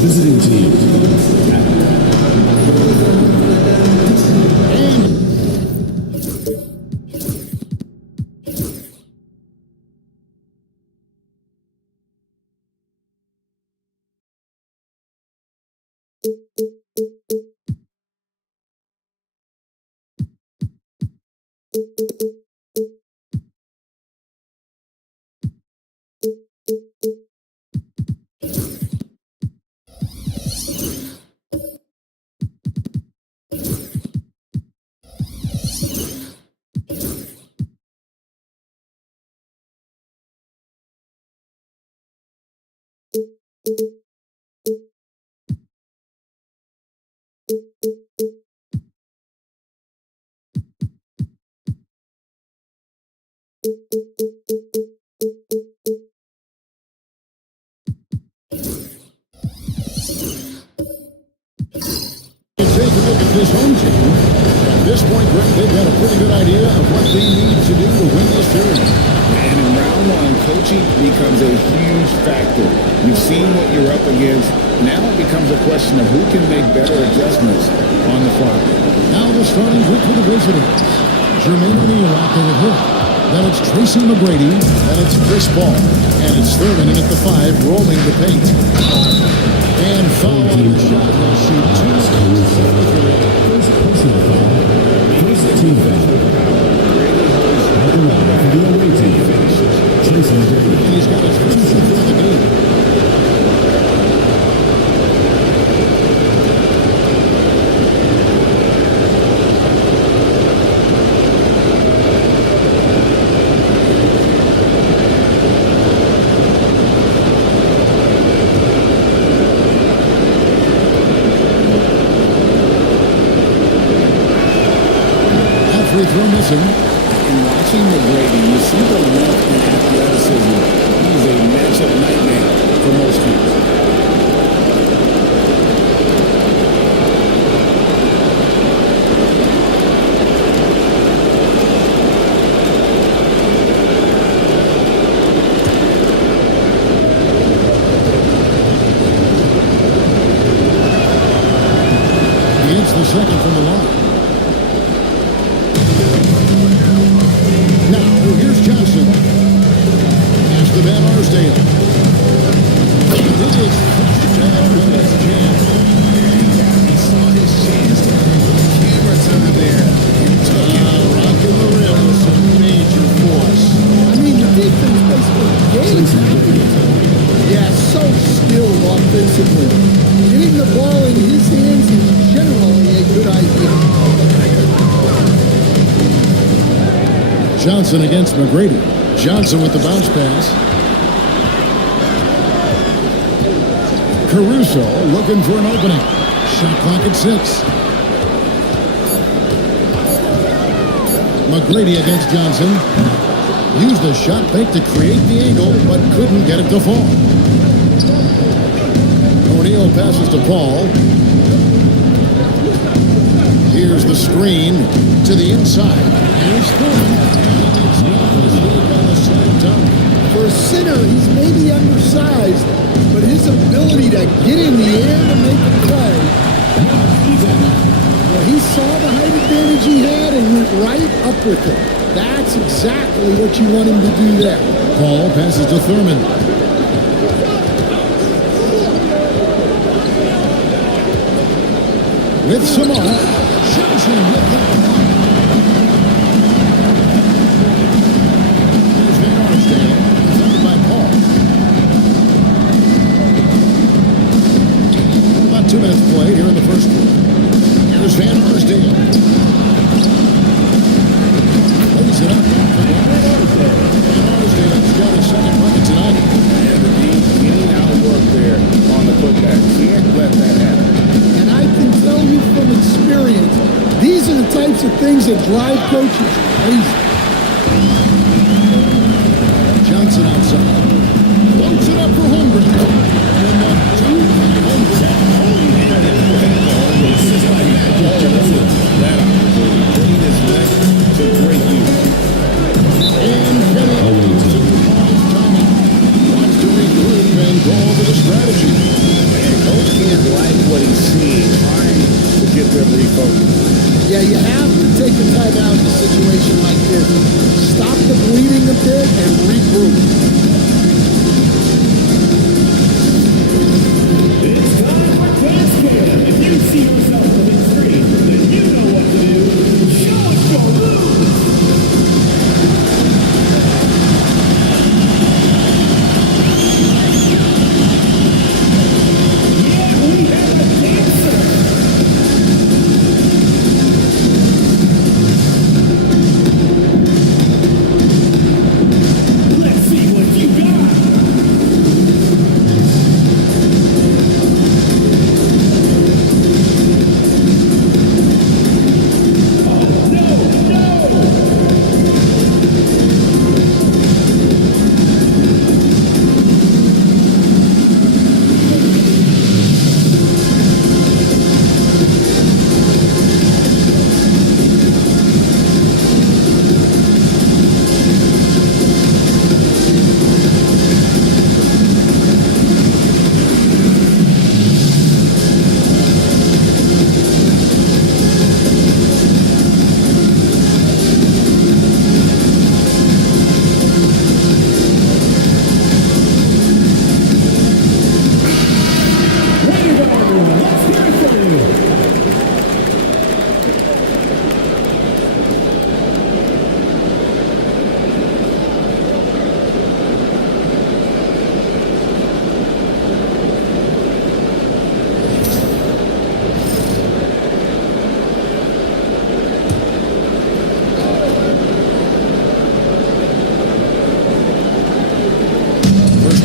Visiting team. Take a look at this home team. At this point, Greg, they've got a pretty good idea of what they need to do to win this tournament. And in round one, coaching becomes a huge factor. You've seen what you're up against. Now it becomes a question of who can make better adjustments on the fly. Now the starting group for the visitors. Jermaine O'Neal out there with him. Then it's Tracy McGrady. Then it's Chris Paul. And it's Thurman in at the 5, rolling the paint. And foul on the shot. They'll shoot 2. First personal foul. First team foul. The away team. Tracy McGrady. And he's got his first shot of the game. Throw missing. In watching McGrady, you see the length and athleticism. He's a matchup nightmare for most teams. He hits the second from the line. Here's Johnson. Pass to Van Arsdale. He did his first job with his jam. He saw his chance to camera time there. Rocking the rim with some major force. I mean, the defense basically gains everything. Yeah, so skilled offensively. Getting the ball in his hands is generally a good idea. Johnson against McGrady. Johnson with the bounce pass. Caruso looking for an opening. Shot clock at 6. McGrady against Johnson. Used the shot fake to create the angle, but couldn't get it to fall. O'Neal passes to Paul. Here's the screen to the inside. Here's Thurman. For a center, he's maybe undersized, but his ability to get in the air to make a play, well, he saw the height advantage he had and went right up with it. That's exactly what you want him to do there. Paul passes to Thurman. With Samar, Johnson with the block. Here's Van Arsdale, defended by Paul. 2 minutes played here in the first quarter. Here's Van Arsdale. Lays it up off the glass. Van Arsdale's got his second bucket tonight. And the D getting outwork there on the putback. Can't let that happen. And I can tell you from experience, these are the types of things that drive coaches crazy. Johnson outside. Loads it up for Holmgren. And the two Holmgren. That opportunity, putting his left to great use. And Kenny Owens to call timeout. Wants to regroup and go over the strategy. And coach can't like what he's seeing, trying to get them refocused. Yeah, you have to take a timeout in a situation like this. Stop the bleeding a bit and regroup. It's time for basket. If you see yourself on the big screen, then you know what to do. Show us your moves. Yeah, we have a dancer. Let's see what you got.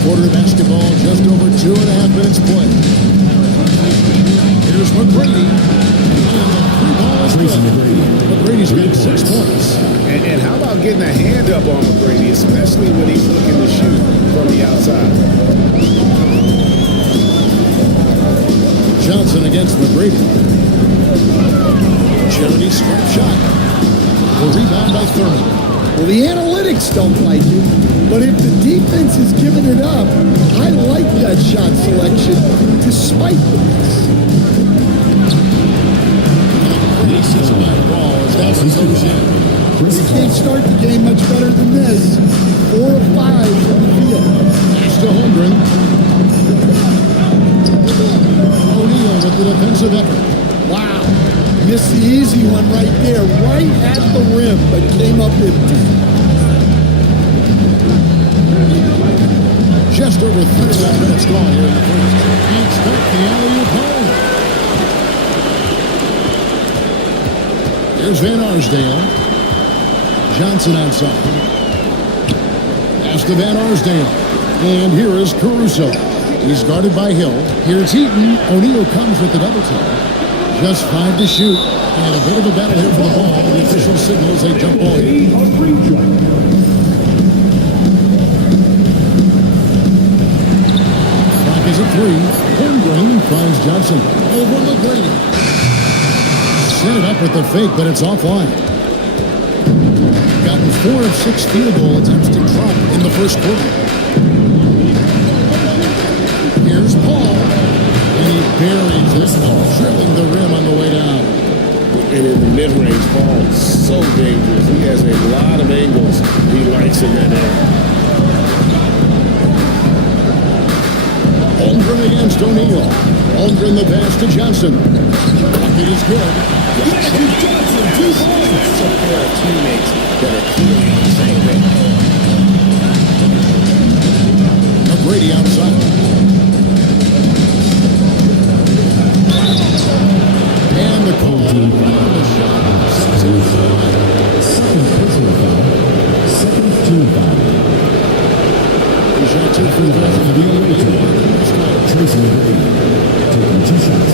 Quarter basketball, just over 2.5 minutes played. Here's McGrady. And the free ball is good. McGrady's got 6 points. And how about getting a hand up on McGrady, especially when he's looking to shoot from the outside? Johnson against McGrady. Charity strip shot. A rebound by Thurman. Well, the analytics don't like it, but if the defense is giving it up, I like that shot selection despite the miss. Aces on that ball as that one goes in. You can't start the game much better than this. 4 of 5 from the field. Pass to Holmgren. O'Neal with the defensive effort. Wow. Missed the easy one right there, right at the rim, but came up empty. Just over 39 minutes gone here in the first. And start the alley-oop home. Here's Van Arsdale. Johnson outside. Pass to Van Arsdale. And here is Caruso. He's guarded by Hill. Here's Heaton. O'Neal comes with the double team. Just 5 to shoot. And a bit of a battle here for the ball. The official signals a jump ball here. Clock is at 3. Holmgren finds Johnson. Over McGrady. Set it up with the fake, but it's offline. Gotten 4 of 6 field goal attempts to drop in the first quarter. Here's Paul. And he buries this one, drilling the rim on the way down. And in the mid-range ball, so dangerous. He has a lot of angles he likes in that area. Holmgren against O'Neal. Holmgren the pass to Johnson. Bucket is good. Johnson, 2 points. It's a pair of teammates that are clearly on the same page. McGrady outside. And the call on the shot sends it over the line. Second personal foul. Second team foul. He shot 2 free throws in the game. Tracy McGrady taking 2 shots.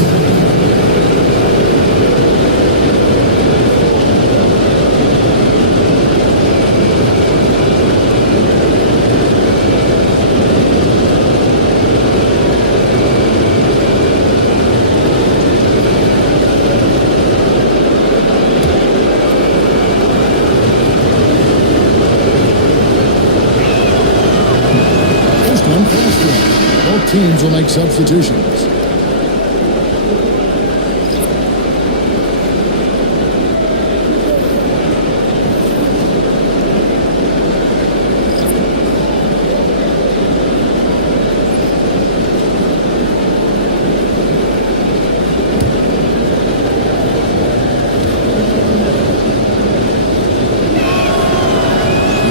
First one falls through. Both teams will make substitutions.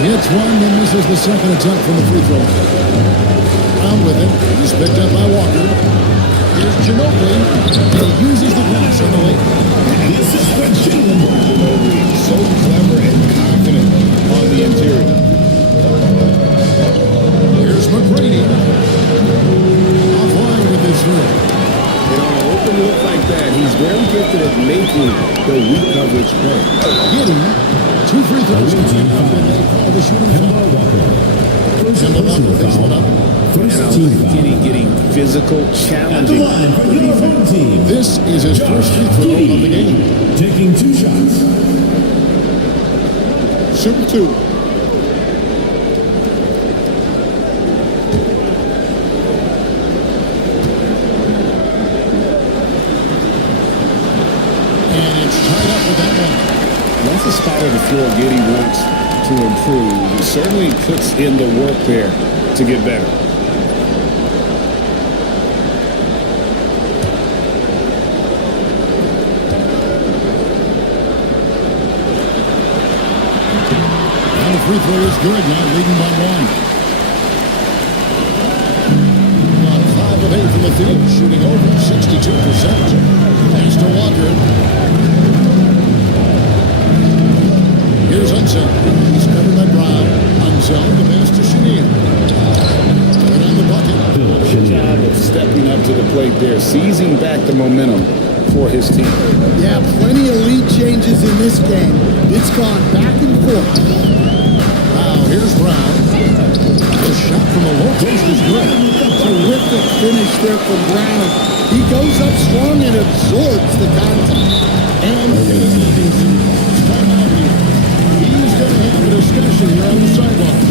He hits one, then misses the second attempt from the free throw line. Brown with it. He's picked up by Walker. Here's Ginobili, and he uses the pass on the lane. This is what Jalen Ginobili is so clever and confident on the interior. Here's McGrady. Offline with this three. And on an open look like that, he's very gifted at making the weak coverage play. Giddy. 2 free throws coming up, and they call the shooting foul. Kemba Walker picks one up. First team foul. Getting physical, At the challenging. line for your home team. This is his first free throw of the game. Taking 2 shots. Super 2. And it's tied up with that one. That's a spot of the floor Giddey wants to improve. He certainly puts in the work there to get better. And the free throw is good, now leading by 1. On 5 of 8 from the field, shooting over 62%. Pass to Walker. Here's Unseld. He's covered by Brown. Unseld, the pass to Chenier. Right on the bucket. Good job of stepping up to the plate there, seizing back the momentum for his team. Yeah, plenty of lead changes in this game. It's gone back and forth. Now here's Brown. The shot from the low post is good. Terrific finish there from Brown. He goes up strong and absorbs the contact. And he's making some calls. Time out here. He's going to have a discussion here on the sideline.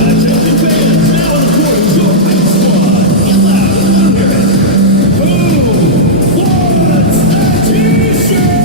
Attention fans, now in accordance your race squad. Get loud and hear it. Who wants a t-shirt?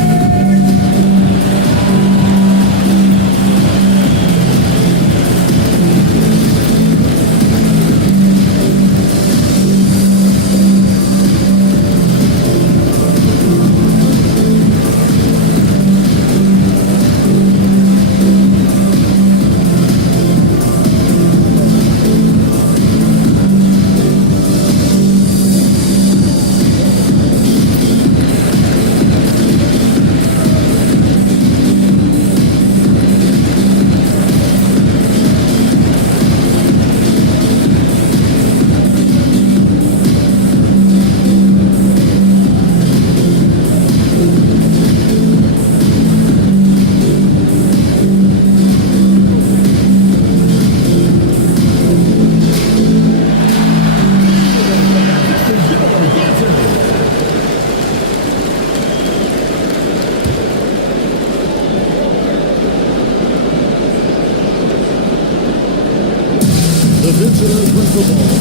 The visitors with the ball.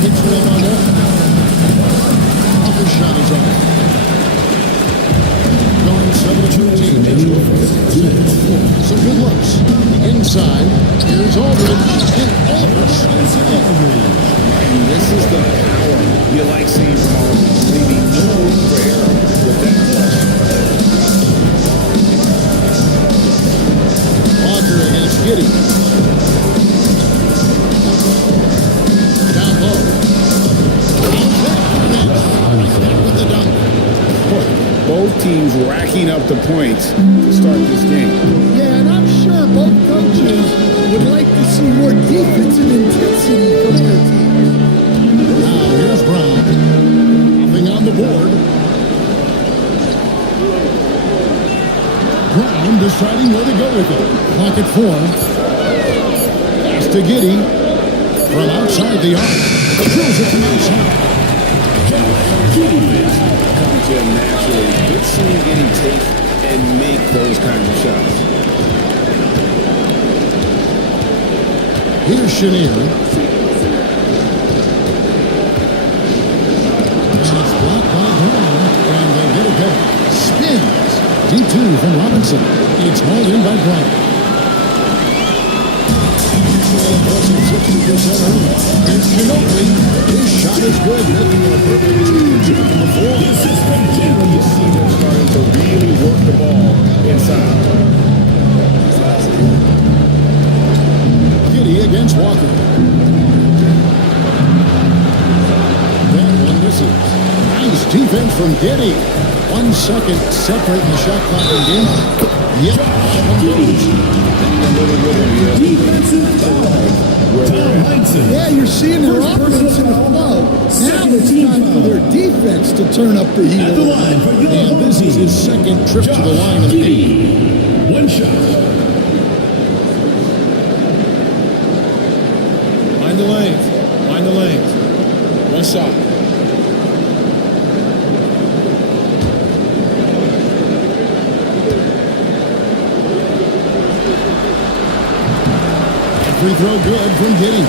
Kicks it in on one. Walker's shot is off. Going 7-2 Some good looks. Inside. Here's Aldridge. And Aldridge slams it in. And this is the power you like seeing from Aldridge, leaving no room for error with that touch. Walker against Giddey. teams racking up the points to start this game. Yeah, and I'm sure both coaches would like to see more defensive intensity from their teams. Now here's Brown. Nothing on the board. Brown deciding where to go with it. Clock at 4. Pass to Giddey. From outside the arc. Throws it from outside. Comes to him naturally. Good seeing Giddey take and make those kinds of shots. Here's Chenier. And it's blocked by Brown. And they get it back. Spins. D2 from Robinson. It's hauled in by Brown. Impressive 60% early. And Ginobili, his shot is good, making it a perfect 2-2 from the floor. You see them starting to really work the ball inside. Giddey against Walker. That one misses. Nice defense from Giddey. 1 second separating the shot clock and game. Yep. Defensive foul. Tom Heinsohn. Yeah, you're seeing their offense in the flow. Now it's time for their defense to turn up the heat. At the line for your And this is his second trip to the line of the game. One shot. Mind the lanes. Mind the lanes. One shot. Free throw good from Giddey.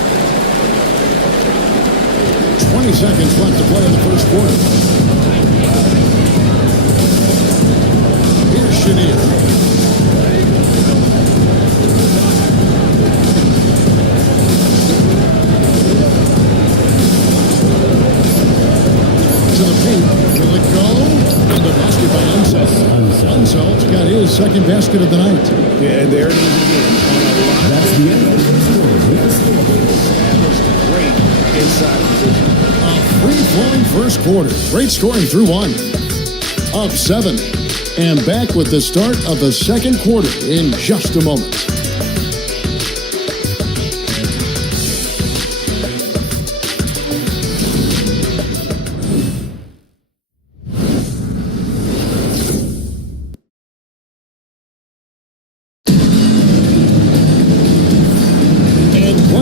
20 seconds left to play in the first quarter. Here's Chenier. To the paint. Will it go? And the basket by Unseld. Unseld's got his second basket of the night. Yeah, and there it is again. That's the end of the first quarter. Great inside position. A free-flowing first quarter. Great scoring through 1. Up 7. And back with the start of the second quarter in just a moment.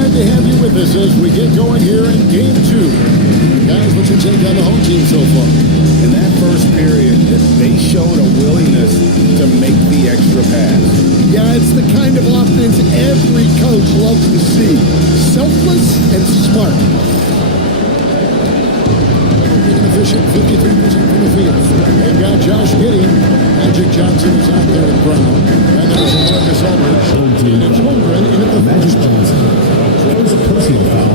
To have you with us as we get going here in game 2. Guys, what's your take on the home team so far? In that first period, they showed a willingness to make the extra pass. Yeah, it's the kind of offense every coach loves to see. Selfless and smart. Being efficient, 53% from the field. They've got Josh Giddey. Magic Johnson is out there with Brown. And there's Marcus Aldridge. And it's Holmgren in at the Magic Johnson. Throws a personal foul.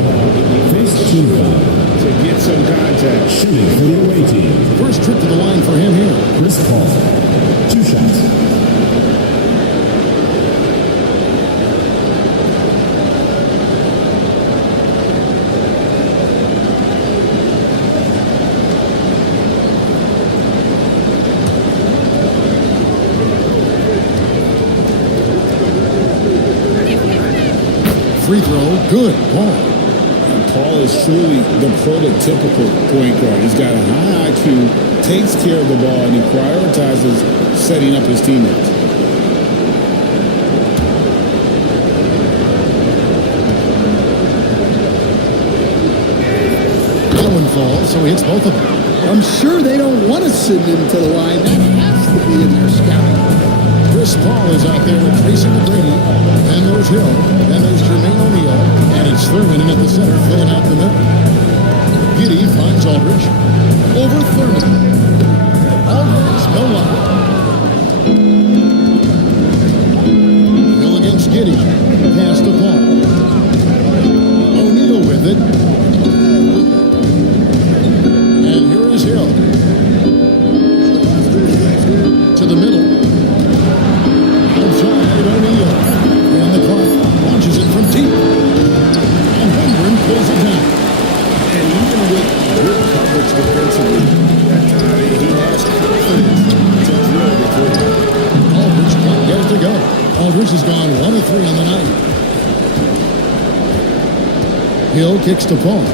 Face team foul. To get some contact. Shooting for the away team. first trip to the line for him here. Chris Paul. 2 shots. Free throw, good. Paul. Paul is truly the prototypical point guard. He's got a high IQ, takes care of the ball, and he prioritizes setting up his teammates. That one falls, so he hits both of them. I'm sure they don't want to send him to the line. That has to be in their scouting. Chris Paul is out there with Tracy McGrady. And there's Hill. And there's Jermaine O'Neal. And it's Thurman in at the center, filling out the middle. Giddey finds Aldridge. Over Thurman. Aldridge, no line. Hill against Giddey. Pass to Paul. O'Neal with it. And here is Hill. To the middle. Outside, O'Neal. And the clock launches it from deep. And Holmgren pulls it down. And even with good coverage defensively, he has confidence to Aldridge has gone 1 of 3 on the night. Hill kicks to Paul.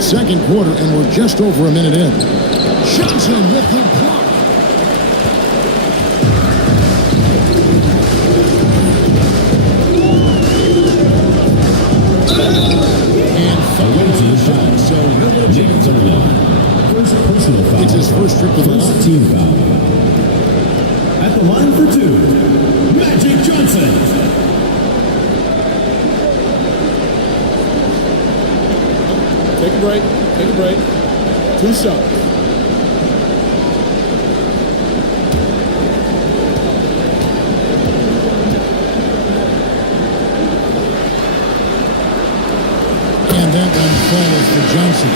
Second quarter, and we're just over a minute in. Johnson with the block. And fouled on the shot, so he'll get a chance at the line. First personal foul. It's his first trip to the First line. team foul. At the line for 2, Magic Johnson. Take a break. Take a break. 2 shots. And that one falls for Johnson.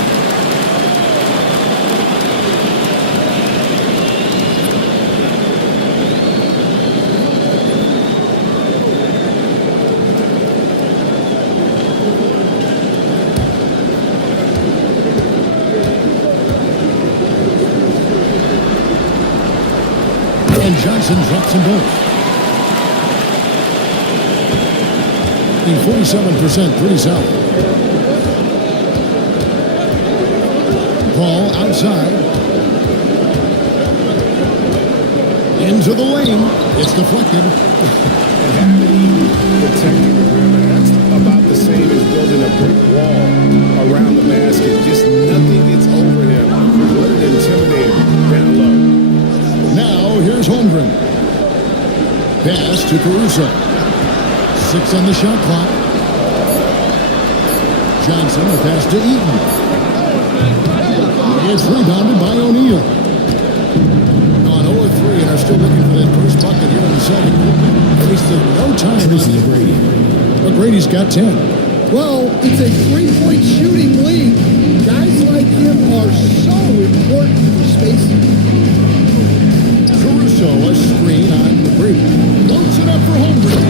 And Johnson drops them both. The 47%, pretty solid. Ball outside. Into the lane. It's deflected. Protecting the rim, and that's about the same as building a brick wall around the basket. Just nothing gets over him. What an intimidator down low. Now here's Holmgren. Pass to Caruso. 6 on the shot clock. Johnson, a pass to Eaton. It's rebounded by O'Neal. On 0-3 and are still looking for that first bucket here in the second quarter. Wasted no time. Tracy McGrady. McGrady's got 10. Well, it's a three-point shooting league. Guys like him are so important for spacing. Caruso, a screen on McGrady. Loads it up for Holmgren.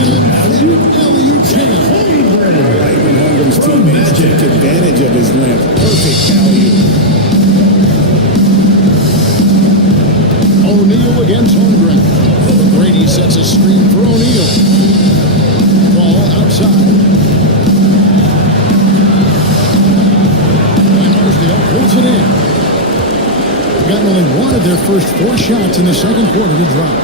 And alley-oop jam. I like when Holmgren's teammates take advantage of his length. Perfect alley-oop. O'Neal against Holmgren. McGrady sets a screen for O'Neal. Ball outside. And Arsdale pulls it in. Gotten only one of their first 4 shots in the second quarter to drop.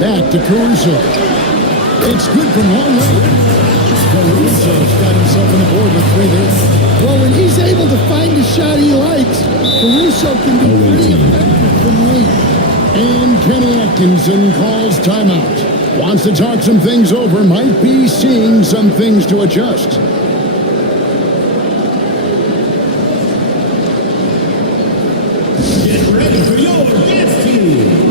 Back to Caruso. It's good from long range. Caruso's got himself on the board with 3 there. Well, when he's able to find a shot he likes, Caruso can be pretty effective from late. And Kenny Atkinson calls timeout. Wants to talk some things over. Might be seeing some things to adjust. Get ready for your dance team.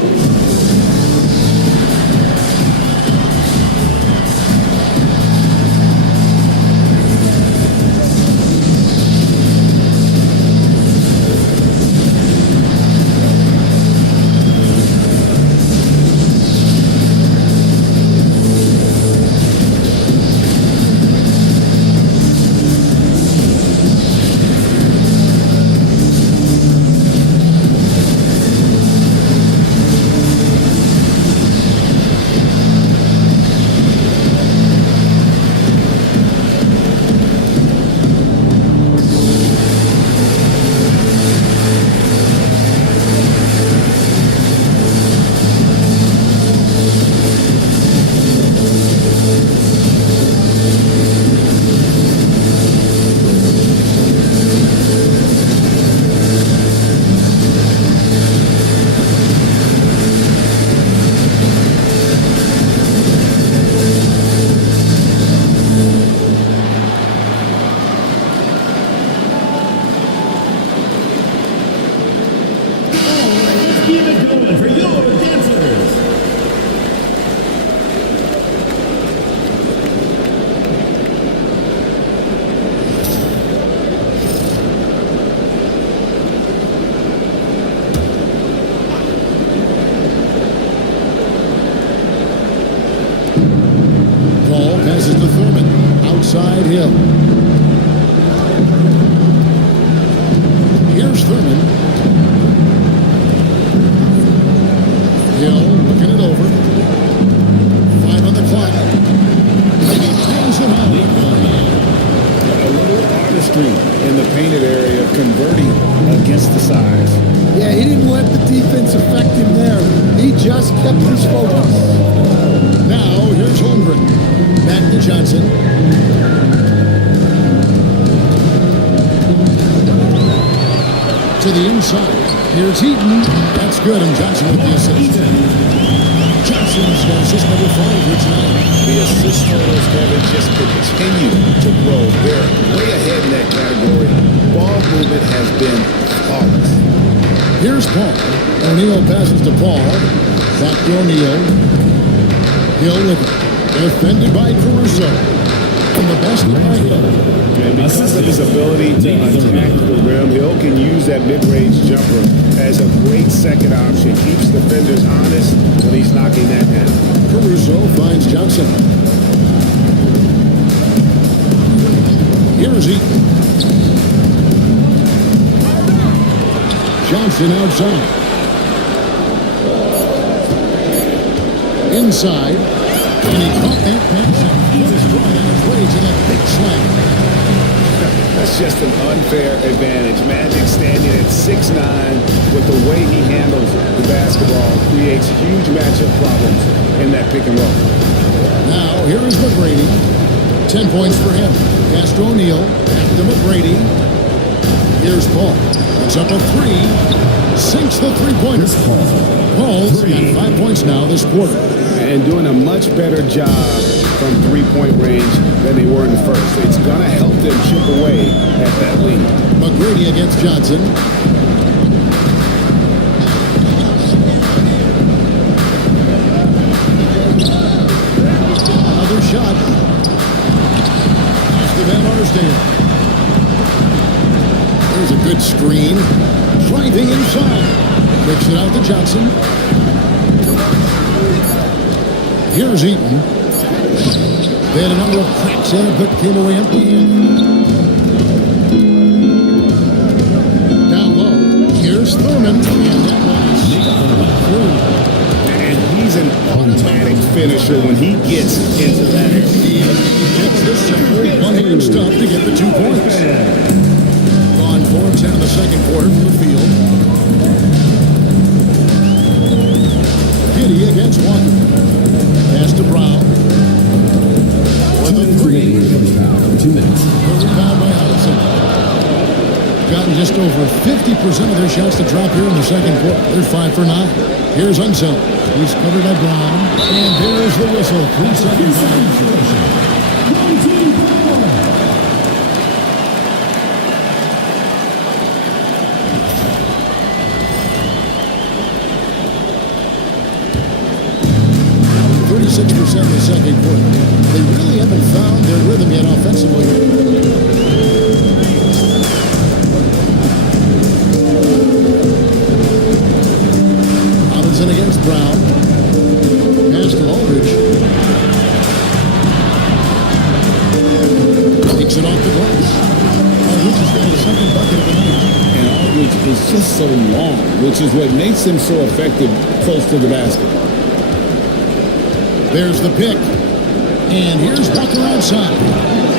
outside Hill. Here's Thurman. Hill looking it over. 5 on the clock. And he hangs it out. A little artistry in the painted area, converting against the size. Yeah, he didn't let the defense affect him there. He just kept his focus. Now, here's Holmgren. Back to Johnson. To the inside. Here's Eaton. That's good, and Johnson with the assist. Johnson's got assist number 5 here tonight. The assist totals, Kevin, just continue to grow. They're way ahead in that category. Ball movement has been flawless. Here's Paul. O'Neal passes to Paul. Back to O'Neal. Hill with it. Defended by Caruso. And the basket by Hill. And because of his ability to attack the rim, Hill can use that mid-range jumper as a great second option. Keeps defenders honest when he's knocking that down. Caruso finds Johnson. Here's Eaton. Johnson outside. Inside. And he caught that pass and he was right on his way to that big slam. That's just an unfair advantage. Magic standing at 6'9", with the way he handles the basketball, creates huge matchup problems in that pick and roll. Now, here is McGrady. 10 points for him. Pass to O'Neal. Back to McGrady. Here's Paul. It's up a 3. Sinks the three-pointer. Paul's got 5 points now this quarter. And doing a much better job from three-point range than they were in the first. It's going to help them chip away at that lead. McGrady against Johnson. Another shot. Pass to Van Arsdale. There's a good screen. Driving inside. Kicks it out to Johnson. Here's Eaton. They had a number of cracks in it, but came away empty. Down low. Here's Thurman. And that And he's an automatic finisher when he gets into that area. He gets this simple one-hand stuff to get the 2 points. Gone 4 of 10 in the second quarter from the field. Giddy against Walker. Pass to Brown. With a 3. 2 minutes. A rebound by Hudson. Gotten just over 50% of their shots to drop here in the second quarter. They're 5 for 9. Here's Unseld. He's covered by Brown. And there's the whistle. 3 seconds by 36% in the second quarter. They really haven't found their rhythm yet offensively. Robinson against Brown. Pass to Aldridge. Takes it off the glass. Aldridge has got his second bucket of the night. And Aldridge is just so long, which is what makes him so effective close to the basket. There's the pick. And here's Walker outside.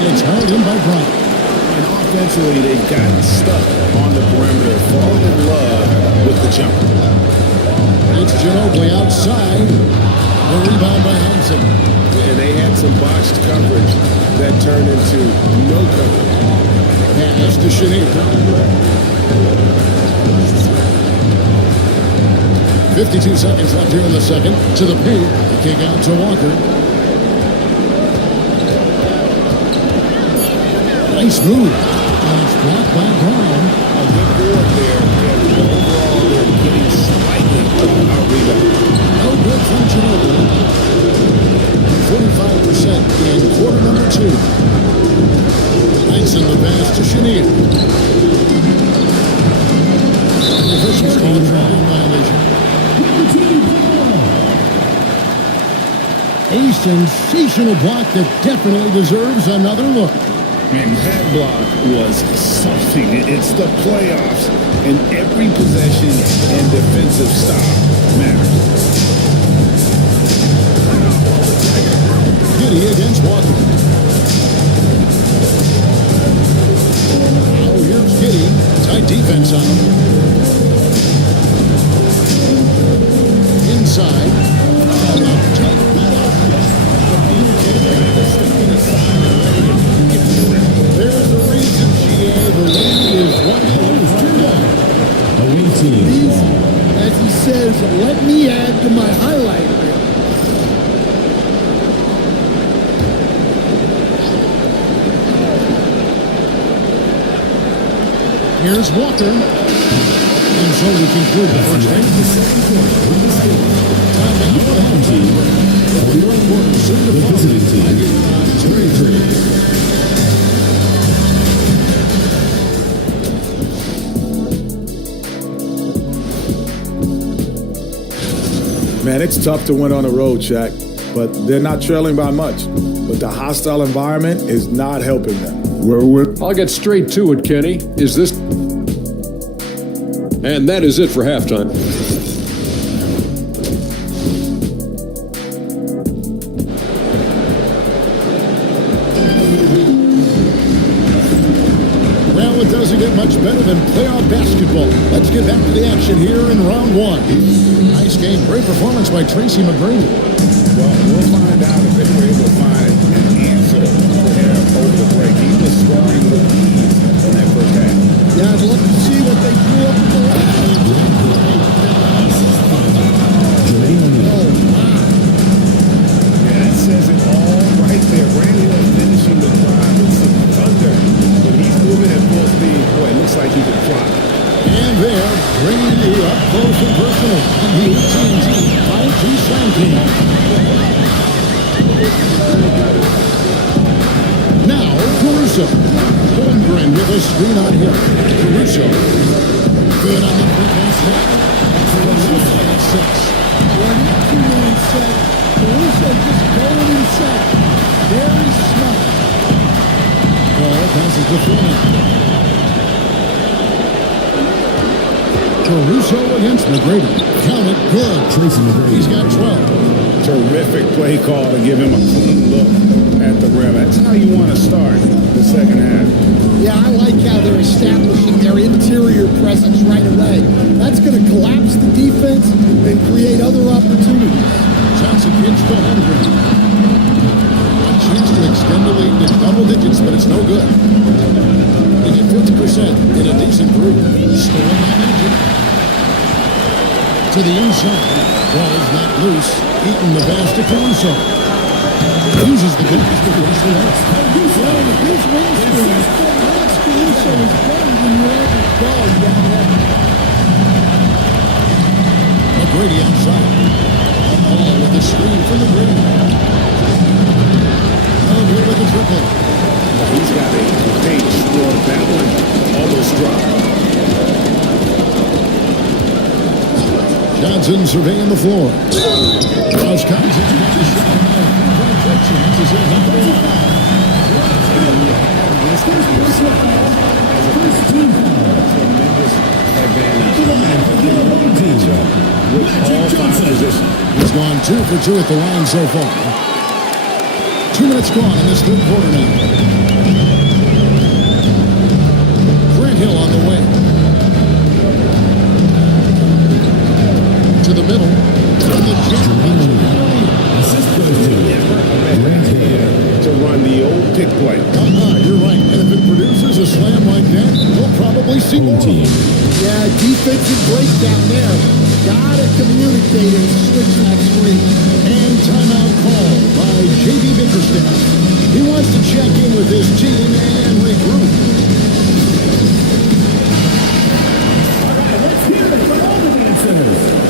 It's held in by Brown. And offensively, they've gotten stuck on the perimeter, falling in love with the jumper. It's Ginobili outside. The rebound by Hansen. And they had some botched coverage that turned into no coverage. Pass to Chenier. 52 seconds left here in the second. To the paint. The kick out to Walker. Nice move. And it's blocked by Brown. A good board there. And overall, they're getting slightly out rebound. No good from Ginobili. 45% in quarter number 2. Hansen the pass to Chenier. The officials call a violation. A sensational block that definitely deserves another look. And that block was something. It's the playoffs, and every possession and defensive stop matters. Giddy against Walker. Now here's Giddy. Tight defense on him. Inside. There's the reason, GA. The lead is 1-2 down. Away team. These, as he says, let me add to my highlight reel. Here's Walker. And so we conclude the first half. Timeout for the home team. The third quarter soon to follow. Visiting team. 23. Man, it's tough to win on the road, Shaq, but they're not trailing by much. But the hostile environment is not helping them. I'll get straight to it, Kenny. Is this... And that is it for halftime. Well, it doesn't get much better than playoff basketball. Let's get back to the action here in round one. Nice game. Great performance by Tracy McGrady. Well, we'll find out if they were able to find an answer for him over the break. He was scoring with ease in that first half. Yeah, I'd love to see what they drew up in the last. Jermaine O'Neal. Yeah, that says it all right there. Randy Hill finishing the drive with some thunder. When he's moving at full speed, boy, it looks like he could fly. And they're bringing you up close and personal on the AT&T 5G Sound Team. Now, Caruso. Holmgren with a screen on him. Caruso. Good on the three-point snap. Caruso at 6. When that two-man set, Caruso just going inside. Very smart. Ball passes to Foreman. Caruso against McGrady. Count it good. Tracy McGrady. He's got 12. Terrific play call to give him a clean look at the rim. That's how you want to start the second half. Yeah, I like how they're establishing their interior presence right away. That's going to collapse the defense and create other opportunities. Johnson pitch to Holmgren. A chance to extend the lead to double digits, but it's no good. They get 50% in a decent group. Stolen by Magic. To the inside. Ball's not loose. Eaton the pass to Caruso. Uses the glass to finish the race. Well, with his wingspan, Max Caruso is better than your average guard down there. McGrady outside. Ball with the screen from McGrady. Over with the triple. He's got a page score. That one almost dropped. Johnson surveying the floor. Ross Cousins got the shot. Chances at number 5. He's gone 2 for 2 at the line so far. 2 minutes gone in this third quarter now. Grant Hill on the way. To the middle. From the To run the old pick play. You're right. And if it produces a slam like that, we'll probably see more. Yeah, defensive breakdown there. Gotta communicate and switch that screen. And timeout call by J.B. Bickerstaff. He wants to check in with his team and regroup. Let's hear it from all the dancers.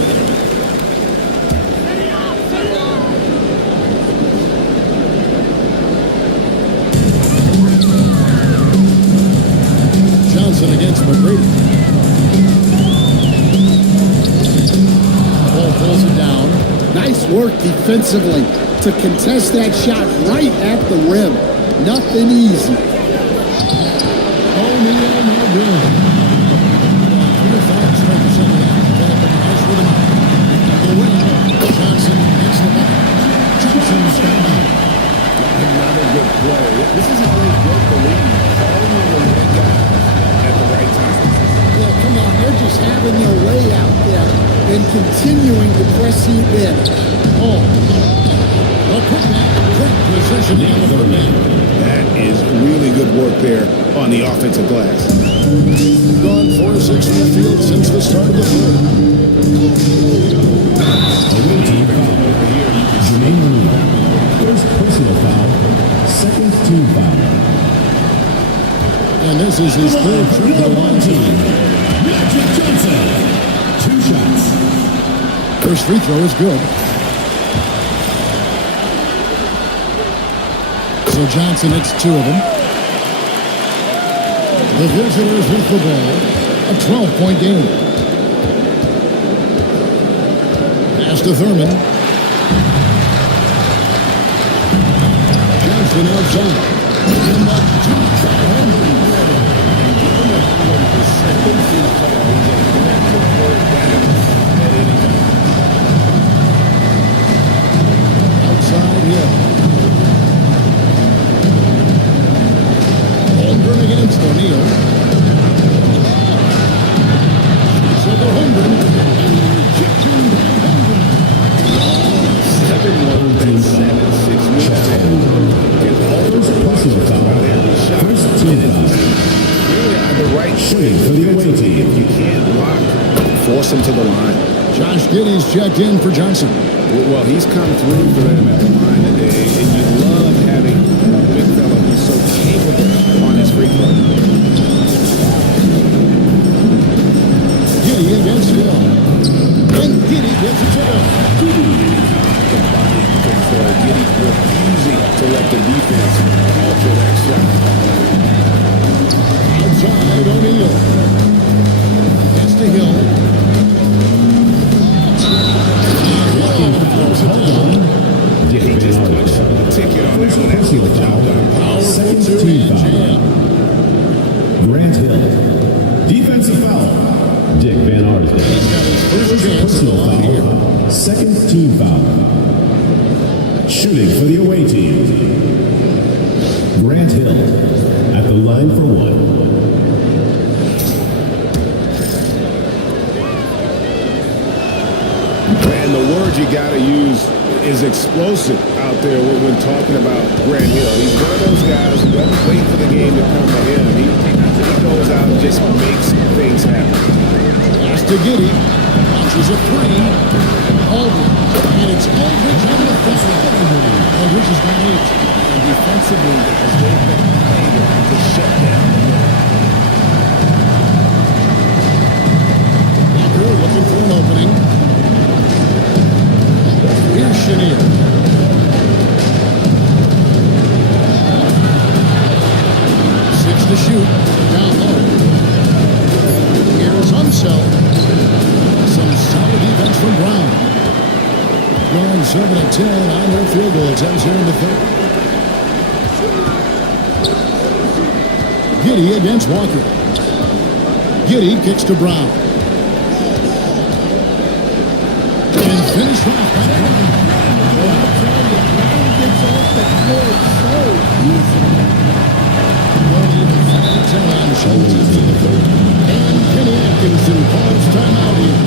Johnson against McGrady. Ball pulls it down. Nice work. work defensively to contest that shot right at the rim. Nothing easy. O'Neal, no good. 3 of 5 straight the second half. Philip in the house with him out. The win. Johnson hits the bucket. Johnson's got it. Another good play. This is how they broke the lead. Calling on the right guy at the right time. Yeah, come on. They're just having their way out there and continuing to press the advantage. Oh. A putback. Great possession in the third man. That is really good work there on the offensive glass. Gone 4 of 6 from the field since the start of the third. Away team foul. Jermaine O'Neal. First personal foul. Second team foul. And this is his third trip to the line team. Magic Johnson. 2 shots. First free throw is good. So Johnson hits 2 of them. The visitors with the ball. A 12-point game. Pass to Thurman. Johnson outside. And the two-shot outside here. Holmgren against O'Neal. So the Holmgren and Egyptian Holmgren. 7-1-7-6 minutes. First personal foul. First team foul. Really are the right Shooting for the away team. If you can't block, force him to the line. Josh Giddey's checked in for Johnson. Well, he's come through for them at the line today, and you love having a big fella who's so capable on his free throw. Giddey against Hill. And Giddey gets it to him. The body control, getting refusing to let the defense alter that shot. Outside O'Neal. Gets to Hill. He just punched the ticket on that one. That's the job done. Powerful Team two-man foul. jam. Grant Hill. Defensive foul. Dick Van Arsdale. First chance at the line here. Second team foul. Shooting for the away team. Grant Hill at the line for 1. And the word you got to use is explosive out there when talking about Grant Hill. He's one of those guys who doesn't wait for the game to come to him. He goes out and just makes things happen. Pass to Giddey. Launches a 3. Aldridge. And it's Aldridge on the foul. Aldridge has got 8. And defensively, as they've been able to shut down the middle. Walker looking for an opening. Here's Chenier. 6 to shoot. Down low. Here's Unseld. Some solid defense from Brown. Going 7 of 10 on their field goal attempts here in the third. Giddey against Walker. Giddey kicks to Brown. And finished off by Brown. Gets off the court so easy. Well, even 5 of 10 on shoulders in the third. And Kenny Atkinson calls timeout here.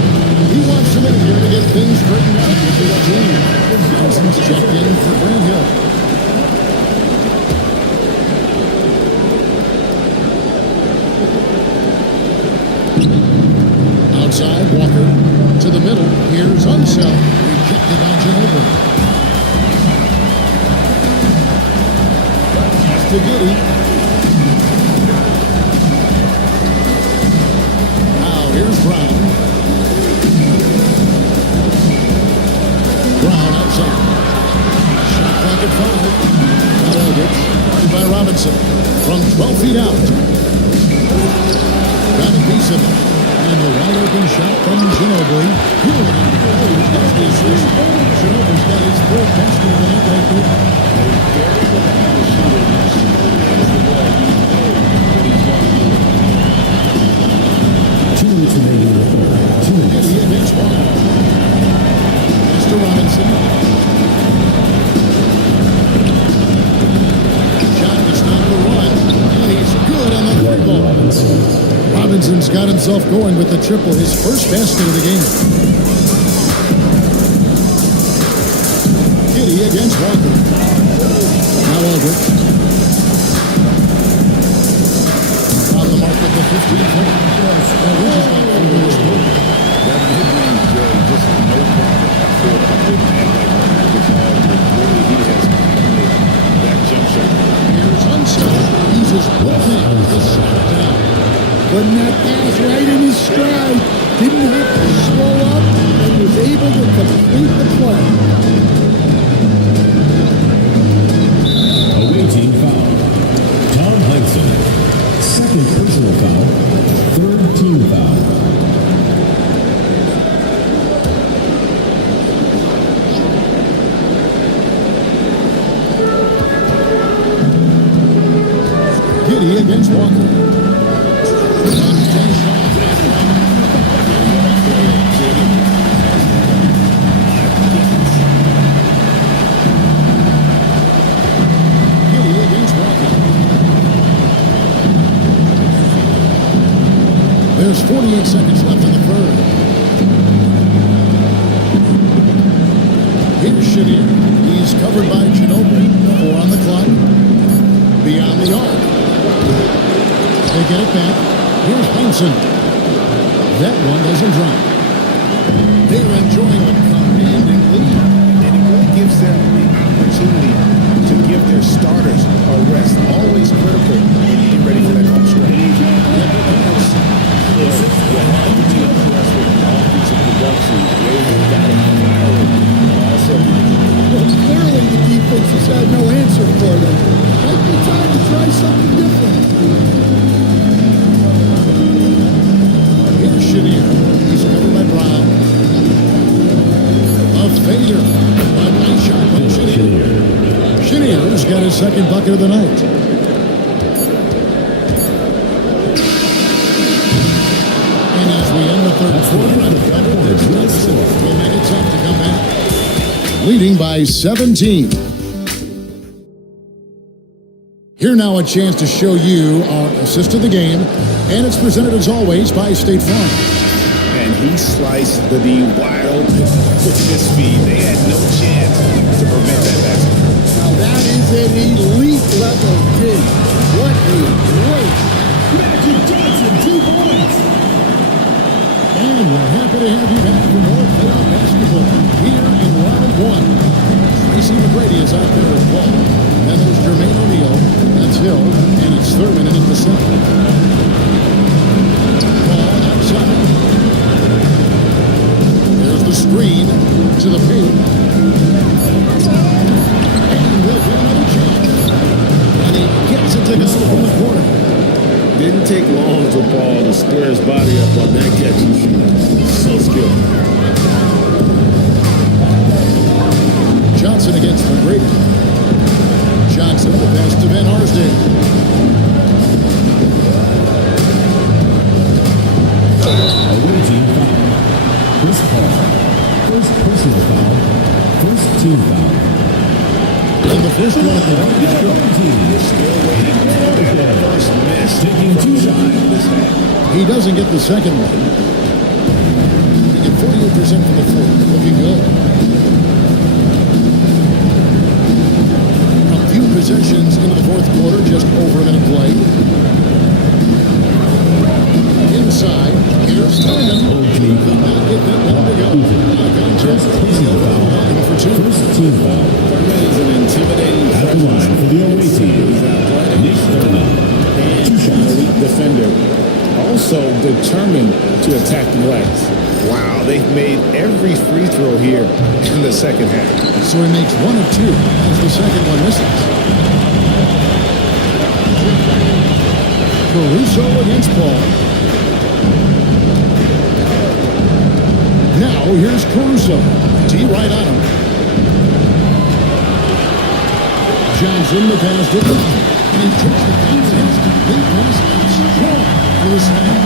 He wants a minute here to get things straightened out with his team. Johnson's checked in for Grant Hill. Outside, Walker to the middle. Here's Unseld. Rejected by Ginobili. Pass to Giddey. Now here's Brown. Brown outside. Shot clock at 5. Aldridge, guarded by Robinson. From 12 feet out. Got a piece of it. And And the wide open shot from Ginobili. Good. Oh, that's the assist. Ginobili's got his third basket of the night right there. Eddie against Walker. Mr. Robinson. Shot to stop the run. And he's good on the three ball. Robinson's got himself going with the triple, his first basket of the game. Giddy against Walker. Now Aldridge. On the mark with the 15-point. Aldridge has got 4 minutes more. That mid-range Joe, just no problem for a big man like the ball. Really, he has made that jump shot. Here's Hunsaker. He's his left hand. Just shot it down. Putting that pass right in his stride. Didn't have to slow up and was able to complete the play. Awaiting foul. Tom Heinsohn. Second personal foul. Third team foul. Giddy against Walker. Giddy against Walker. There's 48 seconds left in the third. Here's Shadir. He's covered by Ginobili. 4 on the clock. Beyond the arc. They get it back. Here's Heinsohn. That one doesn't drop. They're enjoying the commanding lead. And it really gives them the opportunity to give their starters a rest. Always critical when you get ready for that home stretch. Well, clearly the defense has had no answer for them. Might be time to try something different. Here's Shadir. He's covered by Brown. A fader. A nice shot by Shadir. Shadir's got his second bucket of the night. And as we end the third quarter, I'm covered. There's no score. Will make it tough to come back. Leading by 17. Here now a chance to show you our assist of the game, and it's presented as always by State Farm. And he sliced the D wide open with his speed. They had no chance to prevent that basket. Now that is an elite level dig. What a great. Magic Johnson, 2 points. And we're happy to have you back for more playoff basketball here in round 1. Tracy McGrady is out there with Paul. Then there's Jermaine O'Neal. That's Hill. And it's Thurman in at the center. Paul outside. There's the screen to the paint. And we'll get another chance. And he gets it to go from the corner. Didn't take long for Paul to square his body up on that catch and shoot. So skilled. Johnson against McGrady. Johnson, the pass to Van Arsdale. Awaiting foul. Chris Paul. First personal foul. First team foul. And the first one at the line. Still waiting for that first miss. Taking 2 shots. He doesn't get the second one. He get 48% from the floor. Looking good. A few possessions into the fourth quarter, just over a minute play. Inside, here's Thurman. Could not get that one to go. Contest looking for 2. First team foul. Thurman is an intimidating At the line for the away team. He's athletic, Nick Thurman. and an elite defender. Also determined to attack the glass. Wow, they've made every free throw here in the second half. So he makes 1 of 2 as the second one misses. Caruso against Paul. Now here's Caruso. D right on him. Johnson the pass to him. And he takes the contest. Complete pass out strong for the slam.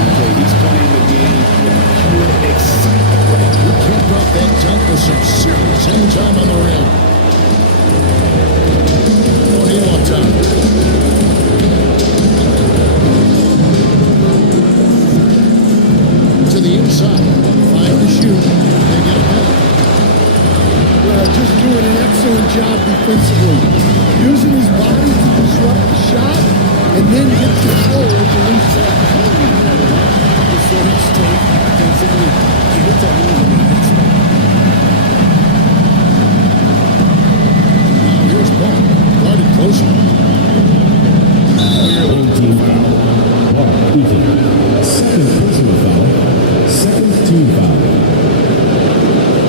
Okay, he's playing the game with pure excitement. He kept up that dunk with some serious anytime on the rim. O'Neal on top. To the inside. 5 to shoot. They get a penalty. Just doing an excellent job defensively. Using his body to disrupt the shot and then get control of the loose ball. Now here's Paul. Guarded closer. Team foul. Paul Eaton. Second personal foul. Second team foul.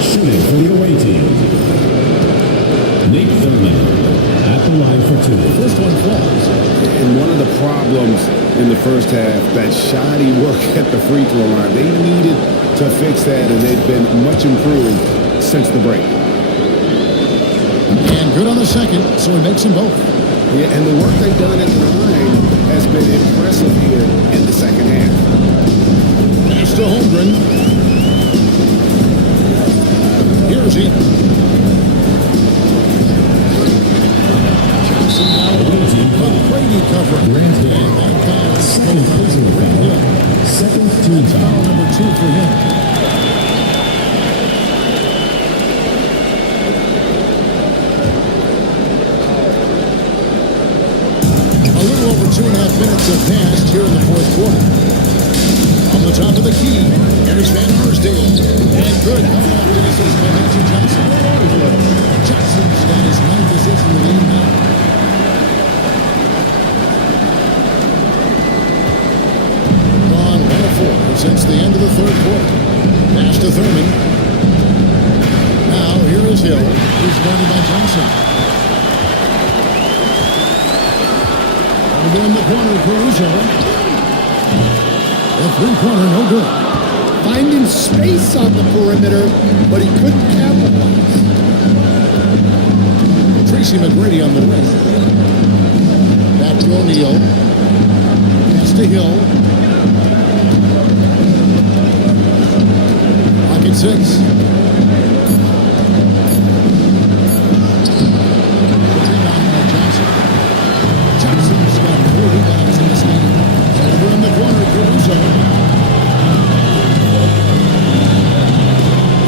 Shooting for the away team. Nate Thurman at the line for two. First one falls. And one of the problems in the first half, that shoddy work at the free throw line, they needed to fix that, and they've been much improved since the break. And good on the second, so he makes them both. Yeah, and the work they've done at the line has been impressive here in the second half. Pass to Holmgren. Here's he. Johnson down. But Brady covering. And that pass goes to Grant. Second team That's foul foul. number 2 for him. A little over 2.5 minutes have passed here in the fourth quarter. On the top of the key, here's Van Arsdale. And good coming off the assist by Magic Johnson. Johnson's got his 9th assist in the game now. Gone 1-4 since the end of the third quarter. Pass to Thurman. Now here is Hill. He's guarded by Johnson. Over in the corner, Caruso. The three-pointer, no good. Finding space on the perimeter, but he couldn't capitalize. Tracy McGrady on the wing. Back to O'Neal. Pass to Hill. Pocket 6. Rebound by Johnson. Johnson's got 4 rebounds in this game. Over in the corner, Caruso.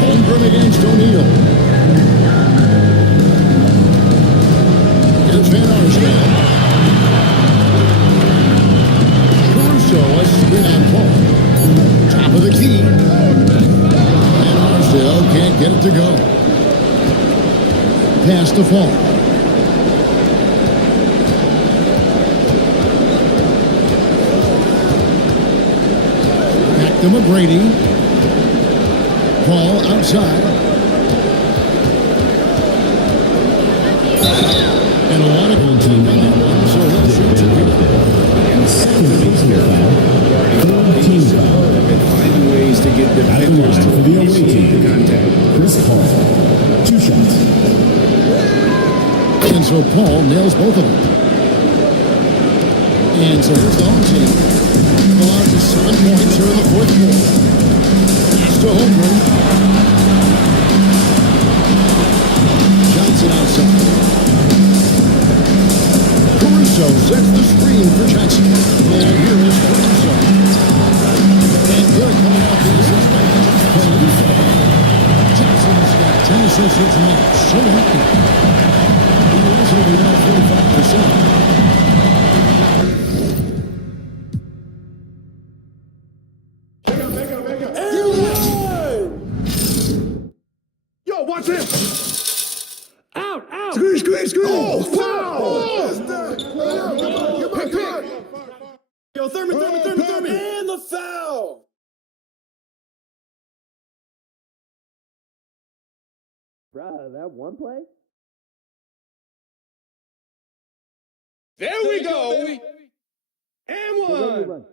Holmgren against O'Neal. Here's Van Arsdale. Caruso, a spin on Paul. Top of the key. Van Arsdale can't get it to go. Pass to Paul. Back to McGrady. Paul outside. And a lot of team on that one, so he'll shoot two. Second personal foul. Third team foul. And finding ways to get defenders to for the away initiate team. the contact. Chris Paul. 2 shots. And so Paul nails both of them. And so here's the home team. Allowed to 7 points here in the fourth quarter. Pass to Holmgren. Johnson outside. Caruso sets the screen for Johnson. And here is Caruso. And good coming off the assist by Johnson. Johnson's got 10 assists tonight. So happy. He is going to be now 45%. Yo, watch this! Out! Out! Screen! Oh, foul! Yo, Thurman! And the foul! Bruh, that one play? There we go! And one!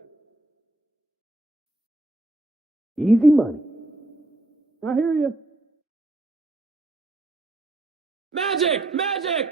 Easy money. I hear you. Magic! Magic!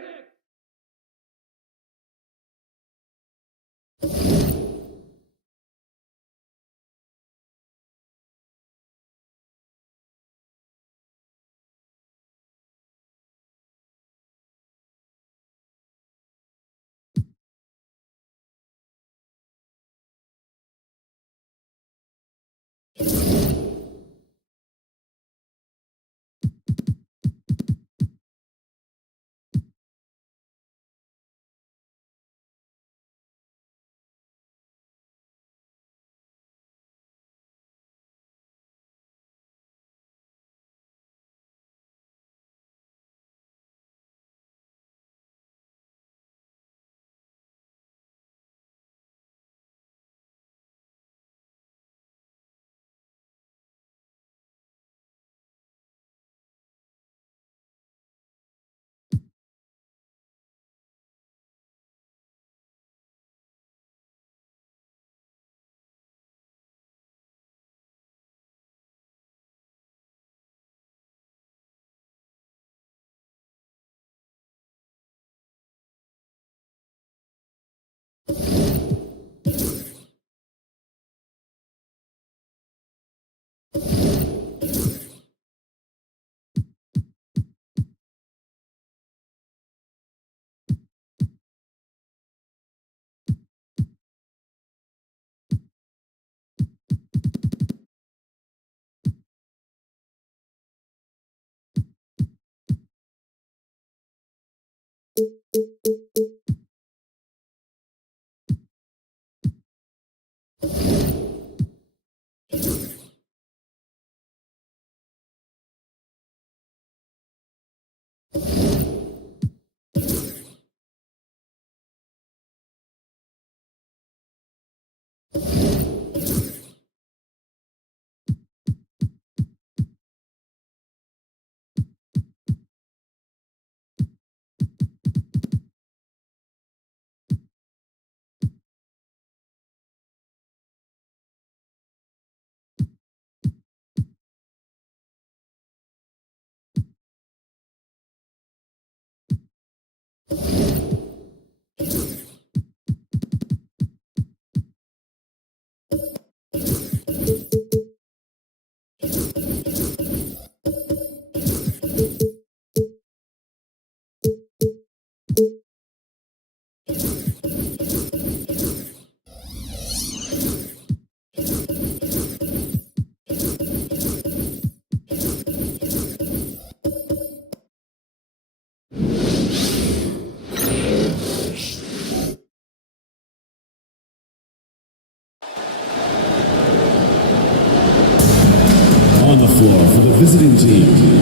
On the floor for the visiting team.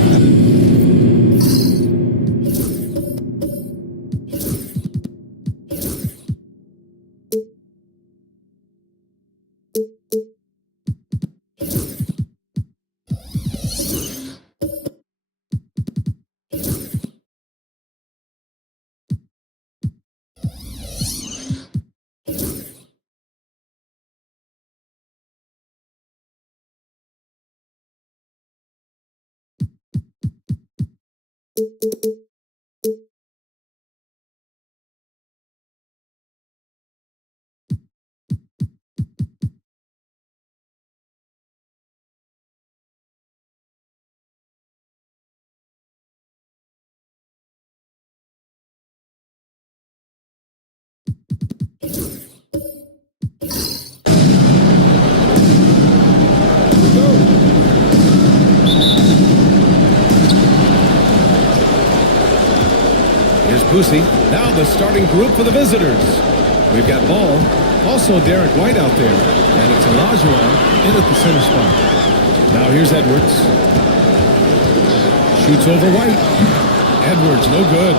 Here's Boosie. Now the starting group for the visitors. We've got Ball, also Derek White out there, and it's Olajuwon in at the center spot. Now here's Edwards. Shoots over White. Edwards, no good.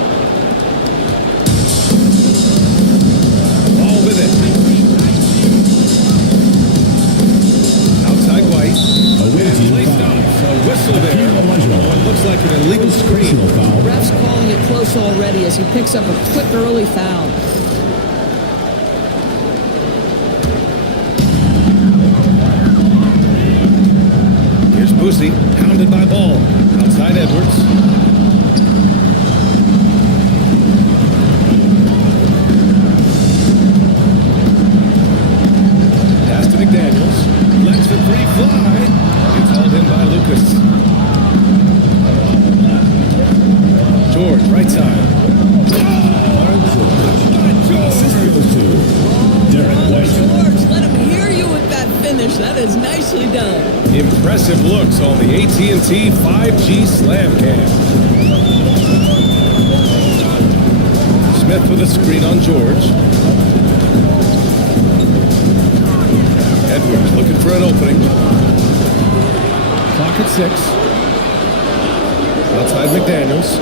Ball with it. Outside White. And placed off. A whistle there. What looks like an illegal screen. Ref's calling it close already as he picks up a quick early foul. Here's Boosie. Hounded Surrounded by Ball. Outside Edwards. Pass to McDaniels. Flex for three, fly. It's hauled in by Lucas. George, right side. Derek White. George, let him hear you with that finish. That is nicely done. Impressive looks on the AT&T 5G Slam Cam. Smith with a screen on George. Edwards looking for an opening. Clock at 6. Outside McDaniels.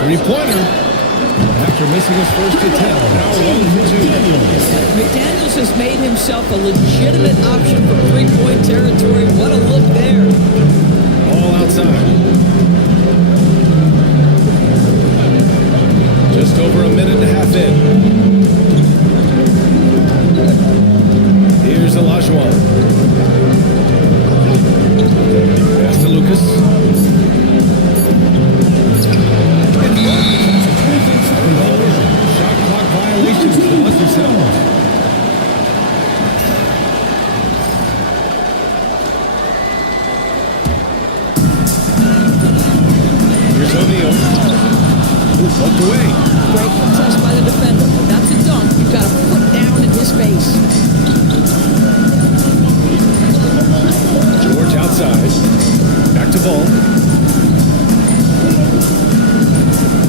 Three-pointer. After missing his first attempt, now 1 for 2. McDaniels has made himself a legitimate option for three-point territory. What a look there. All outside. Just over a minute and a half in. Here's Olajuwon. Pass to Lucas. Shot clock violations to Buster Sellers. Here's O'Neal. Poked away. Great contest by the defender. But that's a dunk. You've got to put down in his face. George outside. Back to Ball.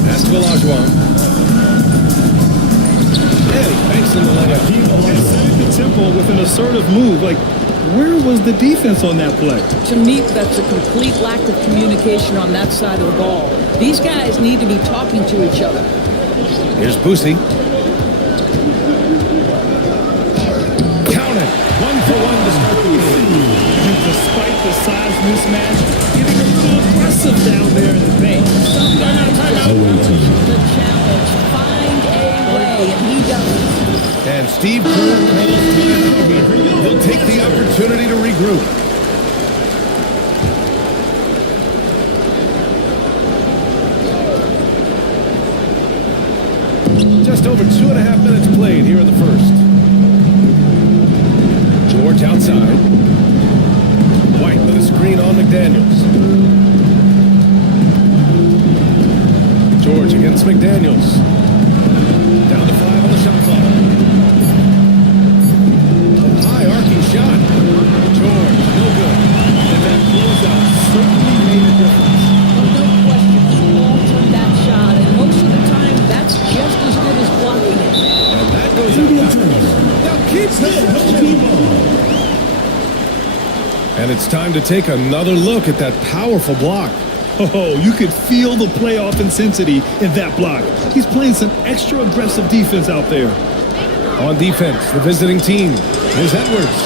Pass to Olajuwon. Yeah, he banks in the layup. And setting the tempo with an assertive move. Like, where was the defense on that play? To me, that's a complete lack of communication on that side of the ball. These guys need to be talking to each other. Here's Boosie. Count it. 1 for 1 to start the game. And despite the size mismatch, getting a little aggressive down there in the paint. Sometimes the challenge. Find a way, and he does. And Steve Kerr calls timeout here. He'll take the opportunity to regroup. Just over 2.5 minutes played here in the first. George outside. White with a screen on McDaniels. George against McDaniels. Down to 5 on the shot clock. High arcing shot. George, no good. And that closeout certainly made a difference. Well, no question. He altered that shot, and most of the time, that's just as good as blocking it. And that goes out. Now keeps the And it's time to take another look at that powerful block. Oh, you could feel the playoff intensity in that block. He's playing some extra aggressive defense out there. On defense, the visiting team. Here's Edwards.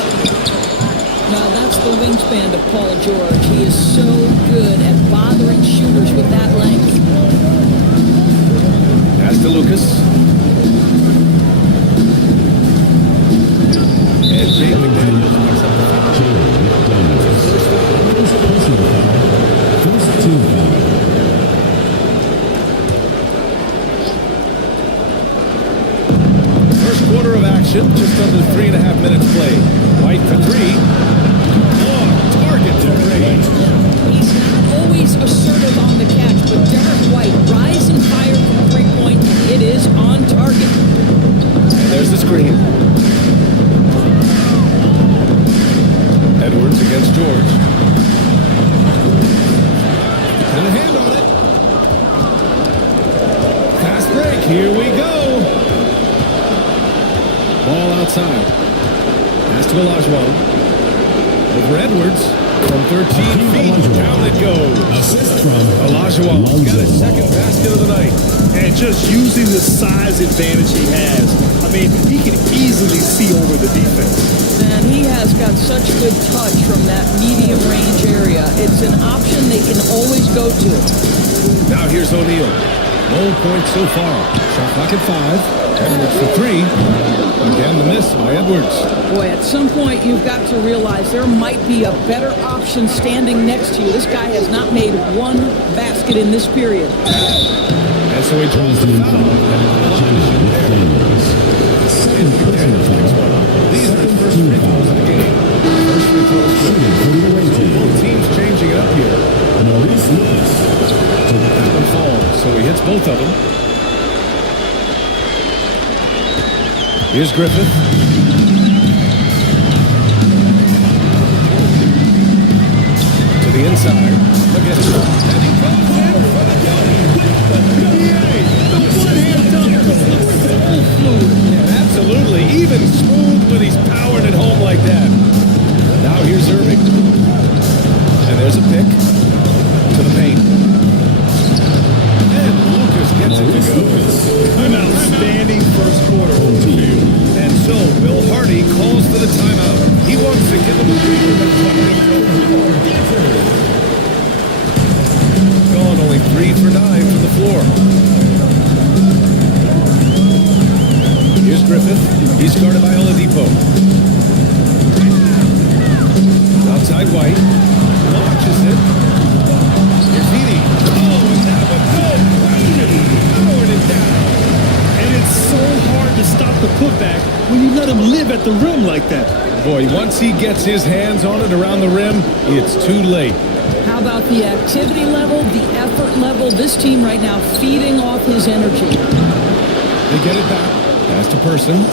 Now, that's the wingspan of Paul George. He is so good at bothering shooters with that length. Pass to Lucas. And Jay McDaniels picks up the foul. First team foul. First quarter of action, just under 3.5 minutes played. White for 3. On target to range. He's not always assertive on the catch, but Derek White, rise and fire from three-point, and it is on target. And there's the screen. Edwards against George. And a hand on it. Fast break. Here we go. Ball outside. Pass to Olajuwon. Over Edwards. From 13 feet. Down it goes. Assist from Olajuwon got his second basket of the night. And just using the size advantage he has. I mean, he can easily see over the defense. And he has got such good touch from that medium range area. It's an option they can always go to. Now here's O'Neal. No points so far. Shot clock at 5. Edwards for 3. Again the miss pass by Edwards. Boy, at some point you've got to realize there might be a better option standing next to you. This guy has not made one basket in this period. And so he draws the foul. These are the first free throws of the game. First free throws good. So both teams changing it up here. That one falls, so he hits both of them. Here's Griffith. To the inside. Look at it. And he comes in for the yeah, absolutely. Even smooth when he's powering it home like that. Now here's Irving. And there's a pick to the paint. And Lucas gets it to go. An outstanding first quarter on the field. And so Will Hardy calls for the timeout. He wants to give him a breather. Gone only 3 for 9 from the floor. Here's Griffith. He's guarded by Oladipo. Outside White. Launches it. Here's Heaney. Oh, and that one. No question. Throwing it down. And it's so hard to stop the putback when you let him live at the rim like that. Boy, once he gets his hands on it around the rim, it's too late. How about the activity level, the effort level? This team right now feeding off his energy. They get it back. Pass to Person.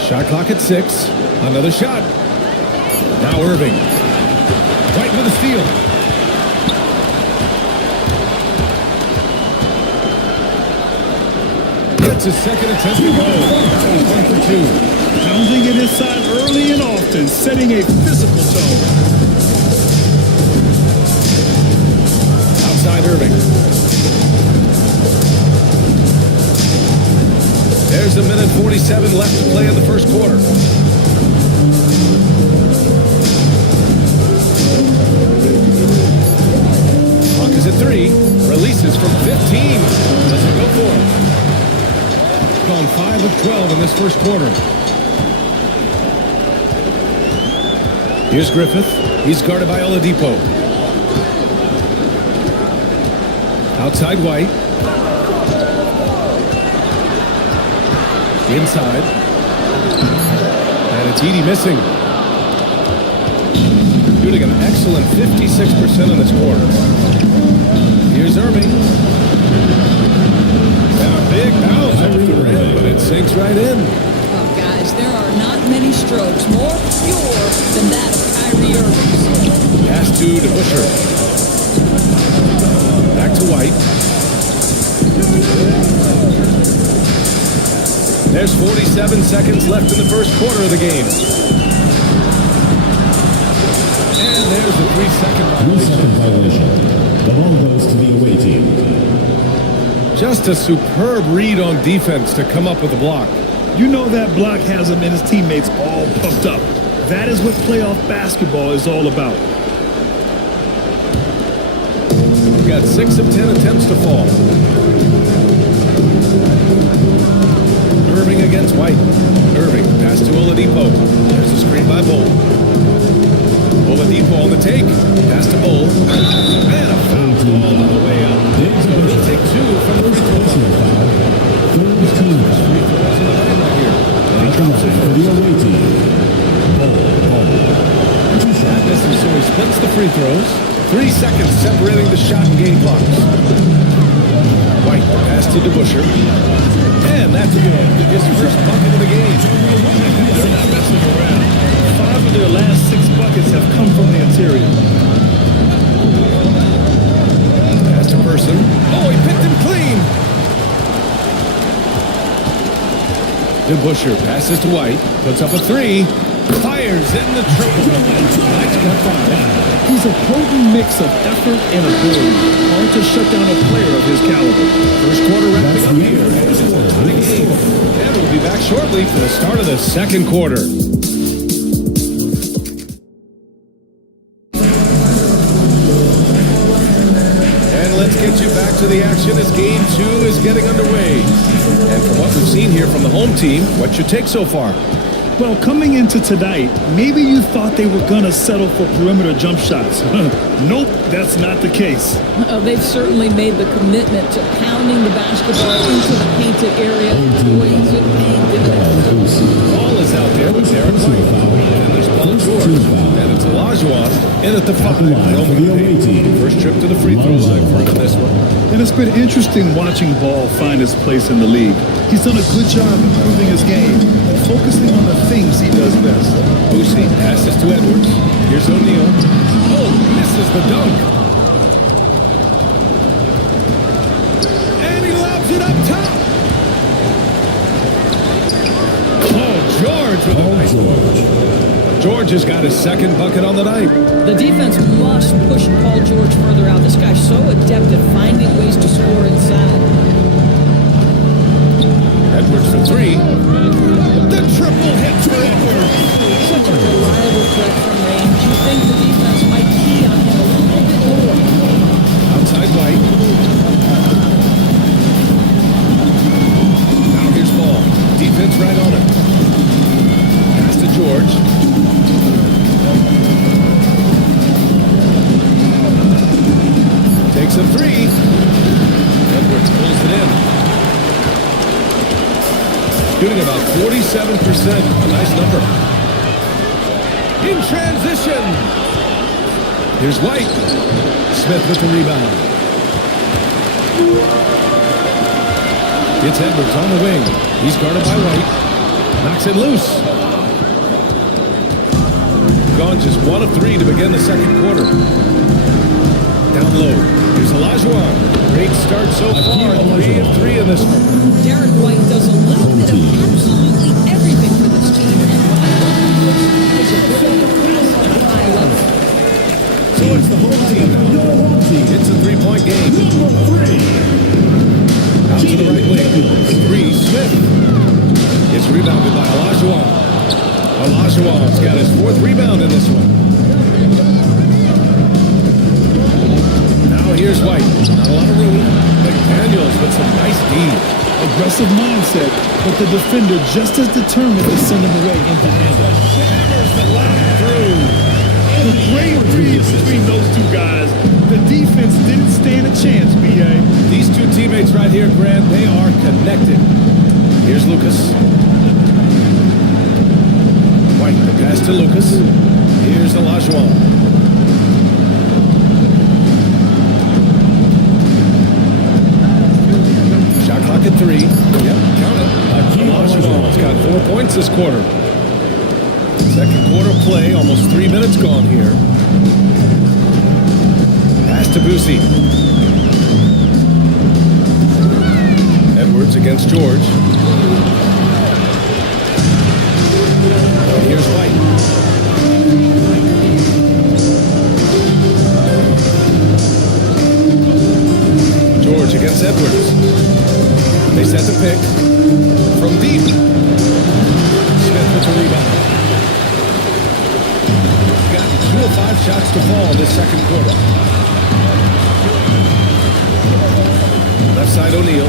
Shot clock at 6. Another shot. Now Irving. White with a steal. That's his second attempt to go. 1 for 2. Pounding it inside early and often, setting a physical tone. Outside Irving. There's a minute 47 left to play in the first quarter. Clock is at 3. Releases from 15. Doesn't go for it. Gone 5 of 12 in this first quarter. Here's Griffith. He's guarded by Oladipo. Outside White. Inside. And it's Edey missing. Shooting an excellent 56% in this quarter. Here's Irving. And a big bounce off the rim, but it sinks right in. Oh, guys, there are not many strokes more pure than that of Kyrie Irving. Pass to DeBusschere. Back to White. There's 47 seconds left in the first quarter of the game. And there's a 3-second violation. The ball goes to the away team. Just a superb read on defense to come up with a block. You know that block has him and his teammates all pumped up. That is what playoff basketball is all about. We've got 6 of 10 attempts to fall. Irving against White. Irving, pass to Oladipo. There's a screen by Bull. Oladipo on the take. Pass to Bull. And a foul ball on the way up. So he'll take 2 from the free throw line. Free throws in the line right here. And he drops it. For the away team. That misses, so he splits the free throws. 3 seconds separating the shot and game clocks. White, pass to DeBusschere. And that's good. His first bucket of the game. They're not messing around. 5 of their last 6 buckets have come from the interior. Pass to Person. Oh, he picked him clean. DeBusschere passes to White. Puts up a 3. Fires in the triple. White's got 5. He's a potent mix of effort and ability. Hard to shut down a player of his caliber. First quarter wrapping up here. It's a tie game. And we'll be back shortly for the start of the second quarter. And let's get you back into the action as game 2 is getting underway. And from what we've seen here from the home team, what's your take so far? Well, coming into tonight, maybe you thought they were going to settle for perimeter jump shots. Nope, that's not the case. They've certainly made the commitment to pounding the basketball into the painted area. Boy, is it paying dividends. Ball is out there with Darren White. And there's Paul George. And it's Olajuwon in at the 5. First trip to the free throw line for him in this one. And it's been interesting watching Ball find his place in the league. He's done a good job improving his game and focusing on the things he does best. Boosie passes to Edwards. Here's O'Neal. Oh, misses the dunk. And he lobs it up top. Paul George with a nice one. George has got his second bucket on the night. The defense must push Paul George further out. This guy's so adept at finding ways to score inside. Edwards for 3. The triple hit to Edwards. Such a reliable threat from range. You think the defense might key on him a little bit more. Outside White. Now here's Ball. Defense right on it. Pass to George. Takes a 3. Edwards pulls it in. Shooting about 47%. A nice number. In transition. Here's White. Smith with the rebound. It's Edwards on the wing. He's guarded by White. Knocks it loose. Gone just 1 of 3 to begin the second quarter. Down low. Here's Olajuwon. Great start so far. 3 of 3 in this one. Derek White does a little bit of absolutely everything for this team. So it's the home team now. It's a 3-point game. Out to the right wing. 3, Smith. It's rebounded by Olajuwon. Olajuwon's got his 4th rebound in this one. Now here's White. Not a lot of room. McDaniels with some nice D. Aggressive mindset, but the defender just as determined to send him away empty-handed. Shatters the line through. The great read between those two guys. The defense didn't stand a chance, B.A. These two teammates right here, Grant, they are connected. Here's Lucas. White, the pass to Lucas. Here's Olajuwon. Shot clock at 3. Yep, count it. Olajuwon's got 4 points this quarter. Second quarter play, almost 3 minutes gone here. Pass to Boosie. Edwards against George. Here's White. George against Edwards. They set the pick. From deep. Smith with the rebound. Got 2 of 5 shots to fall this second quarter. Left side O'Neal.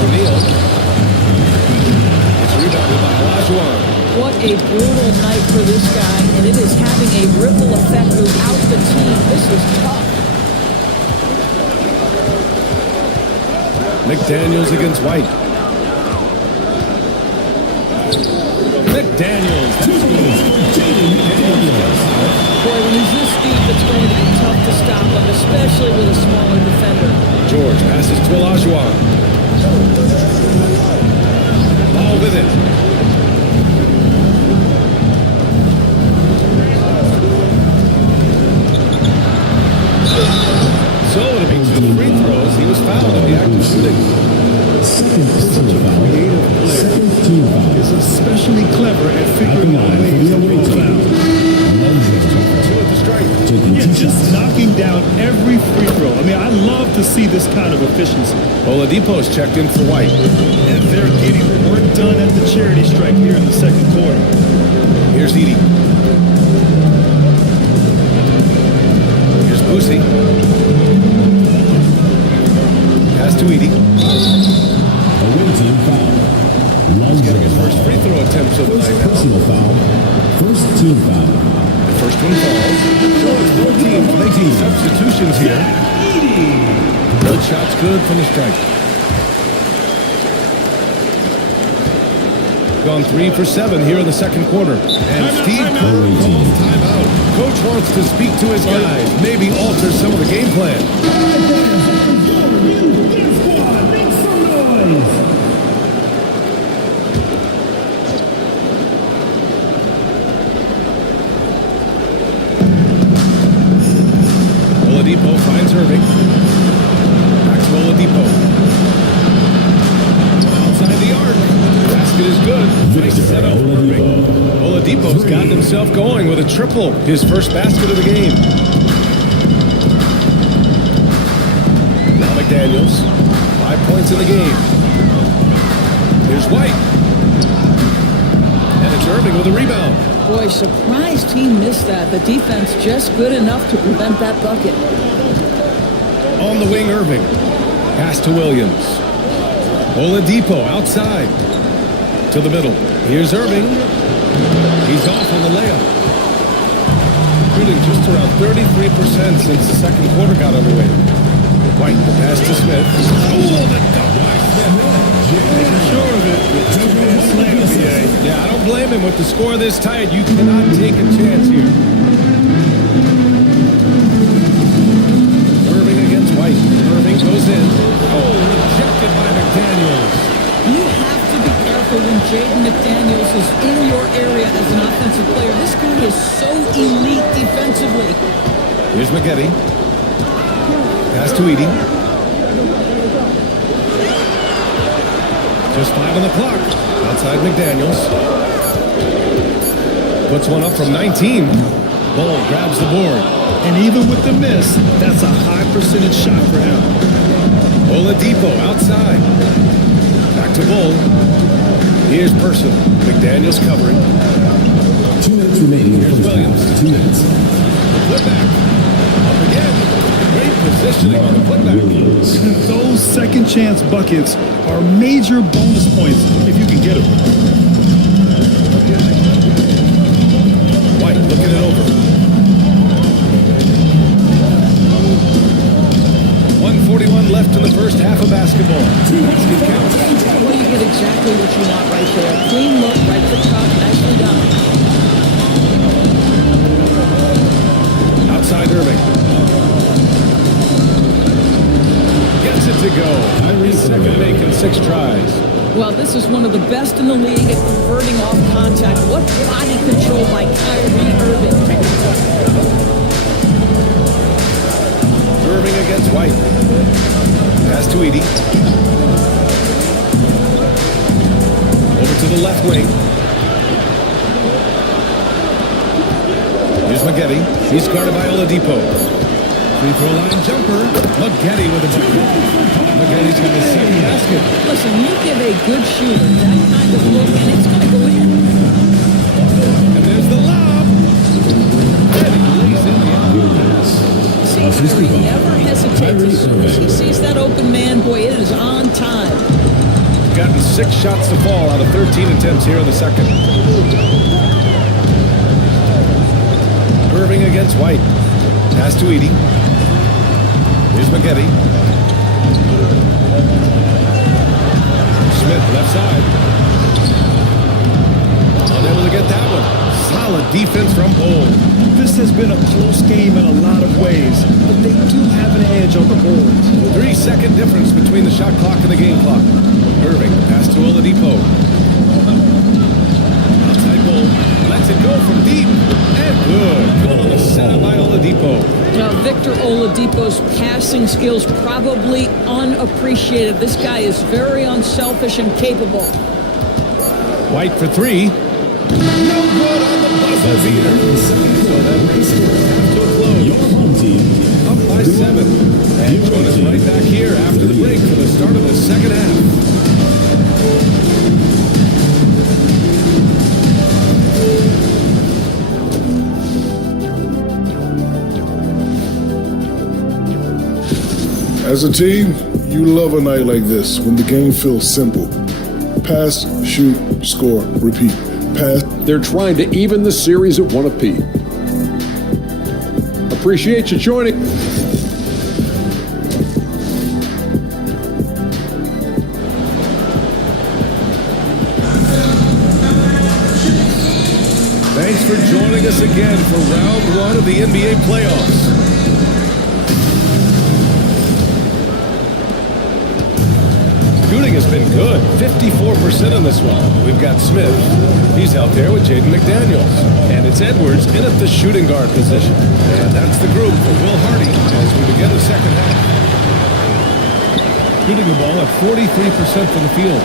O'Neal. It's rebounded by Olajuwon. What a brutal night for this guy, and it is having a ripple effect throughout the team. This is tough. McDaniels against White. McDaniels. Boy, when he's this deep, it's going to be tough to stop him, especially with a smaller defender. George passes to Olajuwon. Ball with it. So it means the free throws. He was fouled in the act of shooting. Such a creative player. Is especially clever at figuring out ways to throw fouls. 2 at the strike. Yeah, just knocking down every free throw. I mean, I love to see this kind of efficiency. Oladipo's checked in for White. And they're getting work done at the charity stripe here in the second quarter. Here's Edey. Here's Boosie. to Edie. Away team foul. Runs Getting the his first ball. free throw attempts of the First night now. personal foul. First team foul. The first one falls. So it's both teams making substitutions here. Both shots good from the strike. Gone 3 for 7 here in the second quarter. And Steve Kerr calls timeout. Coach wants to speak to his guys, maybe alter some of the game plan. Make some noise. Oladipo finds Irving. Back to Oladipo. Outside the arc. Basket is good. Nice setup for Irving. Oladipo's gotten himself going with a triple. His first basket of the game. Now McDaniels. 5 points in the game. Here's White. And it's Irving with a rebound. Boy, surprised he missed that. The defense just good enough to prevent that bucket. On the wing, Irving. Pass to Williams. Oladipo outside. To the middle. Here's Irving. He's off on the layup. Shooting just around 33% since the second quarter got underway. White, the pass to Smith. Oh, the dunk by Smith. Making sure of it with 2 minutes left, PA. Yeah, I don't blame him. With the score this tight, you cannot take a chance here. Irving against White. Irving goes in. Oh, rejected by McDaniels. You have to be careful when Jaden McDaniels is in your area as an offensive player. This guy is so elite defensively. Here's McGetty. Pass to Edie. Just 5 on the clock. Outside McDaniels. Puts one up from 19. Bull grabs the board. And even with the miss, that's a high percentage shot for him. Oladipo outside. Back to Bull. Here's Person. McDaniels covering. 2 minutes remaining in the Here's first Williams. half. 2 minutes. The putback. Up again. Great positioning on the putback. Williams. Those second chance buckets are major bonus points if you can get them. White looking it over. 1:41 left in the first half of basketball. Basket counts. Well, you get exactly what you want right there. Clean look right at the top. Nicely done. Outside Irving. Gets it to go. His second making 6 tries. Well, this is one of the best in the league at converting off contact. What body control by Kyrie Irving. Irving against White. Pass to Edie. Over to the left wing. Here's McGetty. He's guarded by Oladipo. Free throw line jumper. McGetty with a bucket. McGetty's got his second basket. Listen, you give a good shooter that kind of look, and it's going to go in. And there's the lob. And he lays in the See, Kyrie never hesitates. As soon as he sees that open man, boy, it is on time. Gotten 6 shots to fall out of 13 attempts here in the second. Irving against White. Pass to Edie. Here's McGetty. Smith left side. Unable to get that one. Solid defense from Bull. This has been a close game in a lot of ways, but they do have an edge on the boards. 3-second difference between the shot clock and the game clock. Irving, pass to Oladipo. Outside Bull. Lets it go from deep. And good. Good on the setup by Oladipo. Now, Victor Oladipo's passing skills probably unappreciated. This guy is very unselfish and capable. White for 3. No good on the buzzer beater. So that brings the first half to a close. Your home team. Up by 7. And join us right back here after the break for the start of the second half. As a team, you love a night like this when the game feels simple. Pass, shoot, score, repeat. Pass. They're trying to even the series at one apiece. Appreciate you joining. Thanks for joining us again for round one of the NBA playoffs. Shooting has been good, 54% in this one. We've got Smith. He's out there with Jaden McDaniels. And it's Edwards in at the shooting guard position. And that's the group for Will Hardy as we begin the second half. Shooting the ball at 43% from the field.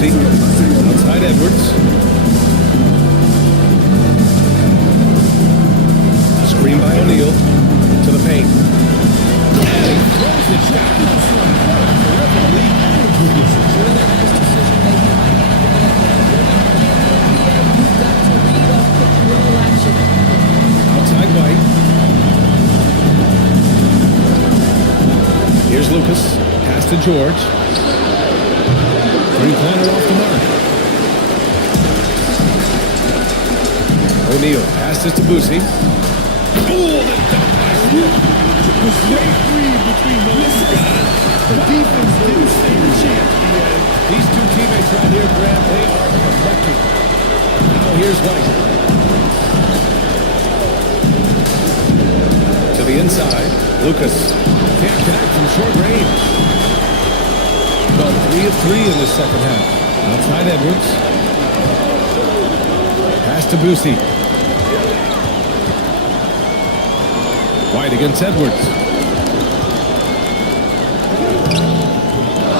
Outside Edwards. Screen by O'Neal to the paint. And he throws it down. Outside White. Here's Lucas. Pass to George. Three-pointer off the mark. O'Neal passes to Boosie. Oh, the dunk by Smith. Great read between those guys. The defense didn't stand a chance. These two teammates right here, Grant, they are protected. Now here's White. To the inside. Lucas can't connect from short range. About 3 of 3 in the second half. Outside Edwards. Pass to Boosie. White against Edwards.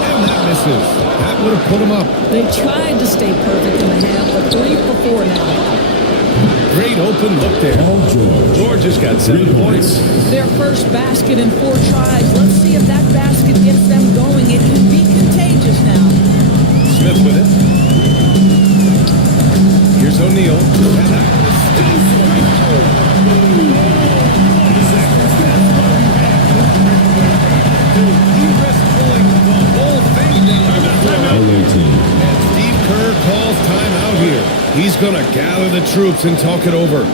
And that misses. That would have put him up. They tried to stay perfect in the half, but 3 for 4 now. Great open look there. George has got 7 points. Their first basket in 4 tries. Let's see if that basket gets them going. It can be contagious now. Smith with it. Here's O'Neal. And that was still he risked pulling the whole thing down. And Steve Kerr calls timeout here. He's going to gather the troops and talk it over.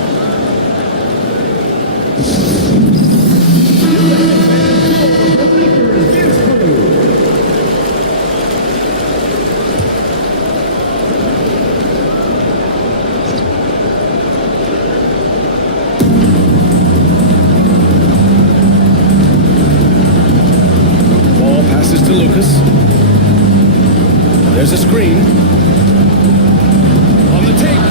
Ball passes to Lucas. There's a screen. On the take.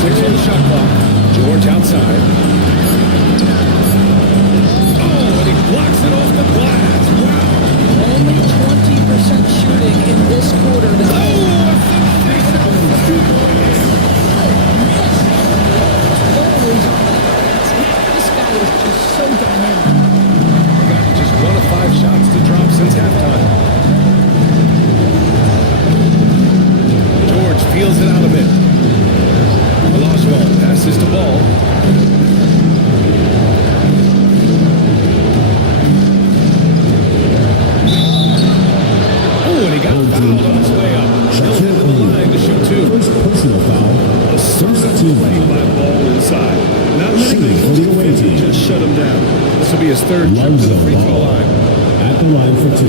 6 on the shot clock. George outside. Oh, and he blocks it off the glass. Wow. Only 20% shooting in this quarter. Oh, a sensational This guy is just so dynamic. got just 1 of 5 shots to drop since halftime. George feels it out a bit. Olajuwon passes the ball. Oh, and he got fouled on his way up. He'll head to the line to shoot 2. First personal foul. Assertive play by ball inside. Not letting the away team. just shut him down. This will be his 3rd trip to the free throw line. At the line for 2.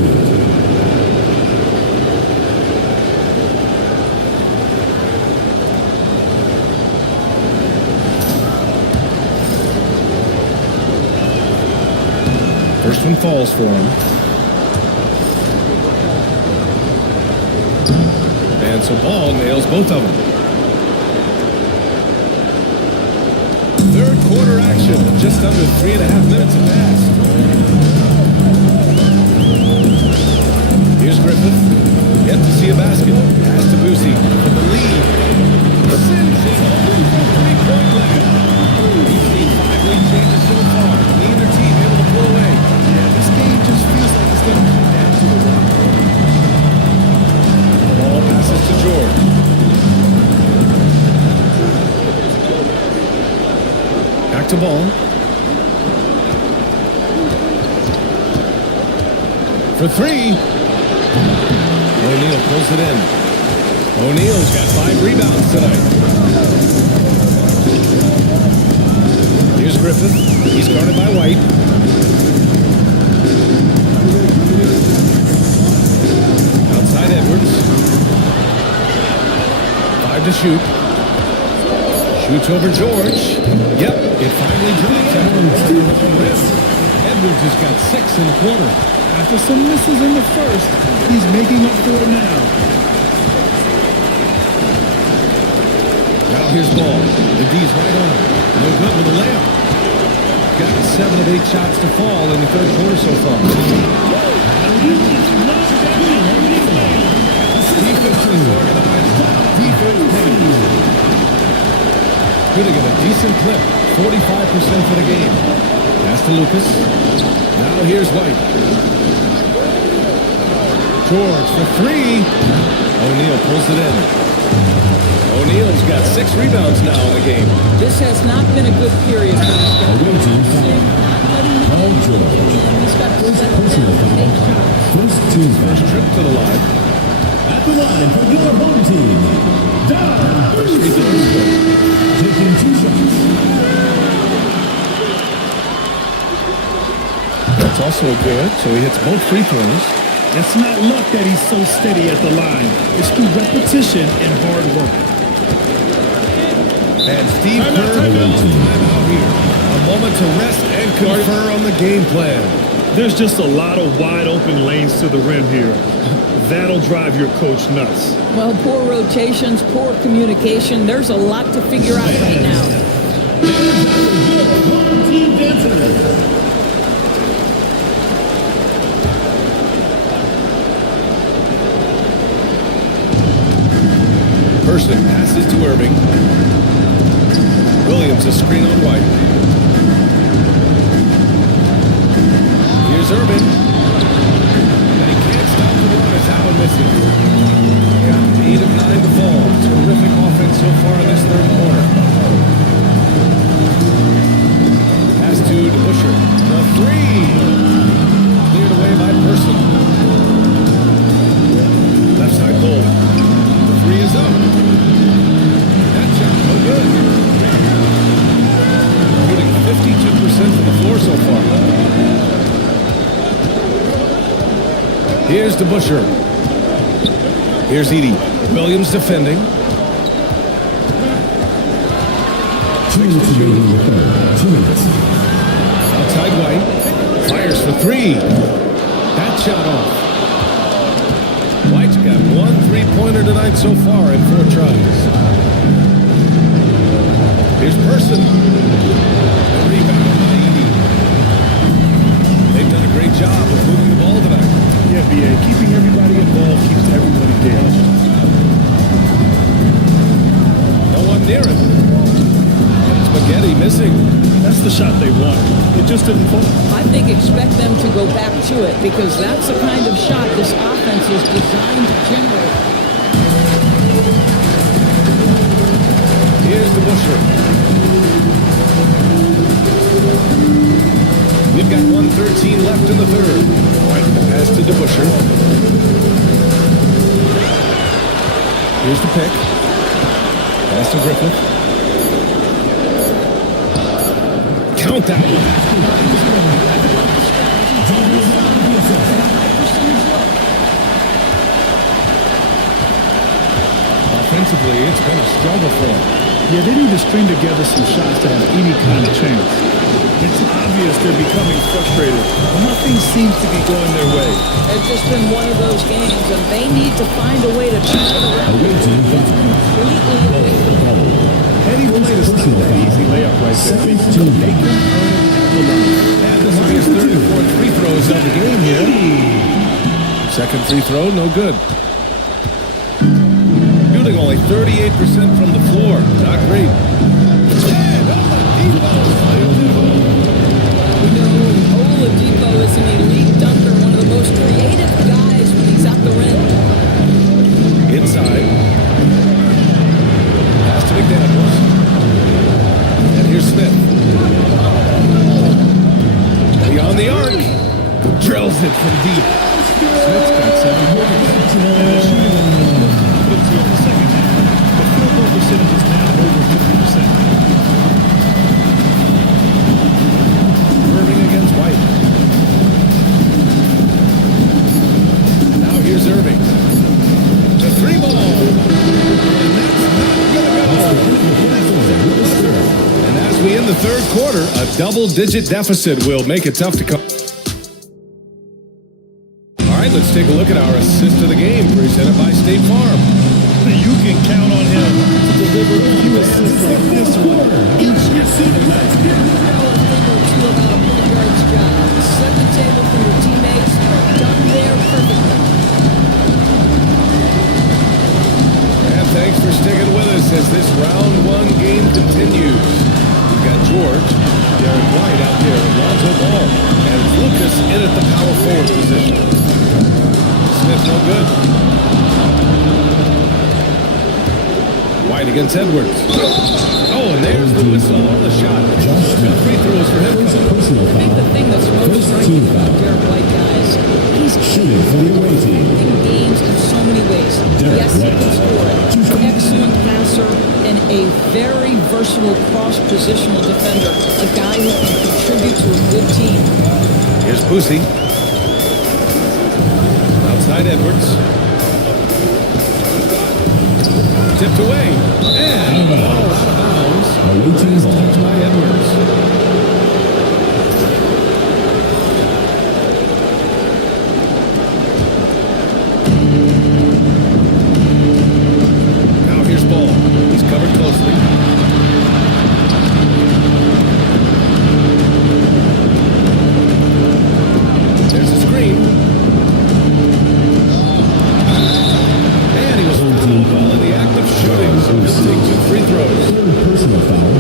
First one falls for him. And so Ball nails both of them. Third quarter action. Just under 3.5 minutes have passed. Here's Griffith. Yet to see a basket. Pass to Boosie. For the lead. Sends it home for three-point land. We've seen 5 lead changes so far. Neither team able to pull away. Yeah, this game just feels like it's going to come down to the wire. Ball passes to George. Back to Ball. For three. O'Neal pulls it in. O'Neal's got 5 rebounds tonight. Here's Griffith. He's guarded by White. Outside Edwards. 5 to shoot. Shoots over George. Yep, it finally drops. Edwards has got 6 in the quarter. After some misses in the first, he's making up for it now. Now here's Ball. The D's right on. No good with a layup. Got 7 of 8 shots to fall in the third quarter so far. Defense is organized. Defense pays. Good to get a decent clip. 45% for the game. Pass to Lucas. Now here's White. George for 3. O'Neal pulls it in. O'Neal's got 6 rebounds now in the game. This has not been a good period for this guy. Paul George. He's got to set Personal foul. First team. First trip to the line. At the line for your home team. Don. First free throw is good. Taking 2 shots. That's also good, so he hits both free throws. It's not luck that he's so steady at the line. It's through repetition and hard work. And Steve Kerr calls timeout here. A moment to rest and confer on the game plan. There's just a lot of wide open lanes to the rim here. That'll drive your coach nuts. Well, poor rotations, poor communication. There's a lot to figure out right now. Person passes to Irving. Williams a screen on White. Here's Irving. And he can't stop the run as Allen misses. Got 8 of 9 to fall. Terrific offense so far in this third quarter. Pass to DeBusschere. The 3. Cleared away by Person. Left side goal. The 3 is up. That shot, no good. Shooting 52% from the floor so far. Here's DeBusschere. Here's Edey. Williams defending. 2 to go in the third. 2 minutes. Outside White. Fires for 3. That shot off. White's got 1 3-pointer tonight so far in 4 tries. Here's Person. The rebound by Edey. They've done a great job of moving the ball tonight. Yeah, BA, keeping everybody involved keeps everybody down. No one near him. Spaghetti missing. That's the shot they wanted. It just didn't fall. I think expect them to go back to it because that's the kind of shot this offense is designed to generate. Here's DeBusschere. We've got 1:13 left in the third. White pass to DeBusschere. Here's the pick. Pass to Griffith. Count that one. Offensively, it's been a struggle for him. Yeah, they need to string together some shots to have any kind of chance. It's obvious they're becoming frustrated. Nothing seems to be going their way. It's just been one of those games, and they need to find a way to turn it around. It's completely away from them. And he played a easy layup right there. They can earn it at the line. And this will be his third and fourth free throws of the game here. Second free throw, no good. Shooting only 38% from the floor. Not great. Oladipo is an elite dunker, one of the most creative guys when he's at the rim. Inside. Pass to McDaniels. And here's Smith. Beyond the arc. Drills it from deep. Smith's got 7 points. And they're shooting with more confidence here in the second half. The field goal percentage is now over 50%. Irving against White. Now here's Irving. The three ball. And that's not going to go. And as we end the third quarter, a double-digit deficit will make it tough to come. All right, let's take a look at our assist of the game presented by State Farm. You can count on him to deliver a few assists like this one each season. To about a point guard's job. Set the table for your teammates. Done there perfectly. And thanks for sticking with us as this round one game continues. We've got George, Derek White out there, Lonzo Ball, and Lucas in at the power forward position. Smith no good. White against Edwards. Oh, and there's the whistle on the shot. Two free throws for him. I think the thing that's most striking about Derek White, guys, he's Shooting for the away team. affecting games in so many ways. Yes, he can score. Excellent passer and a very versatile cross-positional defender. A guy who can contribute to a good team. Here's Boosie. Outside Edwards. Tipped away. And the ball out of bounds. Away team ball. Touched by Edwards. Now here's Ball. He's covered closely. There's a screen. And he was fouled in the act of shooting. So he'll take 2 free throws. Personal foul.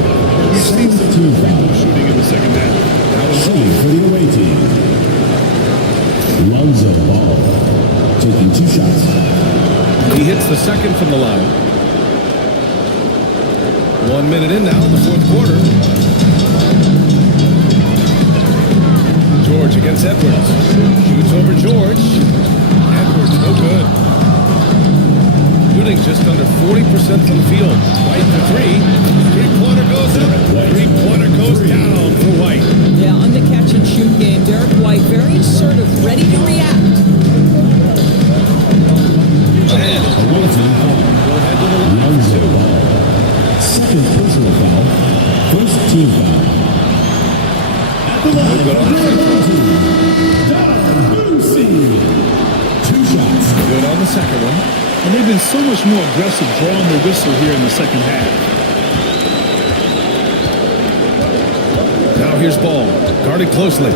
We've seen some Team foul. shooting in the second half. Shooting for the away team. Lonzo Ball. Taking 2 shots. He hits the second from the line. 1 minute in now in the fourth quarter. George against Edwards. Shoots over George. Edwards, no good. Shooting just under 40% from the field. White for 3. Three-pointer goes up. Three-pointer goes down for White. Yeah, on the catch and shoot game, Derek White very assertive, ready to react. And Away team foul. we'll head to the line. Lonzo Ball. Second personal foul. First team foul. At the line. Good on the free throw. Boosie. 2 shots. Good on the second one. And they've been so much more aggressive drawing the whistle here in the second half. Now here's Ball. Guarded closely.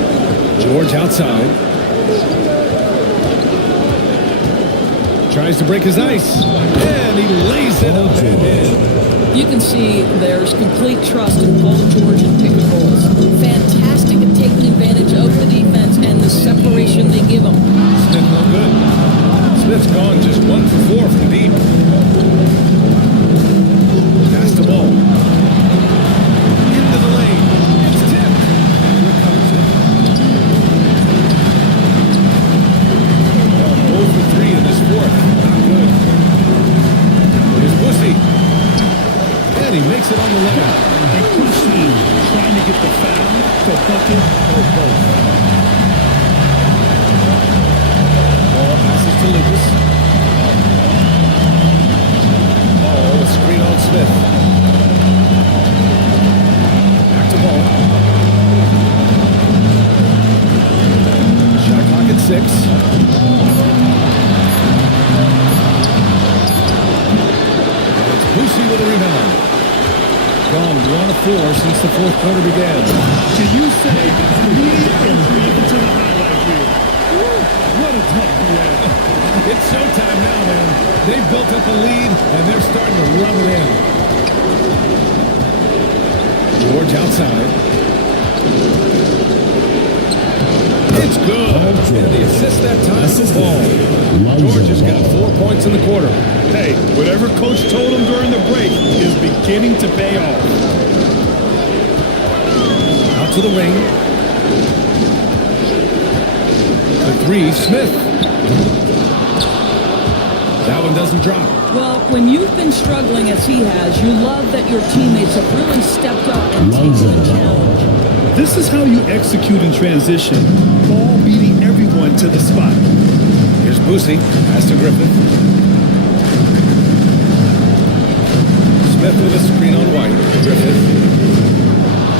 George outside. Tries to break his ice. And he lays it up and in. You can see there's complete trust in Paul George and pick and rolls. Fantastic at taking advantage of the defense and the separation they give him. Smith no good. Smith's gone just 1 for 4 from deep. Pass the ball. Into the lane. It's tipped. And here comes it. 0 for 3 in this fourth. Not good. Here's Boosie. And he makes it on the layup. And Boosie trying to get the foul, the bucket, or both. Ball passes to Lucas. Ball, a screen on Smith. Back to Ball. 1 of 4 since the fourth quarter began. Can you say immediate entry into the highlight reel? What a tough duel. It's showtime now, man. They've built up a lead, and they're starting to rub it in. George outside. It's good. And the assist that time to Ball. George has got 4 points in the quarter. Hey, whatever coach told him during the break is beginning to pay off. Out to the wing. The three, Smith. That one doesn't drop. Well, when you've been struggling as he has, you love that your teammates have really stepped up and taken the challenge. This is how you execute in transition. Ball beating everyone to the spot. Here's Boosie. Pass to Griffin. Smith with a screen on White. Griffin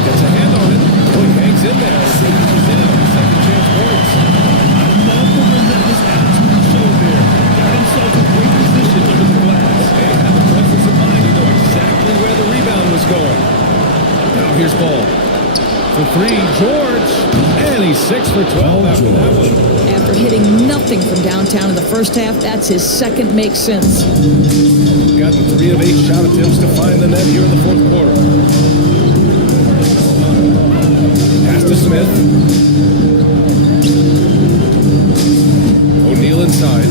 gets a hand on it. Oh, he hangs in there. He's in. Second chance points. I love the relentless attitude he showed there. Got himself in great position under the glass. They have the presence of mind to know exactly where the rebound was going. Now here's Ball. For three, George. And he's 6 for 12 after that one. After hitting nothing from downtown in the first half, that's his second make since. Gotten 3 of 8 shot attempts to find the net here in the fourth quarter. Pass to Smith. O'Neal inside.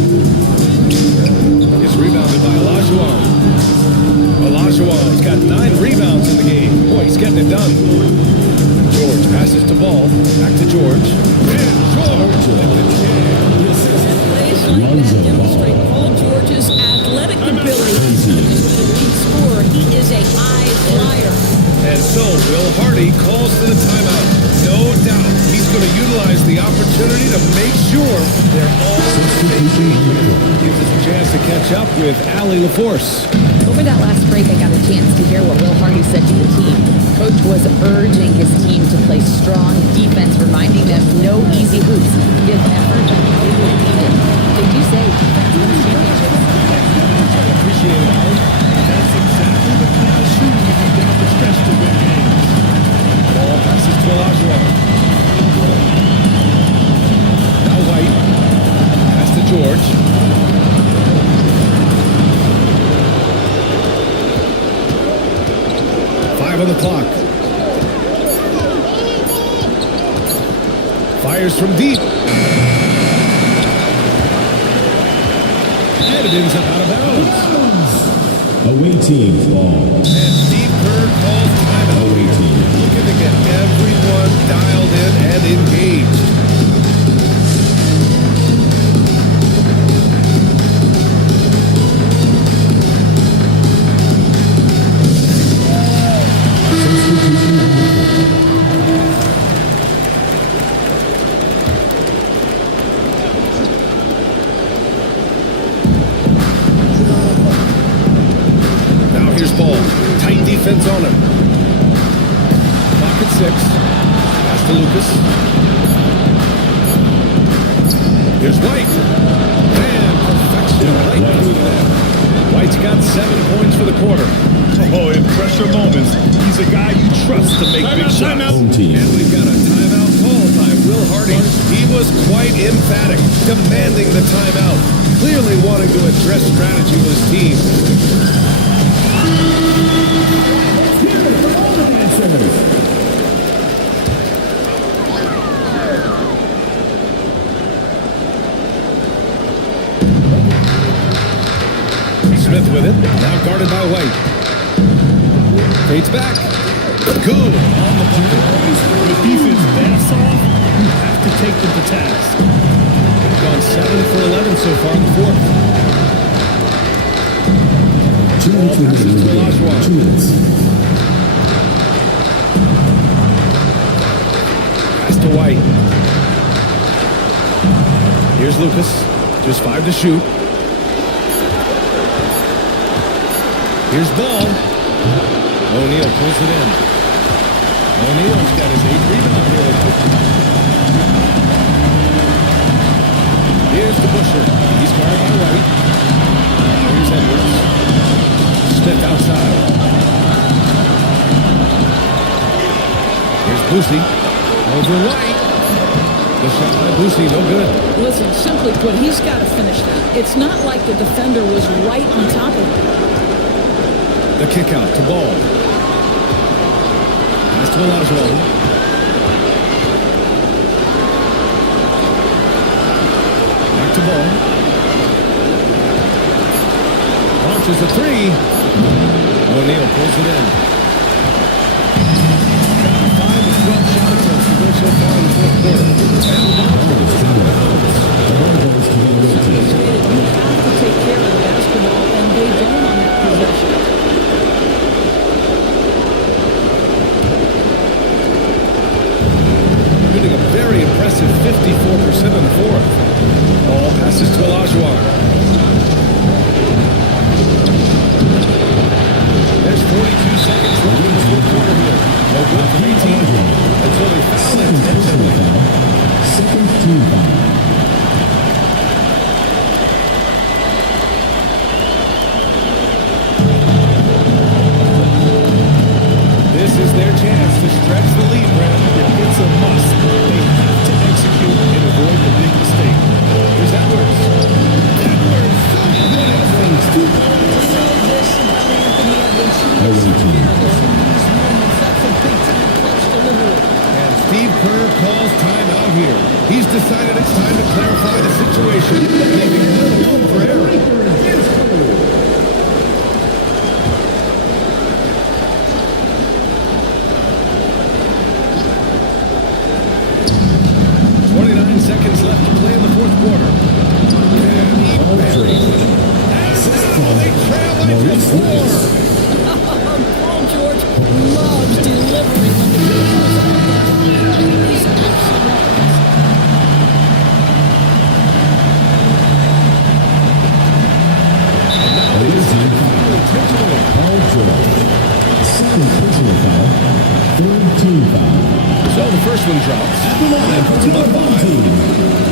It's rebounded by Olajuwon. Olajuwon's got 9 rebounds in the game. Boy, he's getting it done. George passes to Ball. Back to George. And George with the jam. Plays like that demonstrate Paul George's athletic ability. Not just a lead scorer, he is a high flyer. And so Will Hardy calls for the timeout. No doubt he's going to utilize the opportunity to make sure they're all on the same page. Gives us a chance to catch up with Allie LaForce. Over that last break, I got a chance to hear what Will Hardy said to the team. Coach was urging his team to play strong defense, reminding them no easy hoops, give effort and help when needed. They do say defense wins championships. I appreciate it, Allie. That's exactly the kind of shooting you can down the stretch to win games. Ball passes to Olajuwon. Now White. Pass to George. On the clock. Fires from deep. And it ends up out of bounds. Away team ball. And Steve Kerr calls timeout. Away team. Looking to get everyone dialed in and engaged. Defense on him. Clock at 6. Pass to Lucas. Here's White. And perfection right through the net. White's got 7 points for the quarter. Oh, in pressure moments, he's a guy you trust to make big shots. Home team. And we've got a timeout called by Will Hardy. He was quite emphatic, demanding the timeout, clearly wanting to address strategy with his team. Smith with it, now guarded by White. Fades back. Good on the bucket. With defense backs off, you have to take them to task. They've gone 7 for 11 so far in the fourth. 2 minutes in the game. 2 minutes. Pass to White. Here's Lucas. Just 5 to shoot. Here's Ball. O'Neal pulls it in. O'Neal's got his 8th rebound here. Here's the Busher. He's guarded by White. Here's Edwards. Smith outside. Boosie over White. The shot by Boosie, no good. Listen, simply put, he's got to finish that. It's not like the defender was right on top of him. The kick out to Ball. Pass to Olajuwon. Back to Ball. Launches a three. O'Neal pulls it in. 5 of 12 shot attempts to go so far in the fourth quarter. And Simply stated, you have to take care of the basketball, and they don't on that possession. shooting a very impressive 54% in the fourth. Ball passes to Olajuwon. There's 42 seconds left in the fourth quarter here. No good from 18 until they foul intentionally. Second team foul. This is their chance to stretch the lead, Brad. It's a must. They have to execute and avoid the big mistake. Here's Edwards. Edwards! And Steve Kerr calls timeout here. He's decided it's time to clarify the situation, leaving little room for error. 29 seconds left to play in the fourth quarter. And he buried it. And now they trail by just 4. Paul George loves delivering when the game is on the line. He's absolutely And now they just intentionally. Paul George. Second personal foul. Third team foul. So the first one drops. And puts him up 5.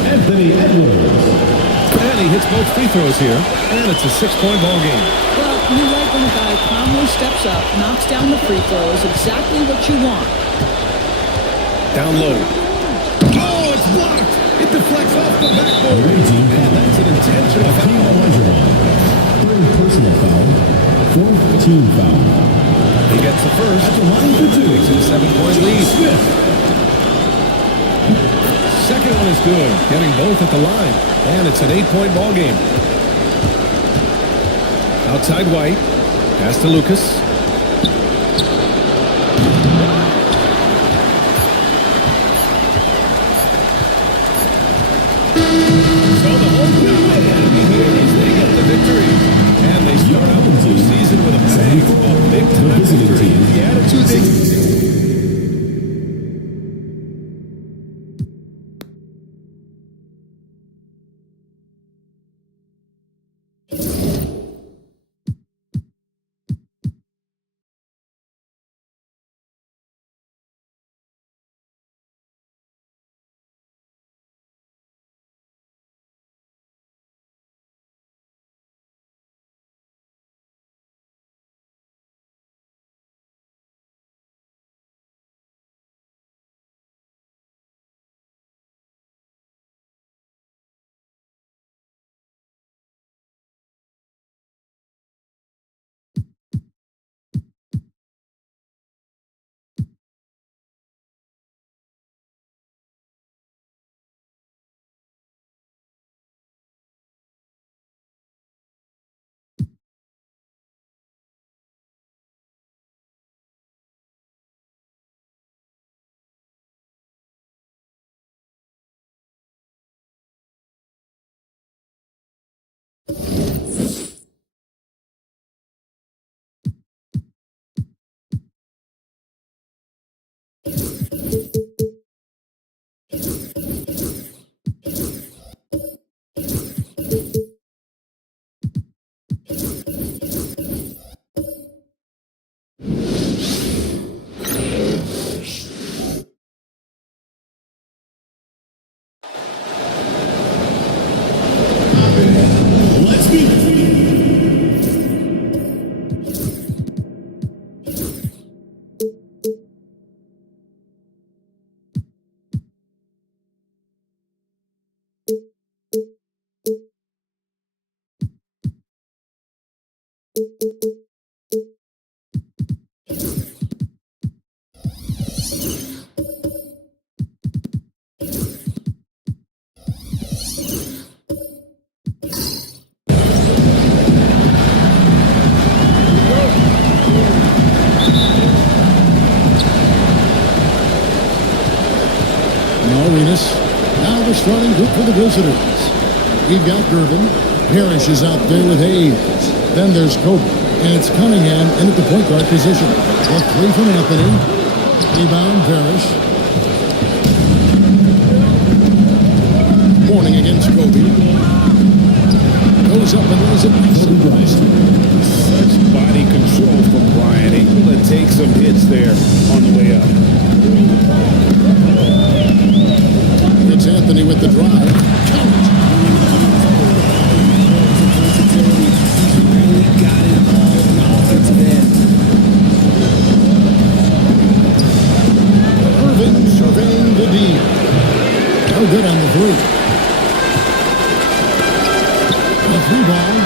Anthony Edwards. And he hits both free throws here. And it's a 6-point ball game. Well, you like when a guy calmly steps up, knocks down the free throws, exactly what you want. Down low. Oh, it's blocked. It deflects off the backboard. And that's an intentional foul. Third personal foul. Fourth team foul. He gets the first. That's a line for 2. Makes it a 7-point lead. Second one is good. Getting both at the line. And it's an 8-point ball game. Outside White. Pass to Lucas. So the home crowd happy here as they get the victory. And they start out the postseason with a bang. A big-time victory. The attitude they... Arenas. Now the starting group for the visitors. We've got Durbin. Parrish is out there with Hayes. Then there's Kobe. And it's Cunningham in at the point guard position. A three from Anthony. Rebound, Parrish. Warning against Kobe. Goes up and lays it. Such body control from Bryant. Able to take some hits there on the way up. It's Anthony with the drive. Count. Irvin surveying the D. No good on the three. The three ball.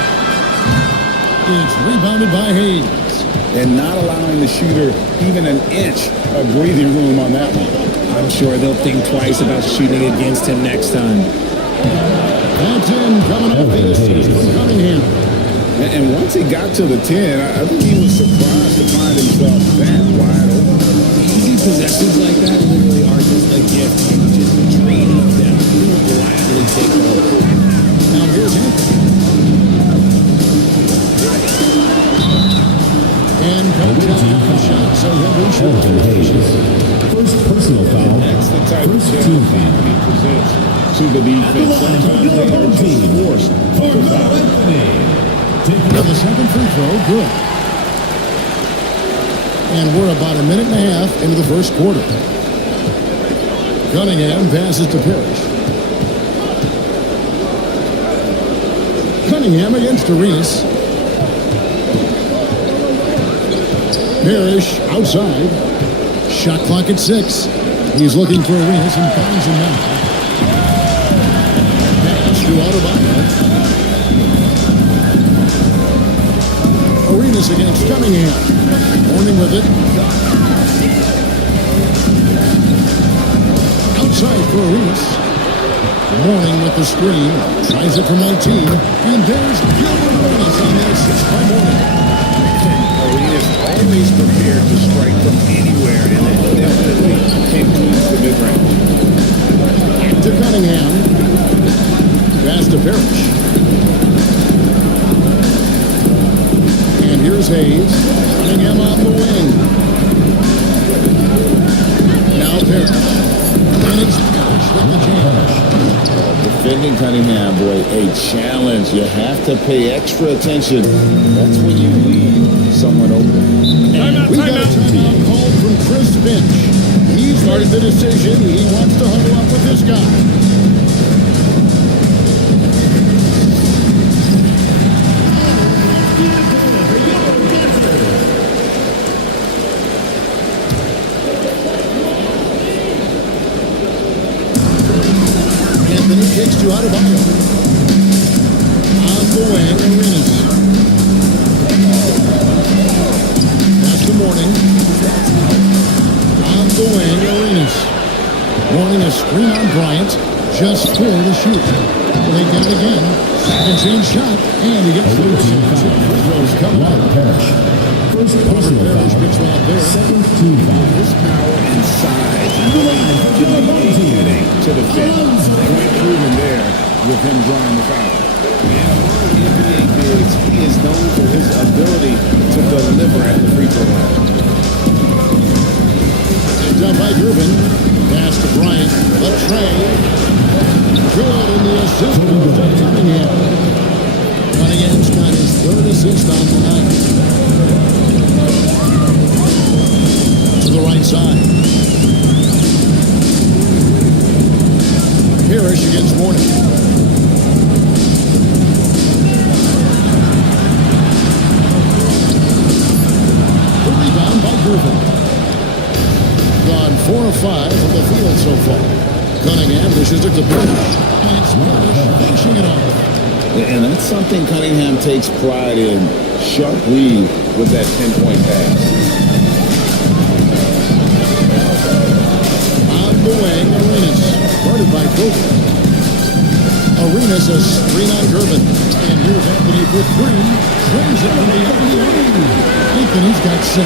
It's rebounded by Hayes. And not allowing the shooter even an inch of breathing room on that one. I'm sure they'll think twice about shooting against him next time. That's in coming off the assist from Cunningham. And once he got to the 10, I think he was surprised to find himself that wide open. Easy possessions like that literally are just a gift. You just dream of them. You will gladly take those. Now here's Anthony. And comes out the shot, so he'll be short. First personal foul. That's the type of Team challenge foul. he presents to the defense. Sometimes they are just forced to foul. Now the second free throw, good. And we're about a minute and a half into the first quarter. Cunningham passes to Parrish. Cunningham against Arenas. Parrish outside. Shot clock at 6. He's looking for Arenas and finds him now. Pass to Adebayo. Arenas against Cunningham. Warning with it. Outside for Arenas. Warning with the screen. Tries it from 19. And there's Gilbert Arenas on the assist by Warning. Arenas always prepared to strike from anywhere, and it definitely includes the mid-range. Back to Cunningham. Pass to Parrish. And here's Hayes. Cunningham on the wing. Now Parrish. And it's Parrish with the jam. Defending Cunningham, boy, a challenge. You have to pay extra attention. That's when you leave someone open. We got a timeout call from Chris Finch. He started the decision. He wants to huddle up with his guy. Anthony kicks to Adebayo. On the wing, Arenas. That's the Warning. On the wing, Arenas. Warning a screen on Bryant. Just for the shoot. They get it again. Second chance shot. And he gets the free throws coming up. First personal Parrish foul. picks one up there. Second team foul. His power and size can be anything to defend. They went proven there with him drawing the foul. And among NBA bigs, he is known for his ability to deliver at the free throw line. Picked up by Durbin. Pass to Bryant. A tray. Good in the assist to Cunningham. Cunningham's got his third assist on the night. To the right side. Parrish against Warning. The rebound by Durbin. Gone 4 of 5 from the field so far. Cunningham dishes it to Parrish. And it's Parrish finishing it off. And that's something Cunningham takes pride in. Sharp read with that 10-point pass. On the wing, Arenas. Guarded by Kobe. Arenas a screen on Gervin. And here's Anthony for three. Trains it from the NBA. Anthony's got 6.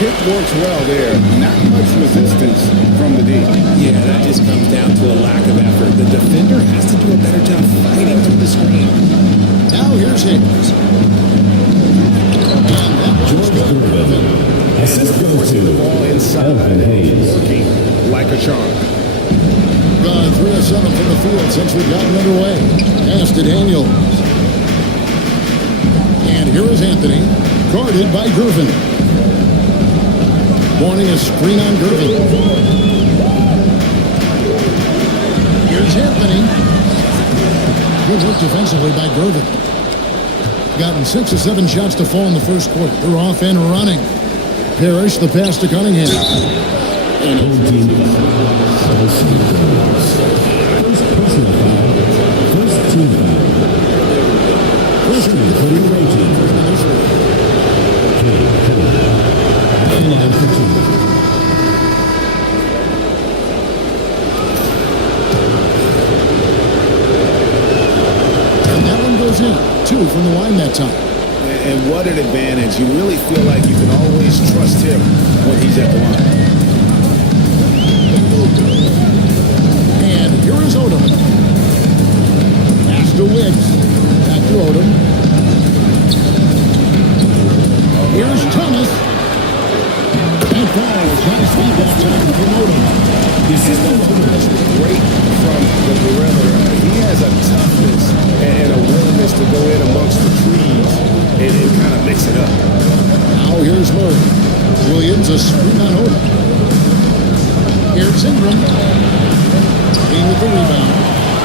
Pick works well there. Not much resistance from the D. Yeah, that just comes down to a lack of effort. The defender has to do a better job fighting through the screen. Now here's Hayes. George Gervin. Assist goes to The ball inside. Elvin Hayes. Working like a charm. Gone 3 of 7 from the field since we got underway. Pass to Daniels. And here is Anthony, guarded by Gervin. Warning a screen on Gervin. Here's Anthony. Good work defensively by Gervin. Gotten 6 or 7 shots to fall in the first quarter. They're off and running. Parrish, the pass to Cunningham. And Home team. First personal foul. First team foul. First team for the away team. And line for 2. And that one goes in. 2 from the line that time. And what an advantage. You really feel like you can always trust him when he's at the line. And here is Odom. Pass to Wicks. Back to Odom. Here's Thomas. And falls. Nice feed that time from Odom. This is great from the perimeter. He has a toughness and a willingness to go in amongst the trees and kind of mix it up. Now here's Murray. Williams a screen on Odom. Here's Ingram. In with the rebound.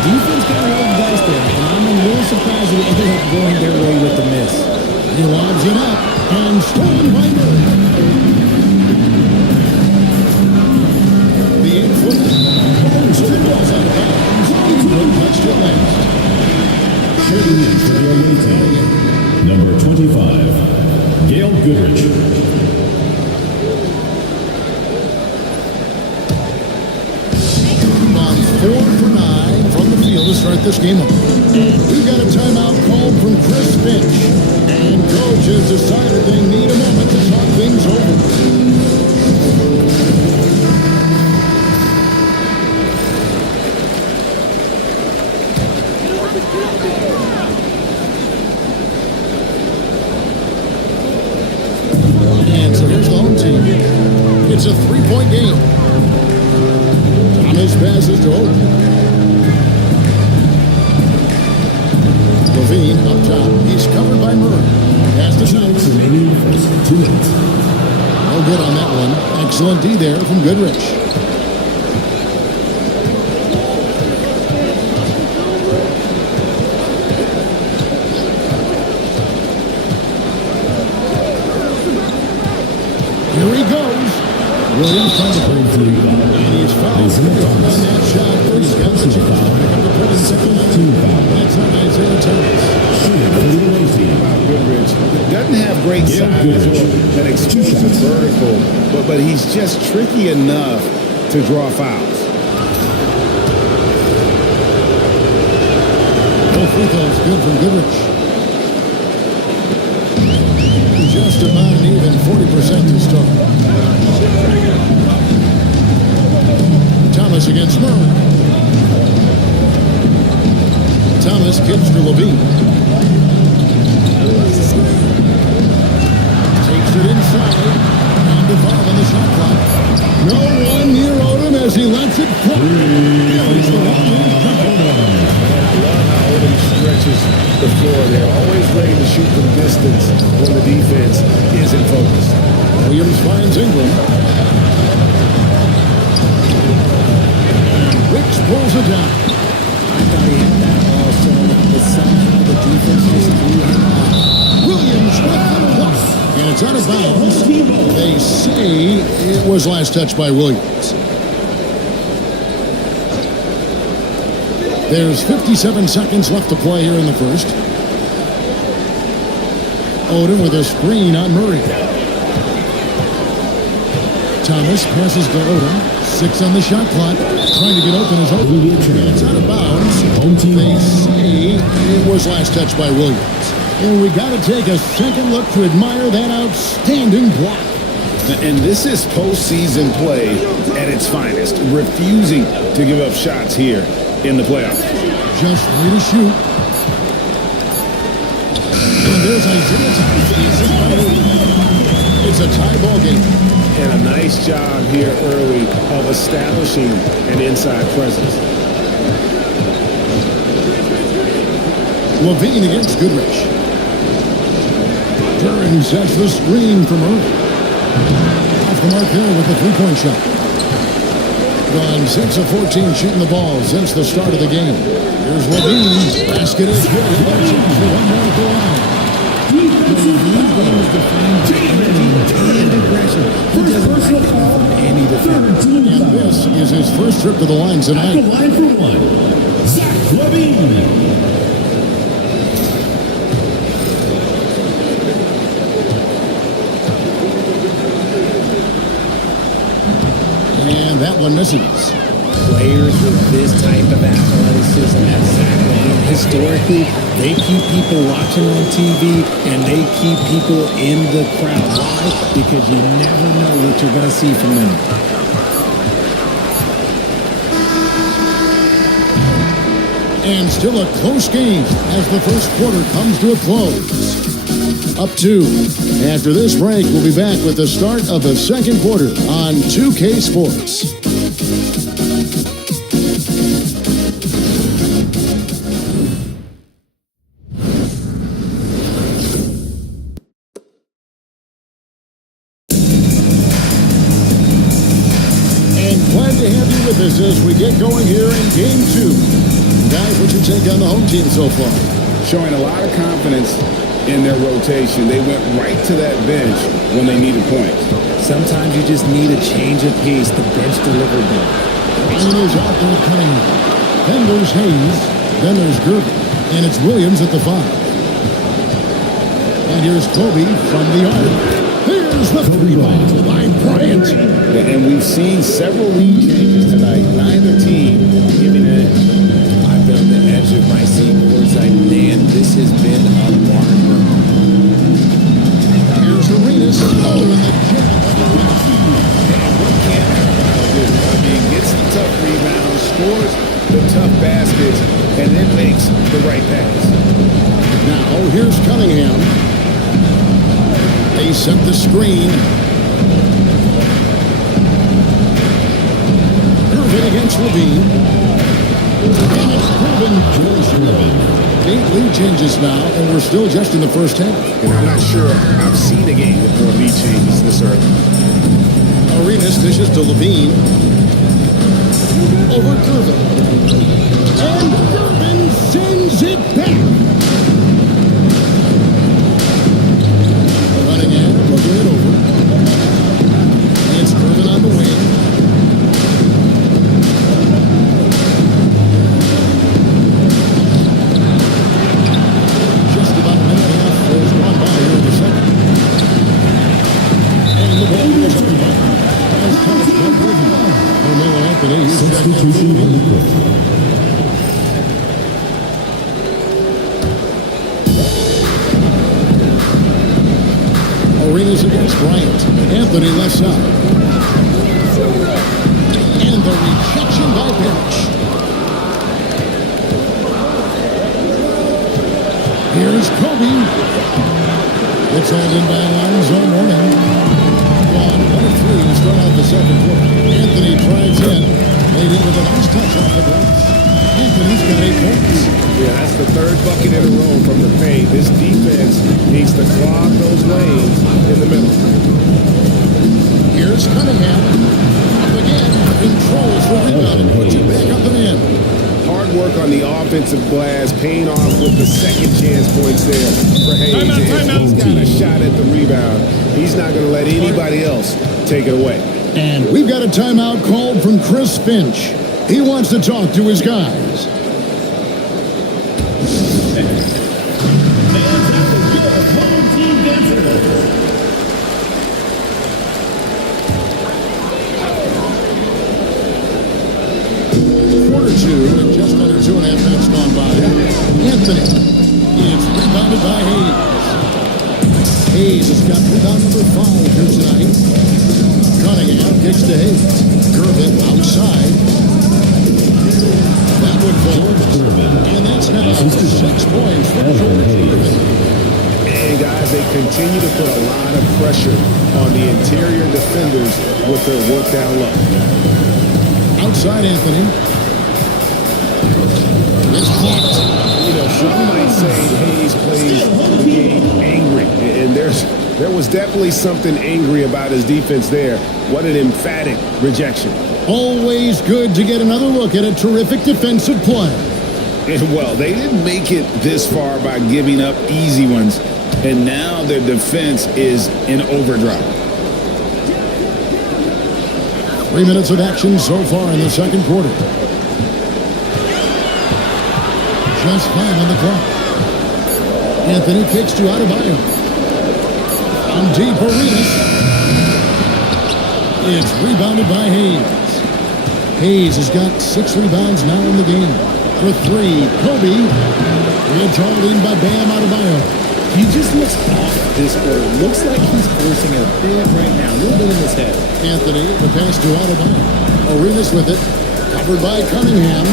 Defense got a little guys there, and I'm a little surprised that it ended up going their way with the miss. He lobs it up and stolen by Murray. The 8-footer. Two balls out of bounds. Ingram touched it last. Shooting in for the away team. Number 25, Gail Goodrich. On 4 for 9 from the field to start this game up. We've got a timeout called from Chris Finch. And coach has decided they need a moment to talk things over. And so here's the home team. It's a 3-point game. Thomas passes to Odom. Levine up top. He's covered by Murray. Pass to Jones. Remaining first 2 minutes. No good on that one. Excellent D there from Goodrich. Here he goes. Williams trying to break through. And he's fouled on that shot. He's got the chance to pick up the point in the second half. That's on Isaiah Thomas. Goodrich doesn't have great size or an explosive vertical, but he's just tricky enough to draw fouls. Both free throws good from Goodrich. Just about an even 40% to start. Thomas against Murray. Thomas gives to Levine. Takes it inside. Down to 5 on the shot clock. No one near Odom as he lets it fly. He's the one-hand couple. Odom stretches the floor. They're always ready to shoot from distance when the defense isn't focused. Williams finds Ingram. Wicks pulls it down. I thought he had that all sewn up, but somehow the defense just threw him off. Williams with the block. And it's out of bounds. They say it was last touched by Williams. There's 57 seconds left to play here in the first. Odom with a screen on Murray. Thomas passes to Odom. 6 on the shot clock. Trying to get open as Odom. It's out of bounds. They say it was last touched by Williams. And we got to take a second look to admire that outstanding block. And this is postseason play at its finest, refusing to give up shots here in the playoffs. Just 3 to shoot. And there's Isaiah Thomas. It's a tie ball game. And a nice job here early of establishing an inside presence. Levine against Goodrich. Duran sets the screen from early. Off the mark there with the three-point shot. Gone 6 of 14 shooting the ball since the start of the game. Here's Levine. Basket is good. One more at the line. And this is his first trip to the line tonight. At the line for one, Zach Levine. And that one misses. Players with this type of athleticism at Zach Levine, historically, they keep people watching on TV and they keep people in the crowd. Why? Because you never know what you're going to see from them. And still a close game as the first quarter comes to a close. Up 2. After this break, we'll be back with the start of the second quarter on 2K Sports. And glad to have you with us as we get going here in Game 2. Guys, what's your take on the home team so far? Showing a lot of confidence in their rotation. They went right to that bench when they needed points. Sometimes you just need a change of pace. The bench delivered them. Islanders out there with Cunningham. Then there's Hayes. Then there's Gerber. And it's Williams at the 5. And here's Kobe from the arc. Here's the 3-ball by Bryant. And we've seen several lead changes tonight. Neither team giving an edge. I've been on the edge of my seat towards like, man, this has been a marker. Here's Arenas. Oh, and the jam. What can't do? I mean, gets the tough rebounds, scores the tough baskets, and then makes the right pass. Now, here's Cunningham. They set the screen. Irvin against Levine. And it's Irvin. 8 lead changes now, and we're still just in the first half. And I'm not sure I've seen a game with more lead changes this early. Arenas dishes to Levine. Over Irvin. And Irvin sends it back. Cunningham looking it over. It's Irvin on the wing. Just about a minute and a half has gone by here in the second. And the ball goes up the back. As Thomas got Irvin. Carmelo Anthony, he's got Substitution on the court. Arenas against Bryant. Anthony left side. And the rejection by Parrish. Here's Kobe. It's all in by Alonzo Mourning. Gone 1 of 3 to start out the second quarter. Anthony drives in. Made in with a nice touch off the glass. Anthony's got 8 points. Yeah, that's the third bucket in a row from the paint. This defense needs to clog those lanes in the middle. Here's Cunningham. Up again. Controls the rebound. Puts it back up and in. Hard work on the offensive glass, paying off with the second chance points there for Hayes. If he's got a shot at the rebound, he's not going to let anybody else take it away. And we've got a timeout called from Chris Finch. He wants to talk to his guys. Fans have to give home team 2.5 minutes gone by. Anthony. It's rebounded by Hayes. Hayes has got rebound number 5 here tonight. Cunningham kicks to Hayes. Gervin outside. That would fall. And that's now 6 points for George Gervin. And guys, they continue to put a lot of pressure on the interior defenders with their work down low. Outside Anthony. It's blocked. You know, some might say Hayes plays the game angry. And there was definitely something angry about his defense there. What an emphatic rejection. Always good to get another look at a terrific defensive play. And well, they didn't make it this far by giving up easy ones. And now their defense is in overdrive. 3 minutes of action so far in the second quarter. Just 5 on the clock. Anthony kicks to Adebayo. On deep, Arenas. It's rebounded by Hayes. Hayes has got 6 rebounds now in the game. For 3, Kobe. It's hauled in by Bam Adebayo. He just looks off this quarter. Looks like he's forcing it a bit right now. A little bit in his head. Anthony, the pass to Adebayo. Arenas with it. Covered by Cunningham.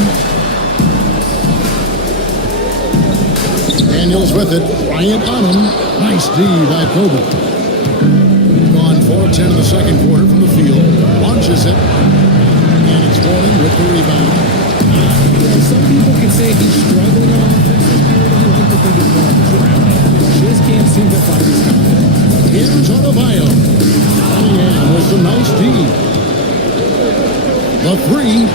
Daniels with it. Bryant on him. Nice D by Kobe. Gone 4 of 10 in the second quarter from the field. Launches it. And it's Gordon with the rebound. Yeah, some people can say he's struggling on offense. I like to think he's going to drown. Just can't seem to find his confidence. Here's Adebayo. Cunningham with a nice D. The 3.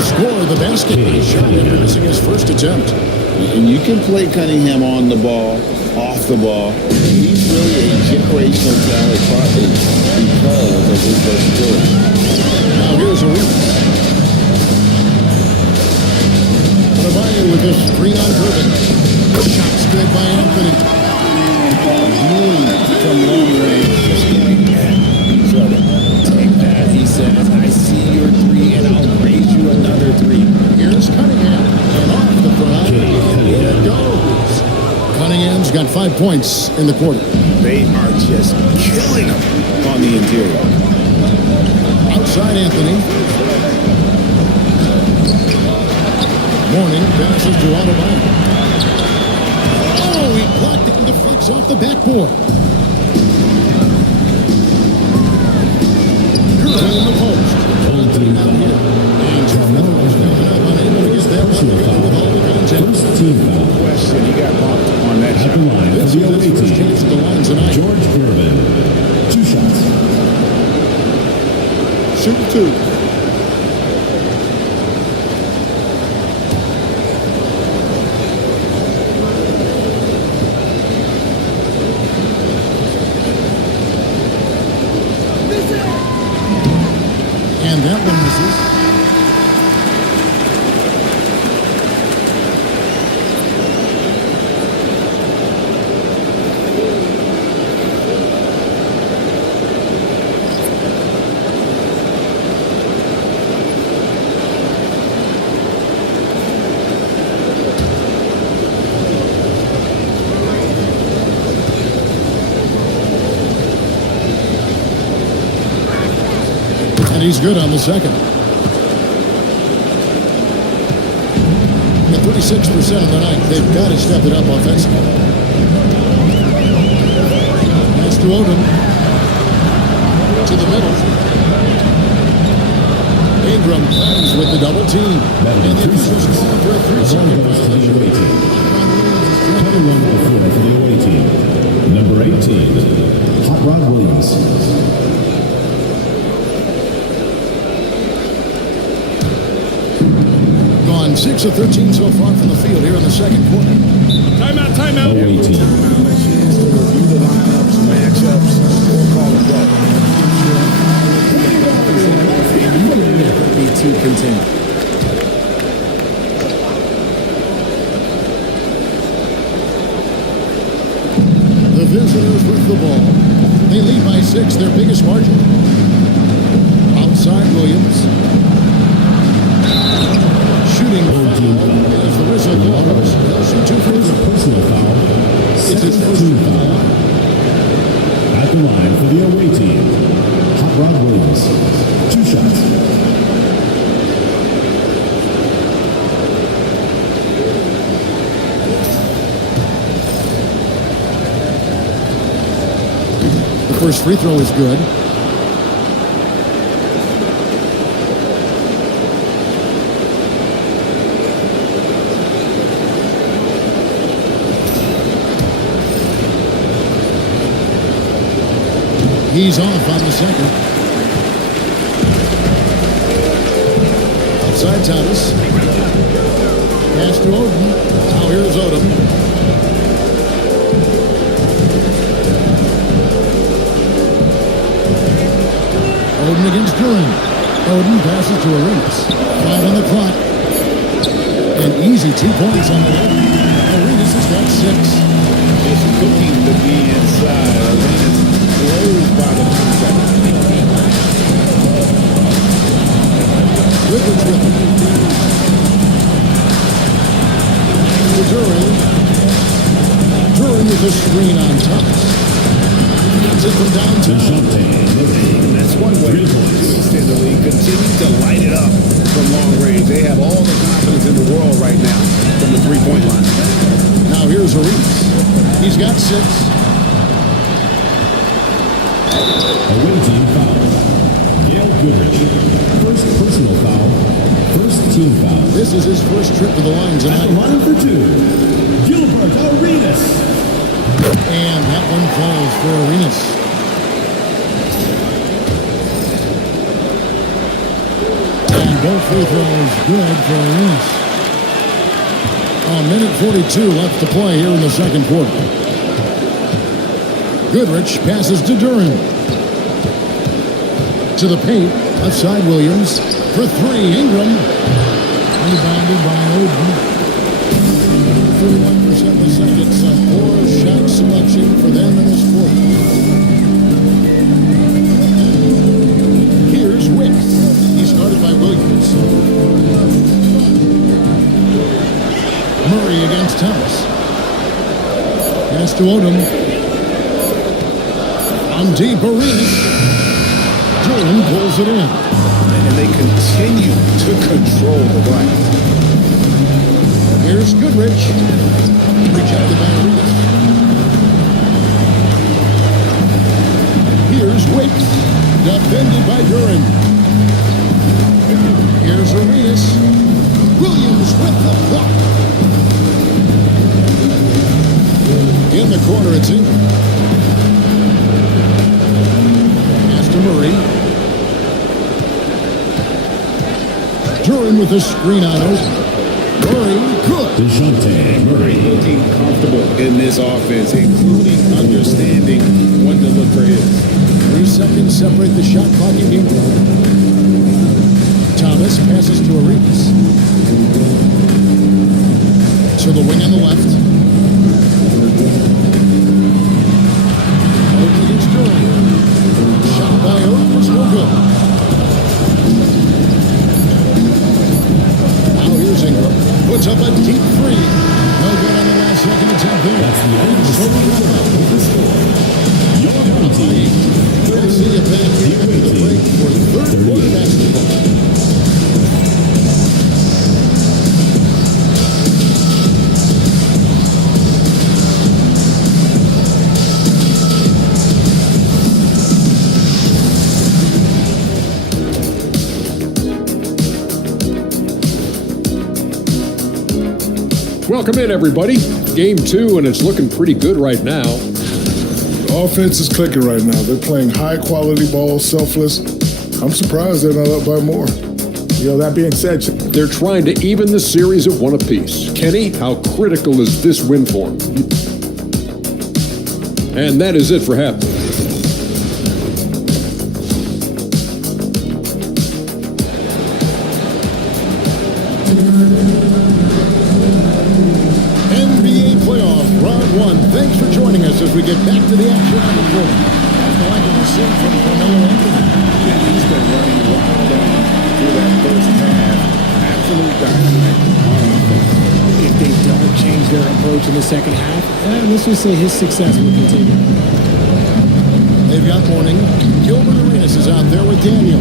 Score the basket. Shot after missing his first attempt. And you can play Cunningham on the ball, off the ball. He's really a generational talent partly because of his versatility. Now here's Arenas. Adebayo with a screen on Gervin. Shots good by Anthony. From long range, just like that. So take that, he says. I see your 3, and I'll raise you another 3. Here's Cunningham. And off the front. Here it goes. Cunningham's got 5 points in the quarter. They are just killing them on the interior. Outside Anthony. Morning passes to Adebayo. Oh, he blocked it and deflects off the backboard. Gervin in the post. Out here. And Gervin is unable to get there with all the contact. No question, he got bumped on that shot. This is his first chance at the line tonight. George Gervin, 2 shots. Shoot 2. And that one misses. And he's good on the second. At 36% of the night, they've got to step it up offensively. Pass to Odom. To the middle. Ingram finds with the double team. And the officials call for a 3-second violation. 21 for the away team. Number 18, Hot Rod Williams. Gone 6 of 13 so far from the field here in the second quarter. Timeout, timeout. Away team. A chance to review the lineups, matchups, or call it go. You can never be too content. The visitors with the ball. They lead by 6, their biggest margin. Outside Williams. Shooting foul the calls. He'll shoot 2 free throws. Personal foul. It's his first Team foul. At the line for the away team, Hot Rod Williams. 2 shots. The first free throw is good. He's off on the second. Outside Thomas. Pass to Odom. Now here's Odom. Odom against Duran. Odom passes to Arenas. 5 on the clock. An easy 2 points on goal. Arenas has got 6. It's cooking to be inside. Arenas blows by the 2 seconds. Goodrich with it. To Duran. Duran with a screen on Thomas. Gets it from downtown. That's one way to extend the lead. Continue to light it up from long range. They have all the confidence in the world right now from the 3-point line. Now here's Arenas. He's got 6. Away team foul. Gail Goodrich. First personal foul. First team foul. This is his first trip to the line At tonight. the line for 2, Gilbert Arenas. And that one falls for Arenas. And both free throws good for Arenas. A minute 42 left to play here in the second quarter. Goodrich passes to Duran. To the paint, outside Williams. For 3, Ingram. Rebounded by Odom. 31% of the seconds. A poor shot selection for them in this quarter. Here's Wicks. He's guarded by Williams. Murray against Thomas. Pass to Odom. On deep, Arenas. Duran pulls it in. And they continue to control the glass. Here's Goodrich. Rejected by Arenas. Here's Wicks. Defended by Duran. Here's Arenas. Williams with the block. In the corner, it's Ingram. Pass to Murray. Duran with a screen on Odom. Murray, good. DeJounte Murray. Looking comfortable in this offense, including understanding when to look for his. 3 seconds separate the shot clock in game. Thomas passes to Arenas. To the wing on the left. Odom against Duran. Shot by Odom was no good. Now here's Ingram. Puts up a deep 3. No good on the last second attempt there. That's the end of the We'll see you back here after the break for third quarter basketball. Welcome in, everybody. Game 2, and it's looking pretty good right now. Offense is clicking right now. They're playing high-quality ball, selfless. I'm surprised they're not up by more. That being said, They're trying to even the series at 1 apiece. Kenny, how critical is this win for them? And that is it for halftime. NBA playoff round 1. Thanks for joining us as we get back to the action on the court. I like to see from Carmelo Anthony. he's been running wild on through that first half. Absolute dynamite on offense. If they approach in the second half, and let's just say his success will continue. They've got morning. Gilbert Arenas is out there with Daniel.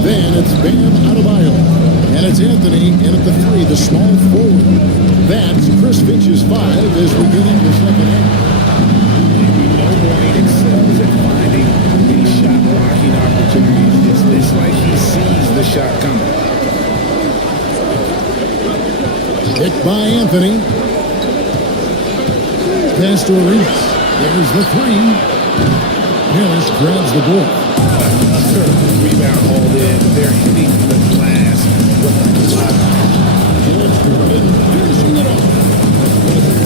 Then it's Bam Adebayo. And it's Anthony in at the 3, the small forward. That's Chris Finch's 5 as we get into the second half. No morning excels at finding these shot blocking opportunities. It's like he sees the shot coming. Picked by Anthony. Pass to Arenas. There's the 3. Harris grabs the ball. Rebound hauled in. They're hitting the glass with a lot. George Gervin finishing it off.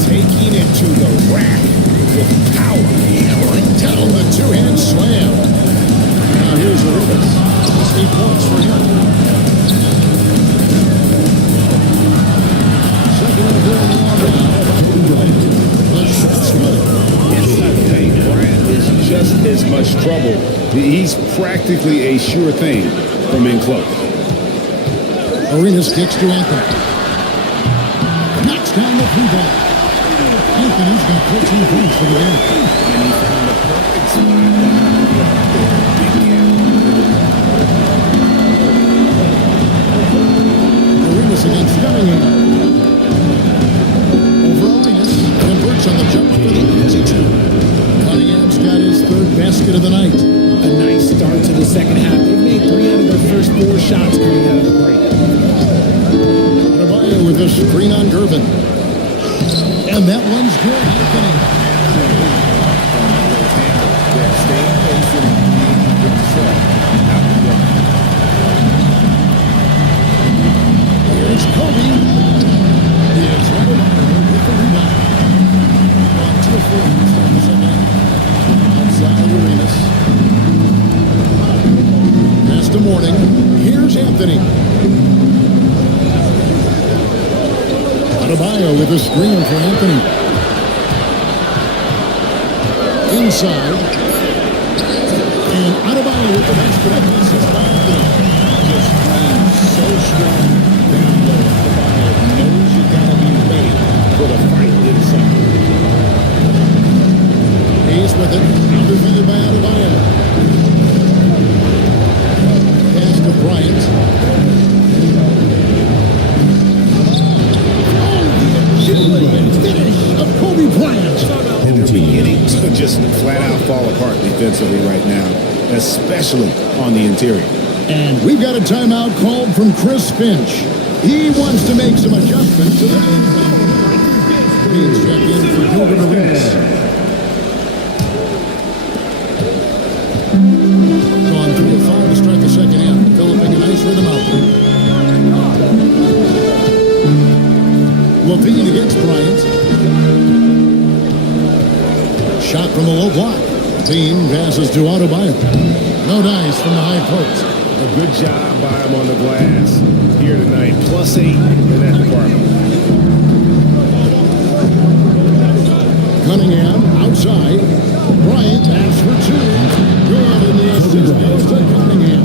Taking it to the rack with power. Hammering down the two-hand slam. Now here's Arenas. 8 points for him. Second and goal now. The shot's good. Inside the paint, Bryant is just as much trouble. He's practically a sure thing from in close. Arenas kicks to Anthony. Knocks down the 3-ball. Anthony's got 14 points for the game. And he found the perfect spot. Arenas against Cunningham. Over Arenas. Converts on the jump for the easy 2. Cunningham's got his 3rd basket of the night. A nice start to the second half. They've made 3 out of their first 4 shots coming out of the break. Adebayo with a screen on Gervin. And that one's good. Anthony. Here's Kobe. Here's Adebayo with the rebound. On 2 of 4 in the second half. Outside Arenas. Pass to Morning. Here's Anthony. Adebayo with a screen for Anthony. Inside. And Adebayo with the basket. This is Anthony. Just playing so strong down low. Adebayo knows you gotta be ready for the fight inside. He's with it. Now defended by Adebayo. Pass to Bryant. Finish of Kobe Bryant. And they're beginning to just flat out fall apart defensively right now, especially on the interior. And we've got a timeout called from Chris Finch. He wants to make some adjustments to the game. He's check in for Gilbert Arenas. Gone 3 of 5 to start the second half, developing a nice rhythm out there. Levine against Bryant. Shot from the low block. Levine passes to Adebayo. No dice from the high post. A good job by him on the glass here tonight. +8 in that department. Cunningham outside. Bryant pass for 2. Good, and the assist goes to Cunningham.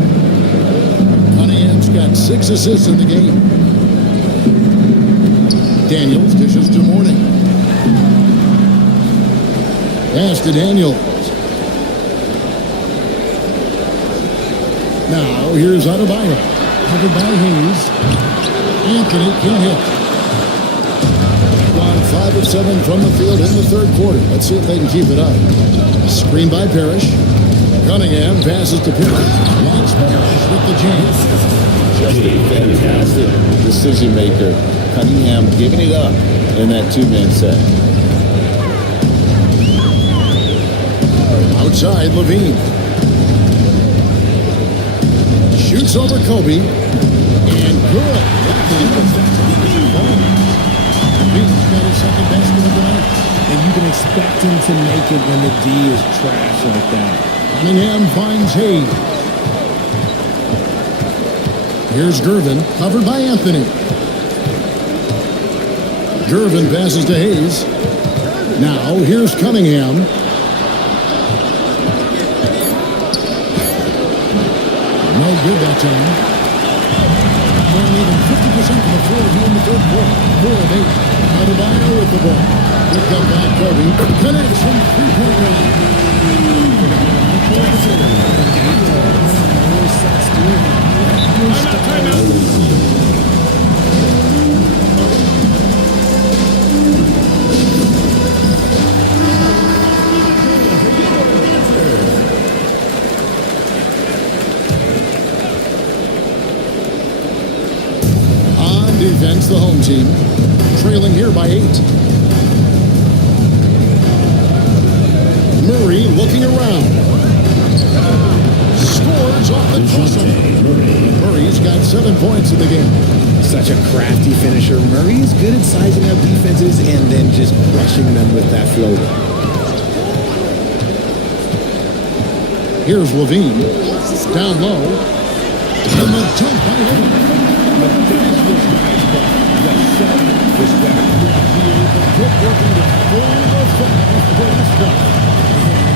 Cunningham's got 6 assists in the game. Daniels dishes to Morning. Pass to Daniels. Now here's Adebayo. Covered by Hayes. Anthony can't hit. Gone 5 of 7 from the field in the 3rd quarter. Let's see if they can keep it up. Screen by Parrish. Cunningham passes to Parrish. Likes Parrish with the jam. Just a fantastic decision maker. Cunningham giving it up in that 2-man set. Outside, Levine. Shoots over Kobe. And good. Levine's got his 2nd basket of the night. And you can expect him to make it when the D is trash like that. Cunningham finds Hayes. Here's Gervin, covered by Anthony. Gervin passes to Hayes. Now, here's Cunningham. No good that time. even 50% from the floor here in the third quarter. 4 of 8. Adebayo with the ball. Picked up by Kobe. Connection, three-point line. On defense, the home team trailing here by 8. Murray looking around. Scores off the crossover. Murray's got 7 points in the game. Such a crafty finisher. Murray is good at sizing up defenses and then just crushing them with that floater. Here's Levine. Down low. And the jump by Levine. Working to full effect for the stuff.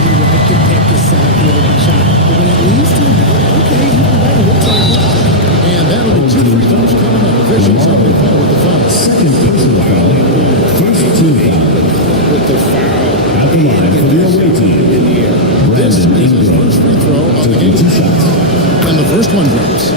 You like to pick the side the open shot. But when it leads to okay, even better. We'll take it. And that'll be 2 free throws coming up. Officials have been foul with the foul. Second personal foul. First team foul. With the foul. At the line for the away team. This is his Brandon first free throw of the Ingram. game. 2 shots. And the first one drops.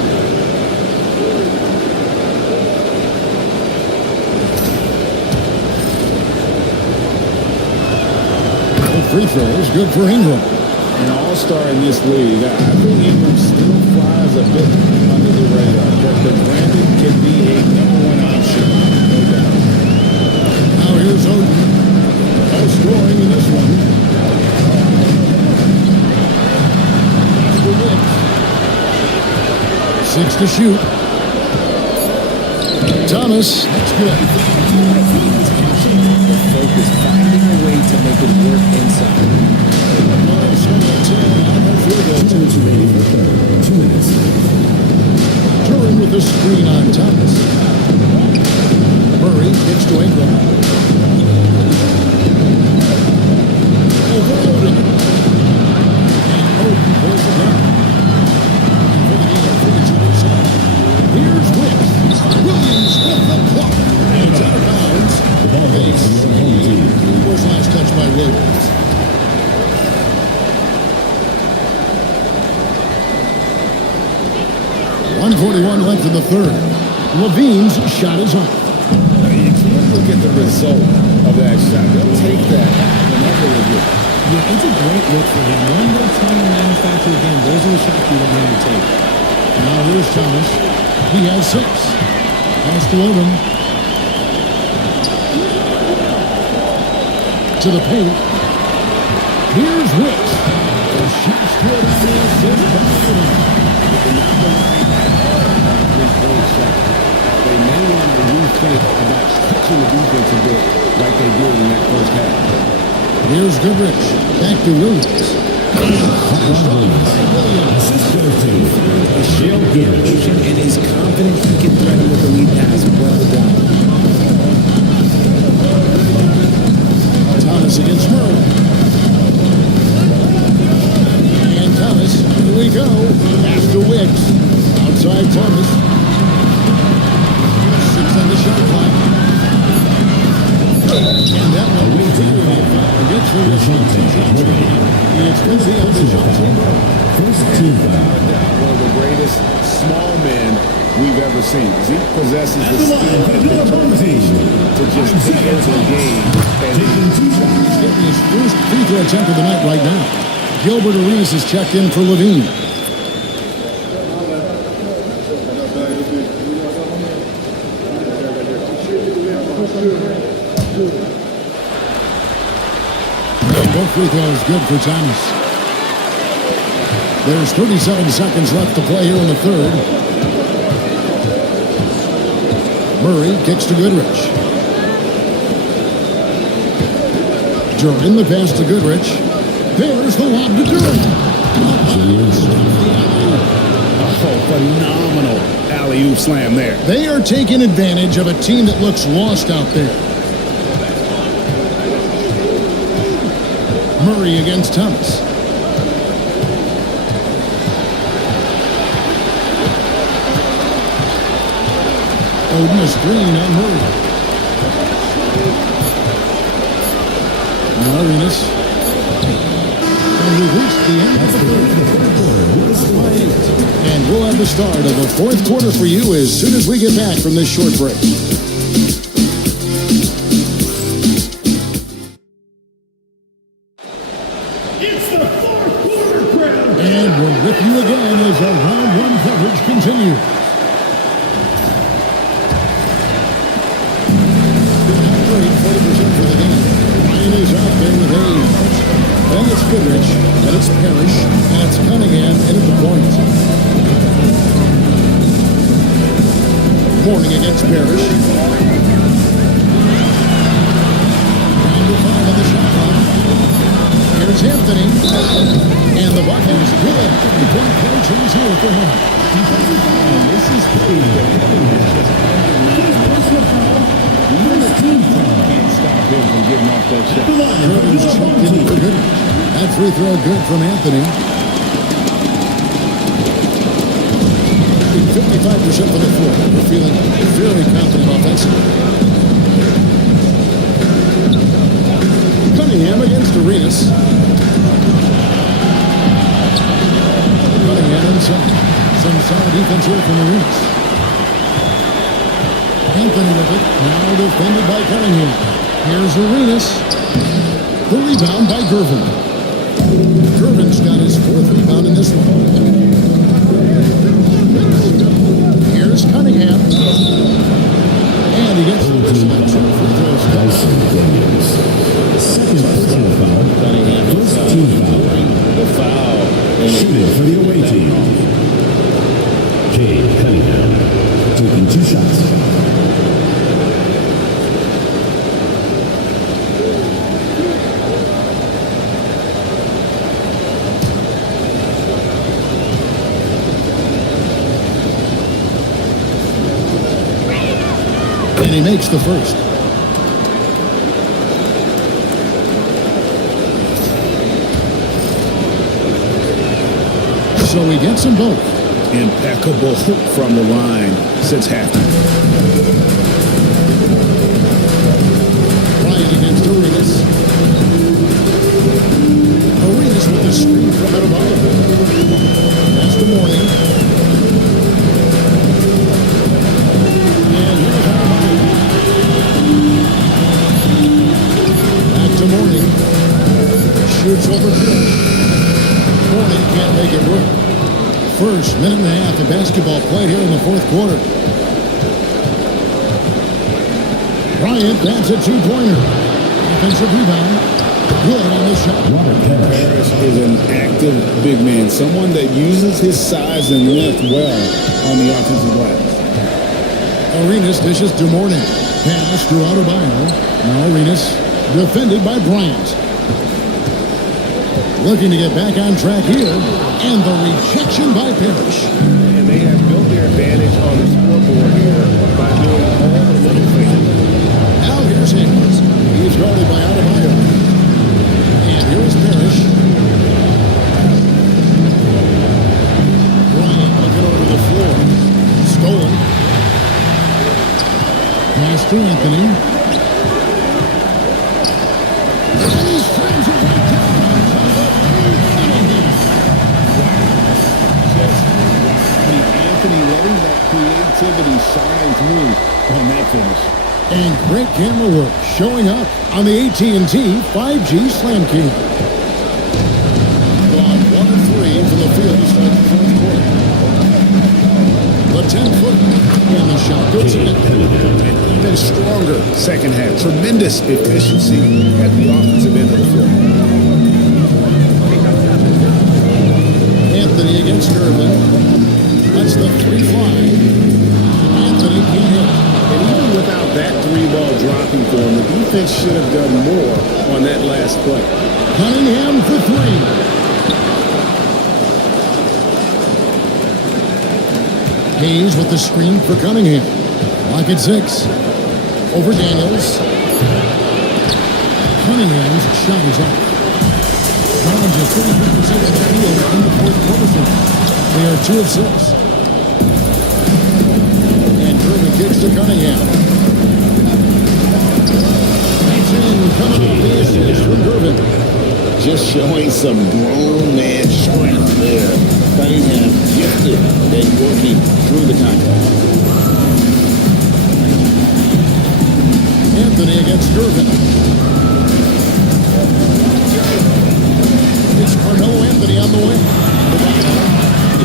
Free throws, good for Ingram. An all-star in this league. I think Ingram still flies a bit under the radar, but Brandon can be a #1 option, no doubt. Now here's Oden. No scoring in this one. For Wicks. 6 to shoot. Thomas, that's good. Focus, finding a way to make it work inside. Turin with the screen on Thomas. Murray kicks to Ingram. Over Oden. And Oden pulls it down. For the game at 42%. Here's Wicks. Williams with the block. And out of bounds. Was last touch by Williams. 1:41 left in the third. Levine's shot is off. You can't look at the result of that shot. They'll take that whenever they get. Yeah, it's a great look for him. One more trying to manufacture again. Those are the shots you want him to take. Now here's Thomas. He has 6. Pass to Oden. To the paint. Here's Wicks. The shot's good on the assist by Oden. They may want to rethink about stretching the defense a bit like they did in that first half. Here's Goodrich. Back to Williams. And he's confident he can threaten with the lead pass. Well done. Thomas against Murray. And Thomas, here we go. Pass to Wicks. Outside Thomas. 6 on the shot clock. And that one will be against the It's Quincy on the shot clock. First team foul. One of the greatest small men we've ever seen. He possesses the skill and determination to just take into the game. And he's getting his first free throw attempt of the night right now. Gilbert Arenas is checked in for Levine. Both free throws good for Thomas. There's 37 seconds left to play here in the third. Murray kicks to Goodrich. Duran the pass to Goodrich. There's the lob to Duran. oh, phenomenal alley-oop slam there. They are taking advantage of a team that looks lost out there. Murray against Thomas. Oden a screen on Murray. Now Arenas. And we've reached the end of the third quarter. And we'll have the start of the fourth quarter for you as soon as we get back from this short break. It's the fourth quarter crowd. And we're with you again as our round one coverage continues. Not great, 40% for the game. Ryan is out there with Hayes. Then it's Goodrich, then it's Parrish, and it's Cunningham in at the point. Morning against Parrish. Down to 5 on the shot clock. Here's Anthony. And the bucket is good. The point coach is here for him. This is key. Even the team can't stop him from getting off that shot. Jordan's chucked in for good. That free throw good from Anthony. 55% for the floor. We're feeling very confident offensively. Cunningham against Arenas. Cunningham inside. Some solid defense here from Arenas. Anthony with it. Now defended by Cunningham. Here's Arenas. The rebound by Gervin. Gervin's got his fourth rebound in this one. Here's Cunningham. And he gets the whistle. Two free throws. Dyson Williams. Second personal foul. First team foul. The foul. Shooting for the away team. Cade Cunningham taking 2 shots. And he makes the first. So he gets them both. Impeccable from the line since halftime. Bryant against Arenas. Arenas with the screen from Adebayo. That's the morning. And here's Adebayo. Back to Morning. Shoots over Hill. Morning can't make it work. First minute and a half of basketball played here in the fourth quarter. Bryant grabs a two-pointer. Offensive rebound. Good on the shot. Parrish is an active big man, someone that uses his size and length well on the offensive glass. Arenas dishes to Morning. Pass to Adebayo. Now Arenas defended by Bryant. Looking to get back on track here. And the rejection by Parrish. And they have built their advantage on the scoreboard here by doing all the little things. Now here's Hayes. He's guarded by Adebayo. And here's Parrish. Bryant looking over the floor. Stolen. Pass to Anthony. And he slams it right down. Anthony letting that creativity shine through on that finish. And great camera work showing up on the AT&T 5G Slam King. Gone 1 of 3 from the field to start the fourth quarter. The 10-foot and the shot goes in. An even stronger second half. Tremendous efficiency at the offensive end of the floor. Anthony against Gervin. That's the 3 fly. Anthony can't hit. And even without that 3-ball dropping for him, the defense should have done more on that last play. Cunningham for 3. Hayes with the screen for Cunningham. Lock at 6. Over Daniels. Cunningham's shot is up. Collins is 33% of the field in the fourth quarter. They are 2 of 6. And Gervin gets Pass to Cunningham. That's in. Coming off the assist from Durbin. Just showing some grown man strength there. Cunningham gifted and working through the contact. Anthony against Durbin. It's Carmelo Anthony on the way.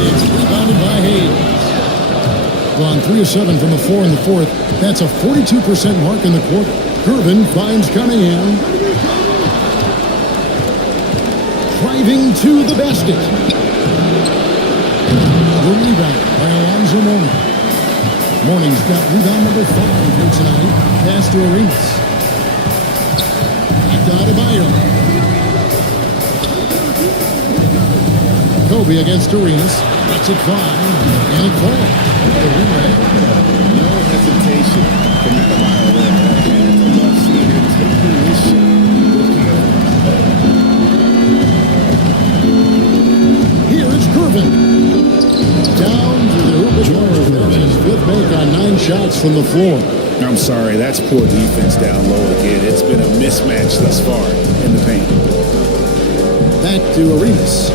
It's rebounded by Hayes. Gone 3 of 7 from the floor in the fourth. That's a 42% mark in the quarter. Durbin finds Cunningham. Driving to the basket. The rebound by Alonzo Mourning. Mourning's got rebound number 5 here tonight. Pass to Arenas. Back to Adebayo. Kobe against Arenas. That's it 5. And it falls. No hesitation from Adebayo there. And the left center taking this shot with power. Here's Durbin. Down to the hoop. That's his 5th make on 9 shots from the floor. I'm sorry, that's poor defense down low again. It's been a mismatch thus far in the paint. Back to Arenas.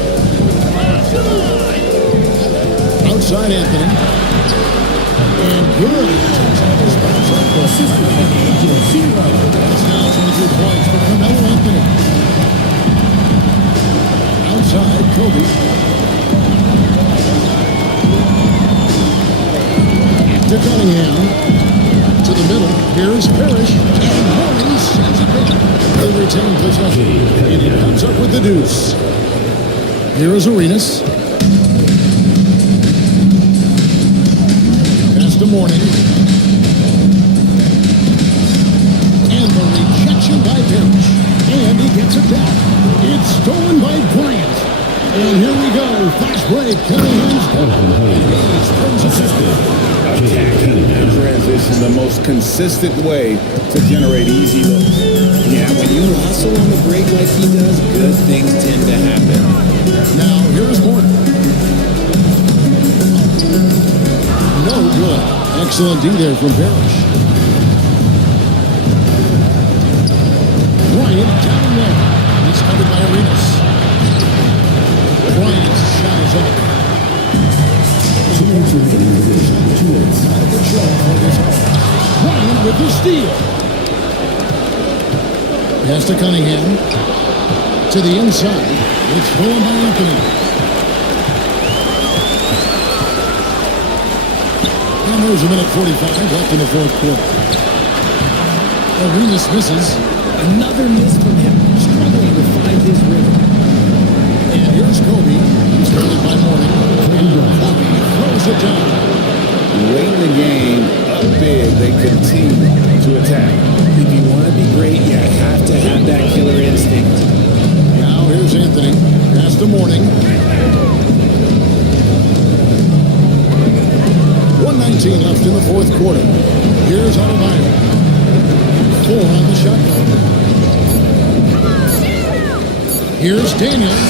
Outside Anthony. And good. That's now 22 points for Carmelo Anthony. Outside Kobe. To Cunningham. To the middle. Here's Parrish. And Mourning sends it back. They retain possession. And he comes up with the deuce. Here is Arenas. Pass to Mourning. And the rejection by Parrish. And he gets it back. It's stolen by Bryant. And here we go. Fast break. Cunningham's done. Attacking in transition, the most consistent way to generate easy looks. Yeah, when you hustle on the break like he does, good things tend to happen. Now, here's Mourning. No good. Excellent D there from Parrish. Bryant down low. He's covered by Arenas. Bryant's shot is up. Bryant with the steal. Pass to Cunningham. To the inside. It's stolen by Anthony. And there's a minute 45 left in the fourth quarter. Arenas misses. Another miss from him, struggling to find his rhythm. And here's Kobe. He's guarded by Mourning. And Kobe throws it down. Late in the game, up big, they continue to attack. If you want to be great, you have to have that killer instinct. Now here's Anthony. Pass to Mourning. 1:19 left in the fourth quarter. Here's Adebayo. 4 on the shot clock. Here's Daniels.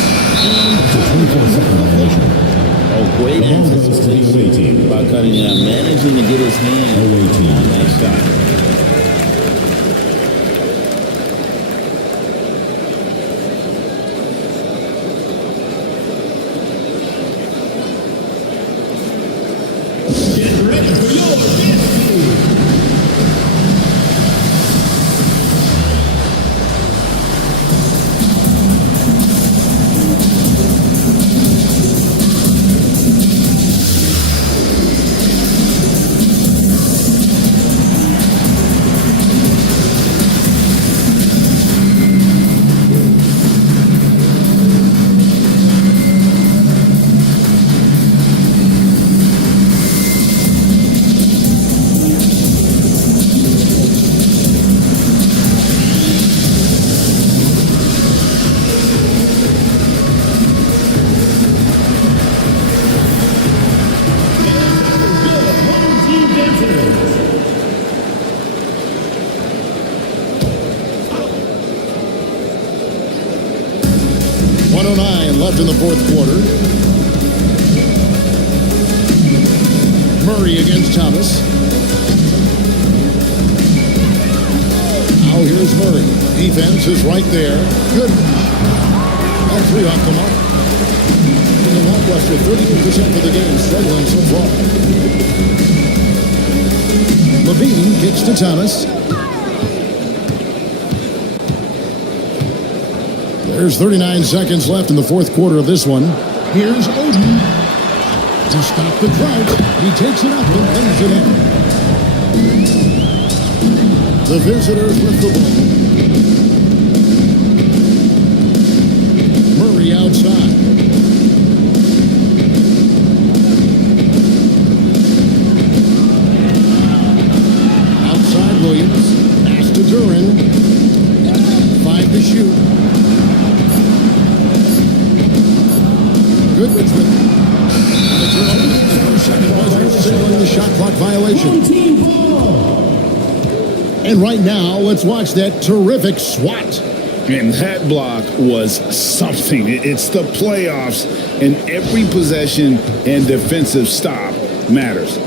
Oh, great anticipation by Cunningham, managing to get his hand on that shot. Get ready for your dance move. Left in the fourth quarter. Murray against Thomas. Now here's Murray. Defense is right there. Good. All three off the mark. In the lackluster, 38% for the game, struggling so far. Levine kicks to Thomas. There's 39 seconds left in the fourth quarter of this one. Here's Odin to stop the crowd. He takes it up and brings it in. The visitors with the ball. Murray outside. Outside Williams. Pass to Duran. 5 to shoot. Goodwin's with it. Second buzzer signaling the shot clock violation. And right now, let's watch that terrific swat. And that block was something. It's the playoffs, and every possession and defensive stop matters. The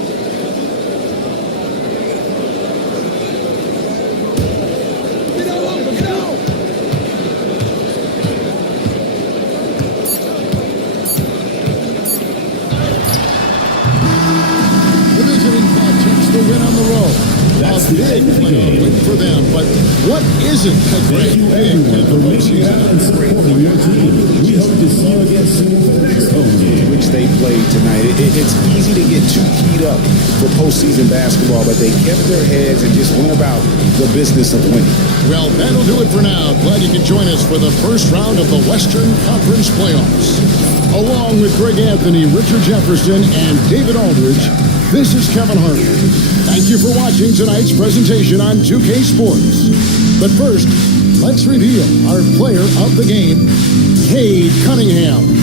visiting club takes the win on the road. A big win for them, but what isn't a great big win for postseason? Supporting your team. We hope to see you again soon for the next home game. Which they played tonight. It's easy to get too keyed up for postseason basketball, but they kept their heads and just went about the business of winning. Well, that'll do it for now. Glad you could join us for the first round of the Western Conference playoffs. Along with Greg Anthony, Richard Jefferson, and David Aldridge, this is Kevin Harlan. Thank you for watching tonight's presentation on 2K Sports. But first, let's reveal our player of the game, Cade Cunningham.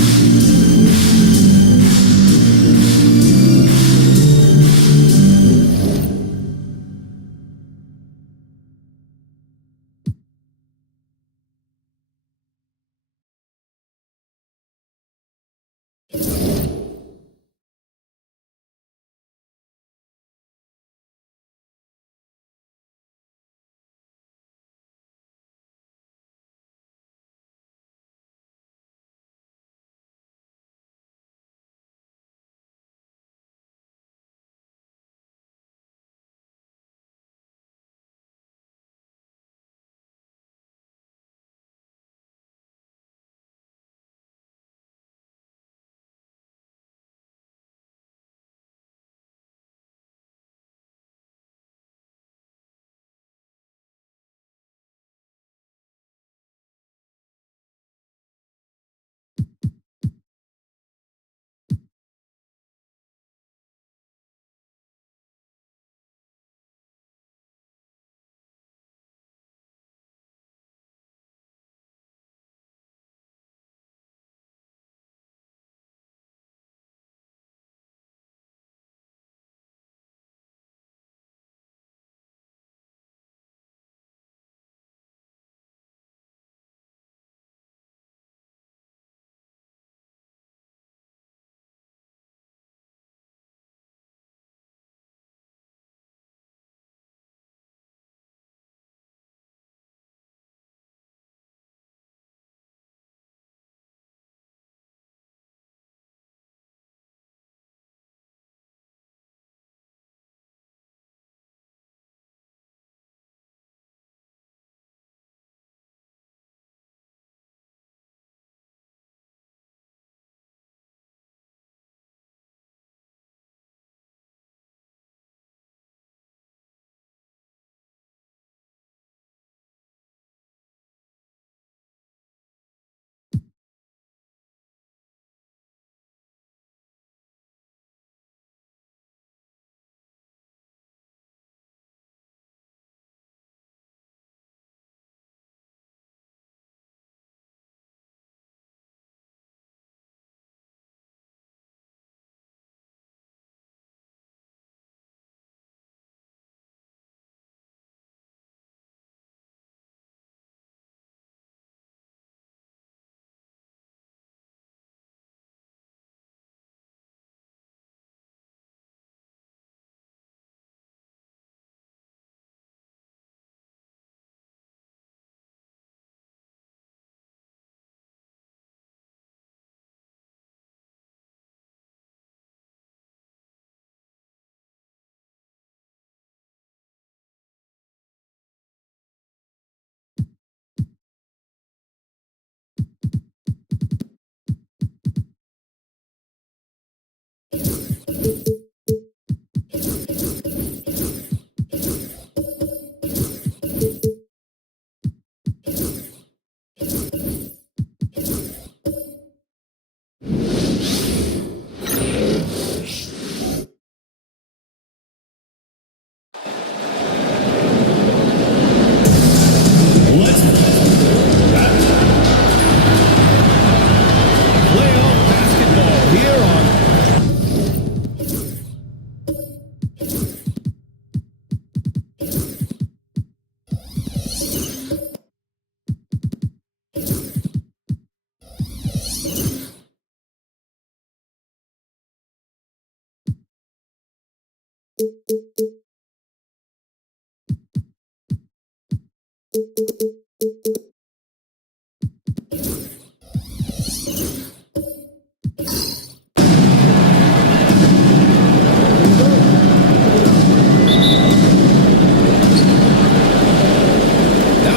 Now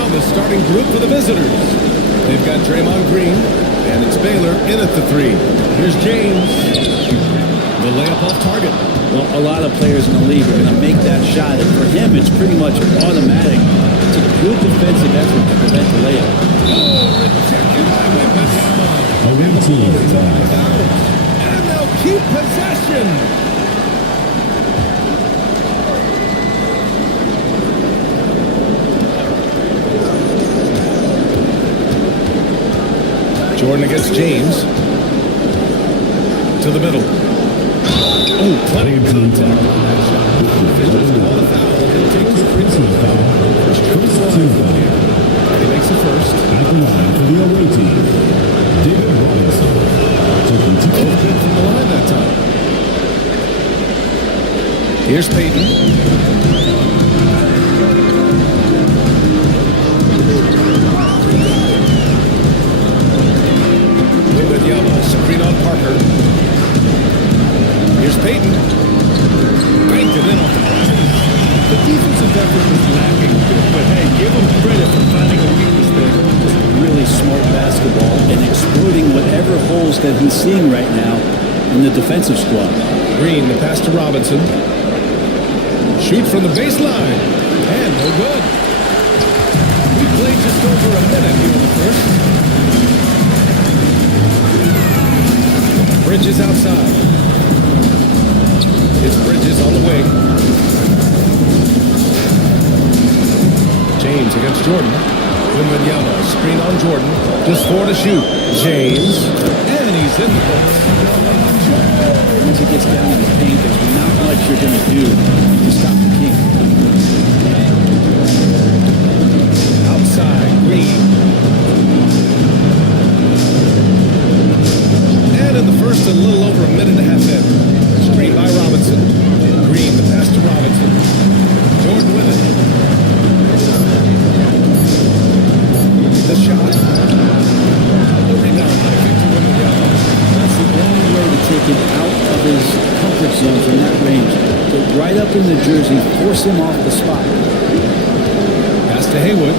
the starting group for the visitors. They've got Draymond Green, and it's Baylor in at the 3. Here's James. The layup off target. Well, a lot of players in the league are going to make that shot, and for him, it's pretty much automatic. It's a good defensive effort to prevent the layup. A red team foul. And they'll keep possession. Jordan against James. To the middle. Oh, plenty of contact on that shot. Officials call the foul. He'll take 2 free throws. First team foul here. And he makes the first. At the line for the away team, David Robinson. Taking 2. Both good from the line that time. Here's Peyton. Screen on Parker. Here's Peyton. Banked it in off the glass. The defensive effort was lacking, but hey, give them credit for finding a weakness there. Really smart basketball and exploiting whatever holes that he's seeing right now in the defensive squad. Green, the pass to Robinson. Shoot from the baseline. And no good. We played just over a minute here in the first. Bridges outside. It's Bridges on the wing. James against Jordan. Wembanyama, screen on Jordan. Just 4 to shoot. James. And he's in the box. Once it gets down in the paint, there's not much you're going to do to stop the King. Outside, Green. And in the first, a little over a minute and a half in. Screen by Robinson. Green, the pass to Robinson. Jordan with it. The shot. The rebound by Victor Wembanyama. That's the only way to take him out of his comfort zone from that range. Get right up in the jersey, force him off the spot. Pass to Haywood.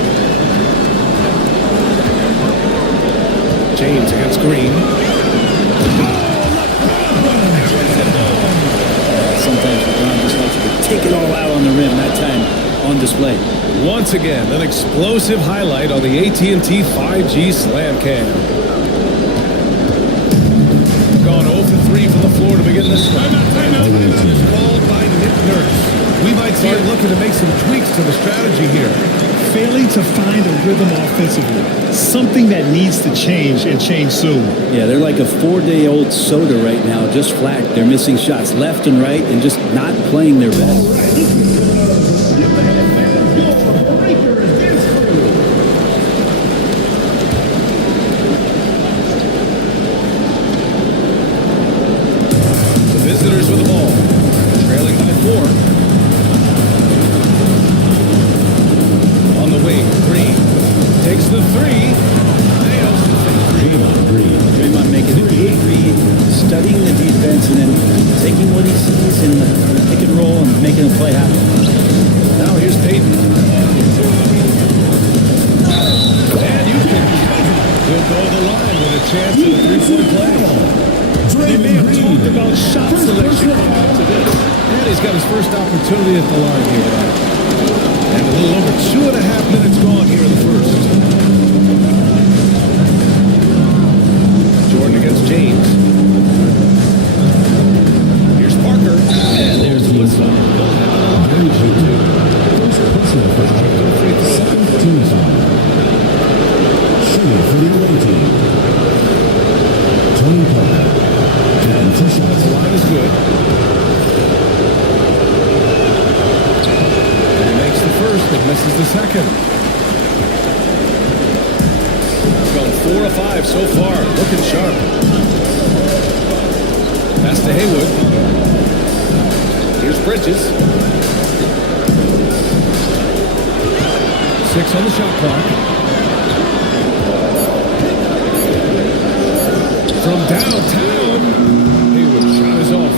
James against Green. Sometimes LeBron just likes to take it all out on the rim, that time on display. Once again, an explosive highlight on the AT&T 5G Slam Cam. Gone 0 for 3 from the floor to begin this one. Timeout is called by Nick Nurse. We might start looking to make some tweaks to the strategy here. Failing to find a rhythm offensively. Something that needs to change and change soon. Yeah, they're like a 4-day-old soda right now, just flat. They're missing shots left and right and just not playing their best. The visitors with the ball. Trailing by 4. On the wing, Green takes the 3. Nails the 3. Draymond making a good read, studying the defense, and then taking what he sees in the pick and roll and making a play happen. Now here's Peyton. And you can he'll go to the line with a chance at a 3-point play. They may have talked about shot selection after this. And he's got his first opportunity at the line here tonight. And a little over 2.5 minutes gone here in the first. Jordan against James. Here's Parker. And there's the whistle. Shooting for the away team, Tony Parker. And 2 shots. The line is good. And he makes the first, but misses the second. He's gone 4 of 5 so far. Looking sharp. Pass to Haywood. Here's Bridges. 6 on the shot clock. From downtown, Hayward's shot is off.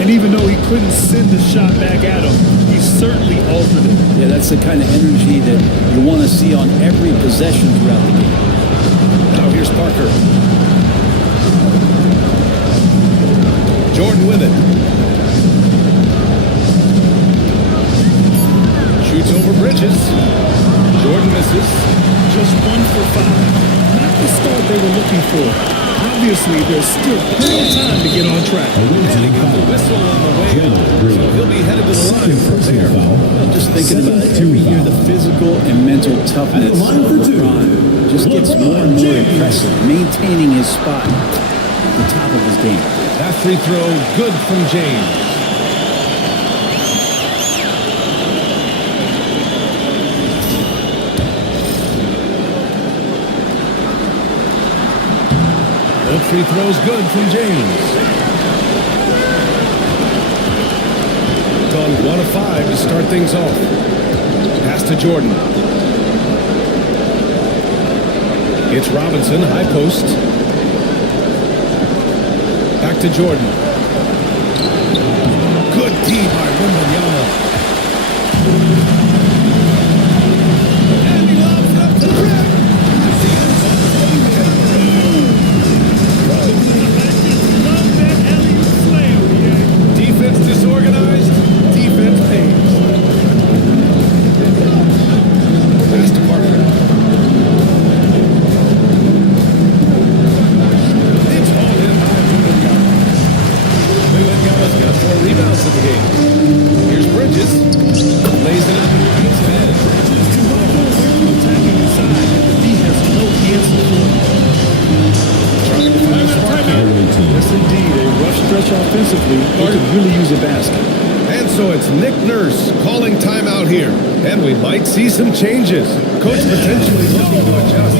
And even though he couldn't send the shot back at him, he certainly altered it. Yeah, that's the kind of energy that you want to see on every possession throughout the game. Now here's Parker. Jordan with it. Shoots over Bridges. Jordan misses. Just 1 for 5. Not the start they were looking for. Obviously, there's still plenty of time to get on track. And he got the whistle on the way out. So he'll be headed to the line from there. Just thinking about it, every year the physical and mental toughness of LeBron just gets more and more impressive, maintaining his spot at the top of his game. That free throw, good from James. Both free throws good from James. Gone 1 of 5 to start things off. Pass to Jordan. It's Robinson, high post. Back to Jordan. Good D by Wembanyama. And he lobs up the rim. Defense disorganized, defense pays. Pass to Parker. It's hauled in by Wembanyama. Wembanyama's got 4 rebounds in the game. Here's Bridges. Lays it up and beats it in. Attacking inside. He has no answer for it. Trying to find a spark here. Yes, indeed. A rough stretch offensively. He could really use a basket. And so it's Nick Nurse calling timeout here. And we might see some changes. Coach potentially looking to adjust.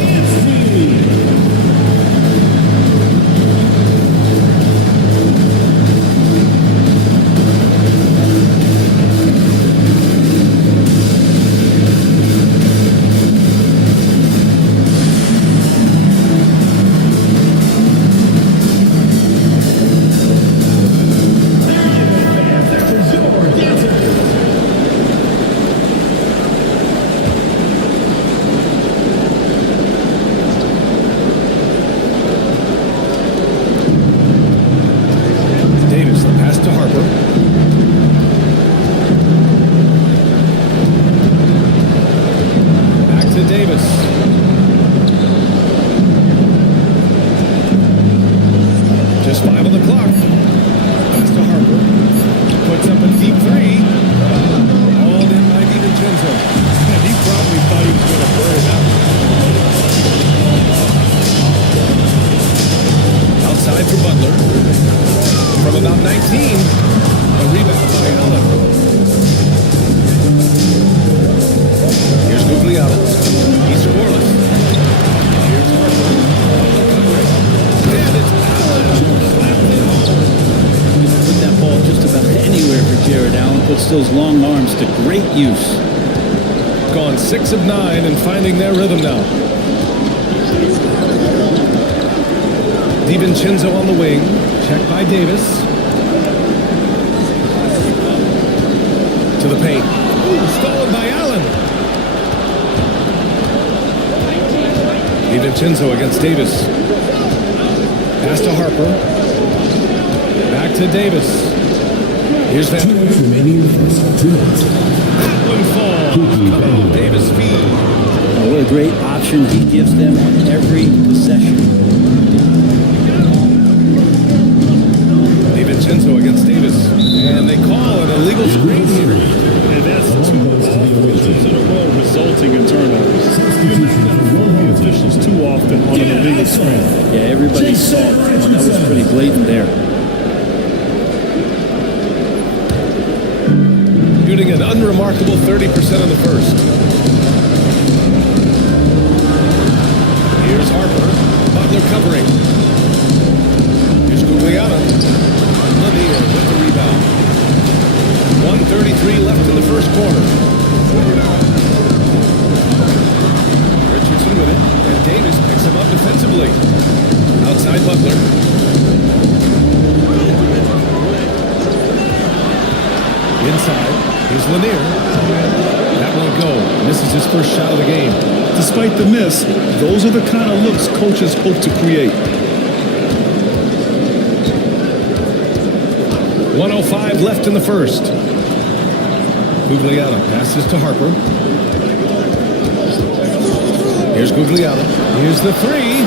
Those long arms to great use. Gone 6 of 9 and finding their rhythm now. DiVincenzo on the wing. Checked by Davis. To the paint. Ooh, stolen by Allen. DiVincenzo against Davis. Pass to Harper. Back to Davis. Here's that. 2 minutes remaining in the first. 2 minutes. That one falls. Come on, Davis feed. Oh, what a great option he gives them on every possession. DiVincenzo against Davis. And they call an illegal screen here. And that's 2 possessions in a row resulting in turnovers. You're not going to fool the officials too often on an illegal screen. Yeah, everybody saw it. That was pretty blatant there. Shooting an unremarkable 30% in the first. Here's Harper. Butler covering. Here's Guglielmo. Lanier with the rebound. first quarter. Richardson with it, and Davis picks him up defensively. Outside Butler. Inside, here's Lanier. That won't go. Misses his first shot of the game. Despite the miss, those are the kind of looks coaches hope to create. 1:05 left in the first. Gugliotta passes to Harper. Here's Gugliotta. Here's the three.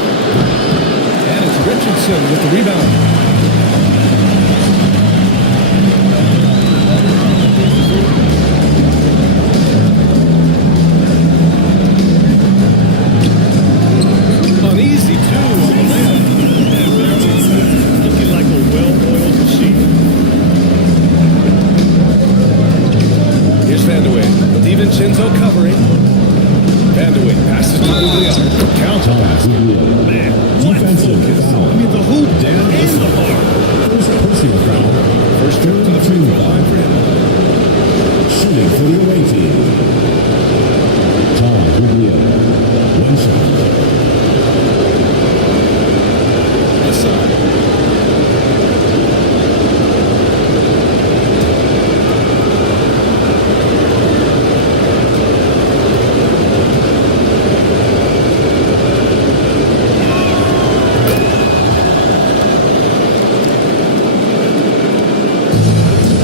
And it's Richardson with the rebound. Uneasy, too, on the layup. Looking like a well-oiled machine. Here's Vandeweghe. DiVincenzo covering. Vandeweghe passes to Gugliotta. Count pass. Man, what focus. I mean, the hoop and the heart. First personal foul. First trip to the free throw line for him. Shooting for the away team. Tom Gugliotta. One shot. This side.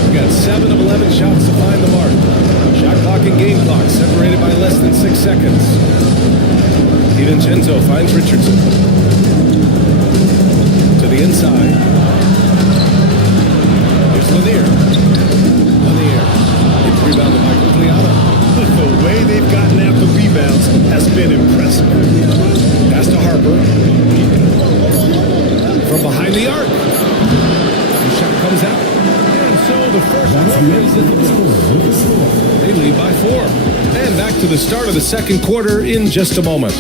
We got 7 of 11 shots to find the mark. Shot clock and game clock separated by less than 6 seconds. DiVincenzo finds Richardson. To the inside. Here's Lanier. Lanier. It's rebounded by Gugliotta. The way they've gotten after rebounds has been impressive. Pass to Harper. From behind the arc. The shot comes out. And so the first quarter is in the books. They lead by 4. And back to the start of the second quarter in just a moment.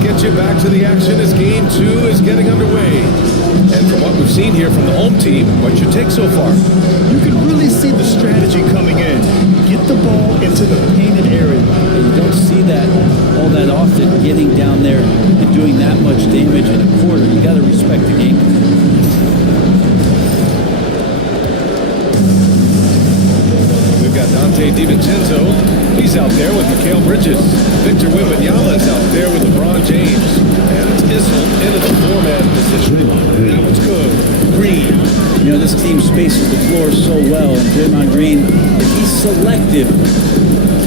Get you back to the action as game 2 is getting underway. And from what we've seen here from the home team, what's your take so far? You can really see the strategy coming in. Get the ball into the painted area. You don't see that all that often, getting down there and doing that much damage in a quarter. You got to respect the game. We've got Donte DiVincenzo. He's out there with Mikal Bridges. Victor Wembanyama is out there with LeBron James. And it's Issel into the 4-man position. That one's good. Green. You know, this team spaces the floor so well, and Draymond Green, if he's selective,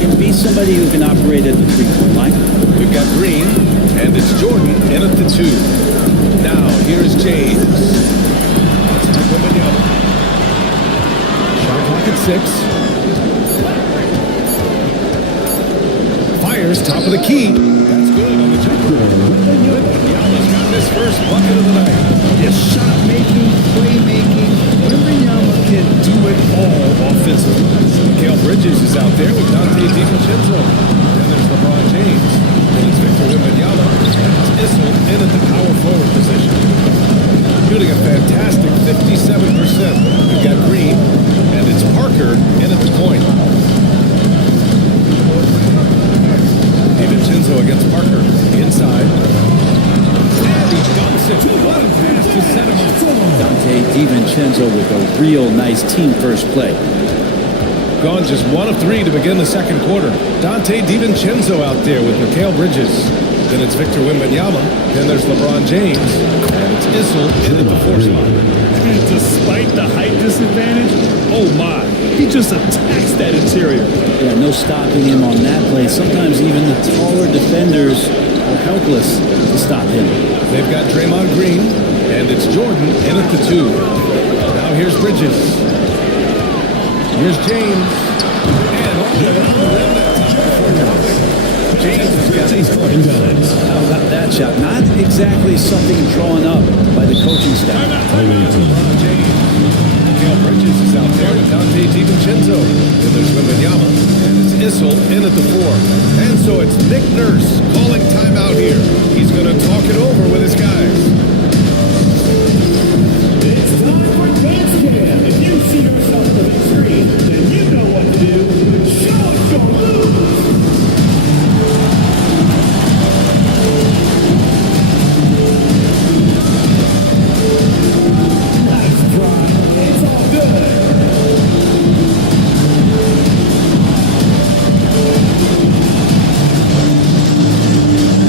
can be somebody who can operate at the three-point line. We've got Green, and it's Jordan in at the 2. Now, here's James. Outside Wembanyama. Shot clock at 6. Fires top of the key. That's good on the jumper. Wembanyama's got his first bucket of the night. His shot making, playmaking, Wembanyama can do it all offensively. Mikal Bridges is out there with Donte DiVincenzo. And there's LeBron James. And it's Victor Wembanyama. And it's Issel in at the power forward position. Shooting a fantastic 57%. We've got Green. And it's Parker in at the point. DiVincenzo against Parker. Inside. And he dunks it. One pass to set him up. Donte DiVincenzo with a real nice team first play. Gone just 1 of 3 to begin the second quarter. Donte DiVincenzo out there with Mikal Bridges. Then it's Victor Wembanyama. Then there's LeBron James. And it's Issel in at the 4 spot. And despite the height disadvantage, oh my, he just attacks that interior. Yeah, no stopping him on that play. Sometimes even the taller defenders are helpless to stop him. They've got Draymond Green, and it's Jordan in at the 2. Now here's Bridges. Here's James. And all the way around the rim that time for nothing. James has got James Harden times. How about that shot? Not exactly something drawn up by the coaching staff. LeBron James. Mikal Bridges is out there with Dante DiVincenzo. And there's Wembanyama. And it's Issel in at the 4. And so it's Nick Nurse calling timeout here. He's going to talk it over with his guys. It's time for Dance Cam. If you see yourself on the screen, then you know what to do. Show us your moves. Nice try. It's all good.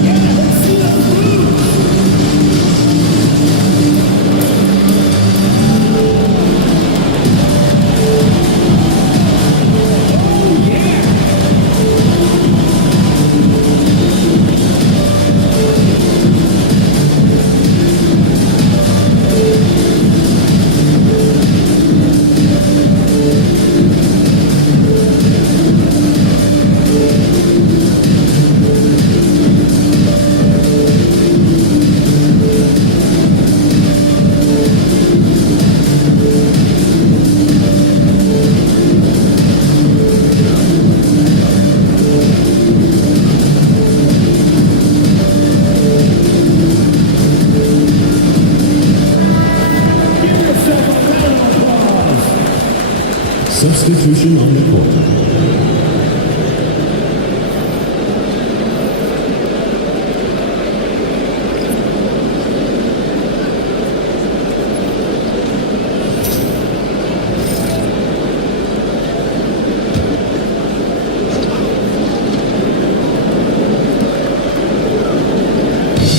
Yeah, let's see those moves. Oh, yeah. Give yourself a round of applause. Substitution on the court.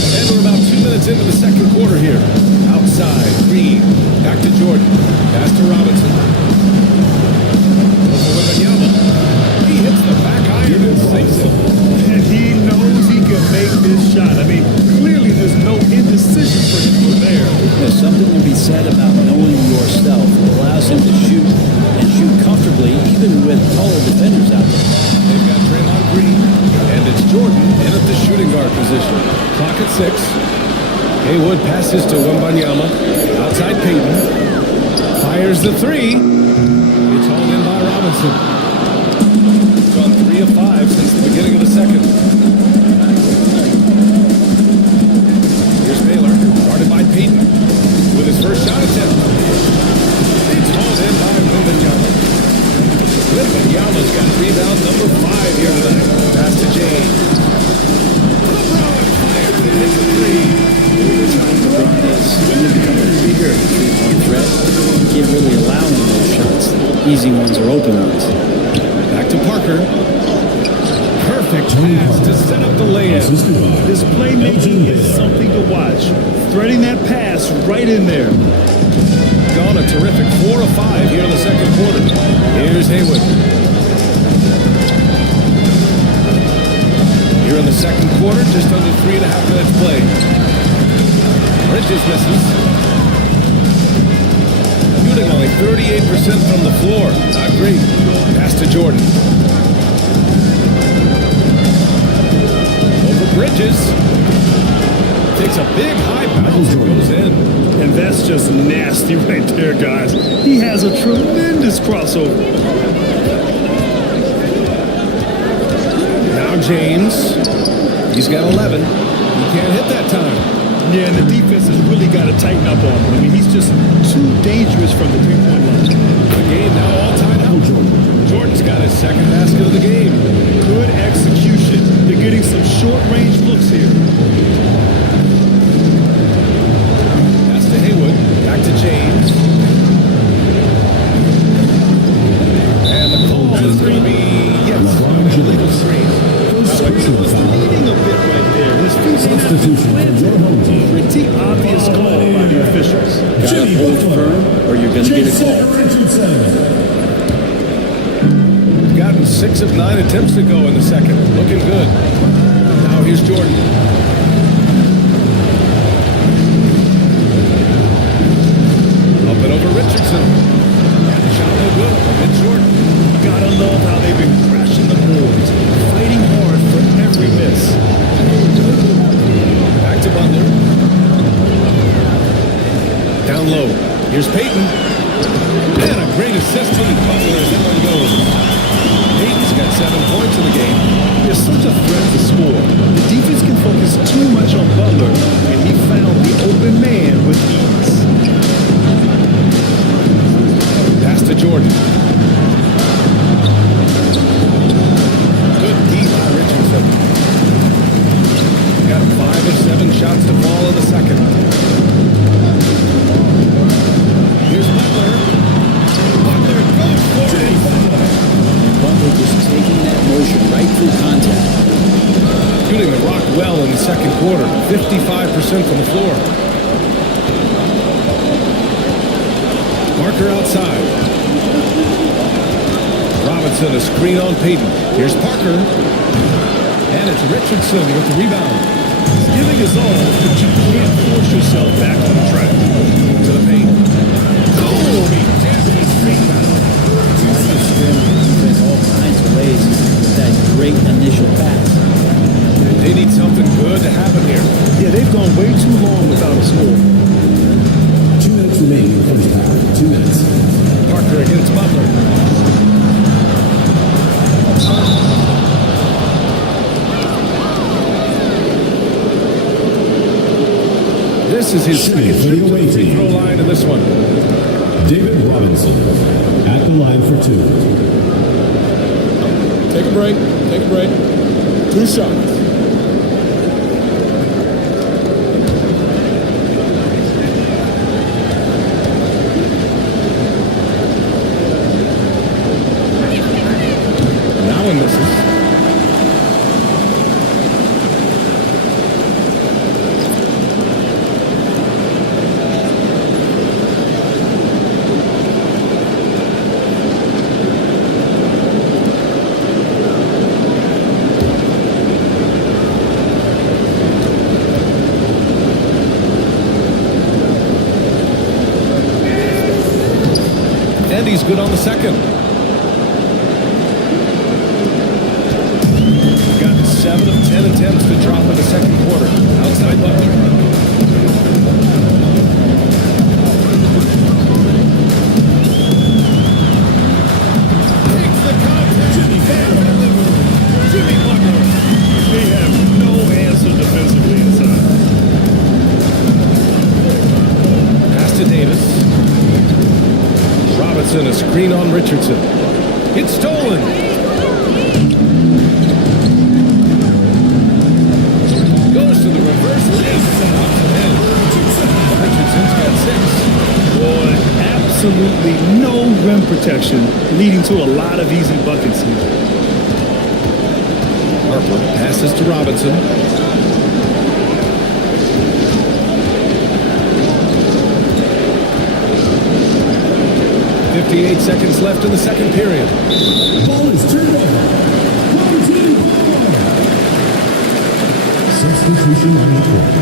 And we're about 2 minutes into the second quarter here. Outside, Green, back to Jordan, pass to Robinson. Over Wembanyama. He hits the back iron and sinks it. And he knows he can make this shot. I mean, clearly there's no indecision for him from there. There's something to be said about knowing yourself. It allows him to shoot and shoot comfortably, even with taller defenders out there. They've got Draymond Green, and it's Jordan in at the shooting guard position. Clock at 6. Haywood passes to Wembanyama. Outside Payton. Fires the 3. It's hauled in by Robinson. It's on 3 of 5 since the beginning of the second. Here's Baylor, guarded by Payton, with his first shot attempt. It's hauled in by Wembanyama. Wembanyama's got rebound number 5 here tonight. Pass to James. LeBron fires it. Hits a 3. Overtime, LeBron is when you become a bigger three-point threat, you can't really allow him those shots. Easy ones or open ones. Back to Parker. Perfect pass to set up the layup. This playmaking is something to watch. Threading that pass right in there. Gone a terrific 4 of 5 here in the second quarter. Here's Haywood. Here in the second quarter, just under 3.5 minutes played. Bridges misses. Shooting only 38% from the floor. Not great. Pass to Jordan. Over Bridges. Takes a big high bounce and goes in. And that's just nasty right there, guys. He has a tremendous crossover. Now James. He's got 11. He can't hit that time. Yeah, and the defense has really got to tighten up on him. I mean, he's just too dangerous from the three-point line. The game now all tied up. Jordan's got his second basket of the game. Good execution. They're getting some short-range looks here. Pass to Haywood. Back to James. And the call is going to be, yes, LeBron James. Screen was leading a bit right there. His feet Substitution for your home team. pretty obvious call by the officials. Gotta hold firm or you're going to get a call. Gotten 6 of 9 attempts to go in the second. Looking good. Now here's Jordan. Up and over Richardson. And the shot no good. It's Jordan. Gotta love how they've been crashing the boards, fighting hard for every Here's Peyton. And a great assist from Butler as that one goes. Peyton's got 7 points in the game. There's such a threat to score. The defense can focus too much on Butler, and he found the open man with ease. Pass to Jordan. Good D by Richardson. Got 5 of 7 shots to fall in the second. Here's Butler. Butler goes for it. Butler just taking that motion right through contact. Shooting the rock well in the second quarter. 55% from the floor. Parker outside. Robinson, a screen on Peyton. Here's Parker. And it's Richardson with the rebound. He's giving his all, but you can't force yourself back on track. To the paint. Oh, he jammed his rebound. There's all kinds of ways with that great initial pass. They need something good to happen here. Yeah, they've gone way too long without a score. 2 minutes remaining in the first half. 2 minutes. Parker against Butler. This is his second trip to the free throw line in this one. David Robinson at the line for 2. Take a break. Take a break. 2 shots. Now one misses. And he's good on the second. Got 7 of 10 attempts to drop in the second quarter. Outside Butler. Takes the contact. Jimmy Butler. They have no answer defensively inside. Pass to Davis. Robinson, a screen on Richardson. It's stolen. Goes to the reverse lift and up the head. Richardson's got 6. Boy, absolutely no rim protection, leading to a lot of easy buckets here. Harper passes to Robinson. .58 seconds left in the second period. Ball is turned over. Robinson ball. Substitution on the court.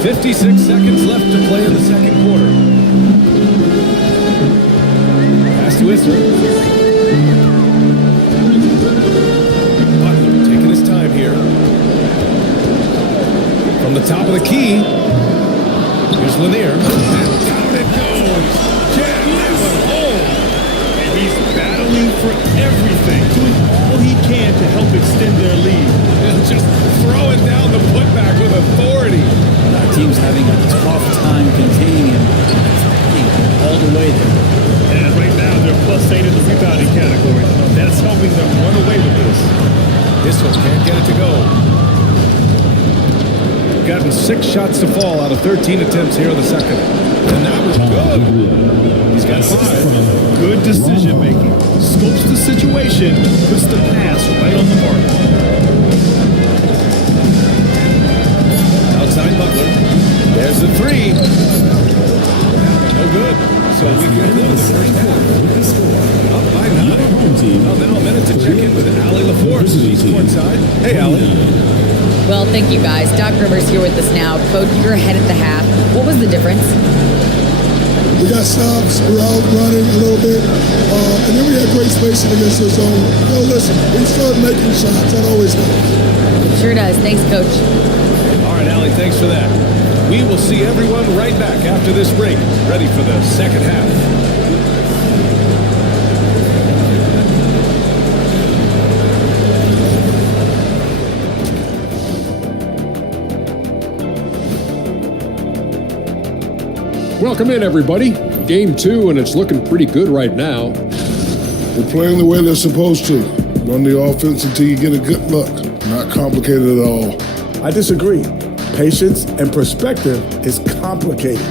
.56 seconds left to play in the second quarter. Pass to Isler. Butler taking his time here. From the top of the key, here's Lanier. And down it goes. Jam that one home. And he's battling for everything, doing all he can to help extend their lead. And just throwing down the putback with authority. Our team's having a tough time containing him. All the way there. And right now, they're +8 in the rebounding category. That's helping them run away with this. This one can't get it to go. Gotten 6 shots to fall out of 13 attempts here in the second. And that was good. He's got 5. Good decision making. Scopes the situation, puts the pass right on the mark. Outside Butler. There's the 3. No good. So we conclude the first half. Up by 9. Well, now a minute to check in with Allie LaForce. She's courtside. Hey, Allie. Well, thank you guys. Doc Rivers here with us now. Coach, you're ahead at the half. What was the difference? We got stops. We're out running a little bit. And then we had great spacing against the zone. Listen, we start making shots. That always helps. Sure does. Thanks, Coach. All right, Allie, thanks for that. We will see everyone right back after this break, ready for the second half. Welcome in, everybody. Game 2, and it's looking pretty good right now. They're playing the way they're supposed to. Run the offense until you get a good look. Not complicated at all. I disagree. Patience and perspective is complicated.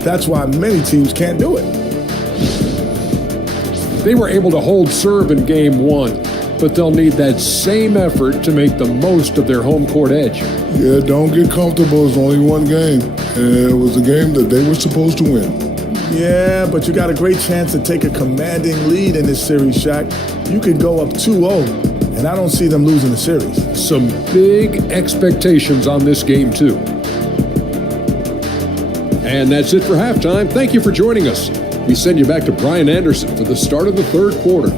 That's why many teams can't do it. They were able to hold serve in Game 1, but they'll need that same effort to make the most of their home court edge. Yeah, don't get comfortable. It's only one game. And it was a game that they were supposed to win. Yeah, but you got a great chance to take a commanding lead in this series, Shaq. You could go up 2-0, and I don't see them losing the series. Some big expectations on this game, too. And that's it for halftime. Thank you for joining us. We send you back to Brian Anderson for the start of the third quarter.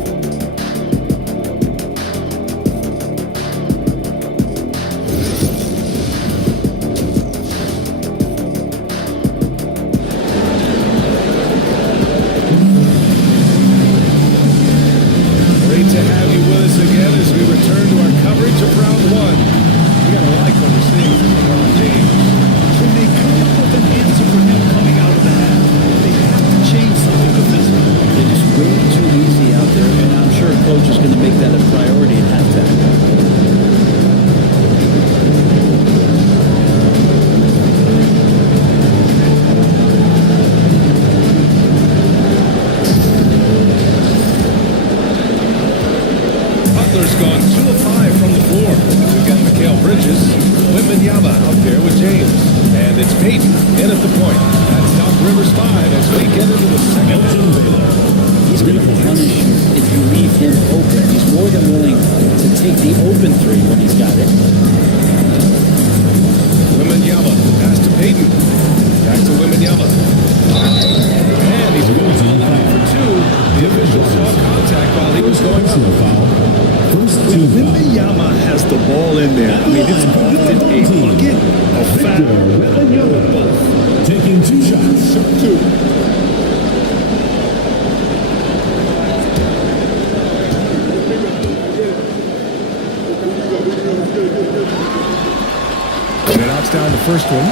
First one.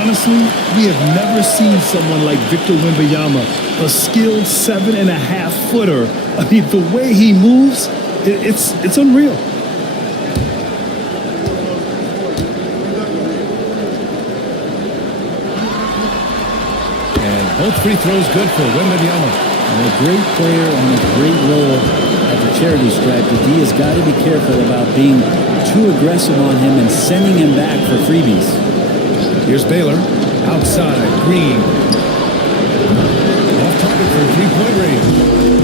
Honestly, we have never seen someone like Victor Wembanyama, a skilled 7.5-footer. I mean, the way he moves, it's unreal. And both free throws good for Wembanyama. And a great player on a great role at the charity stripe. The D has got to be careful about being too aggressive on him and sending him back for freebies. Here's Baylor, outside, Green. Off target for a three-point range.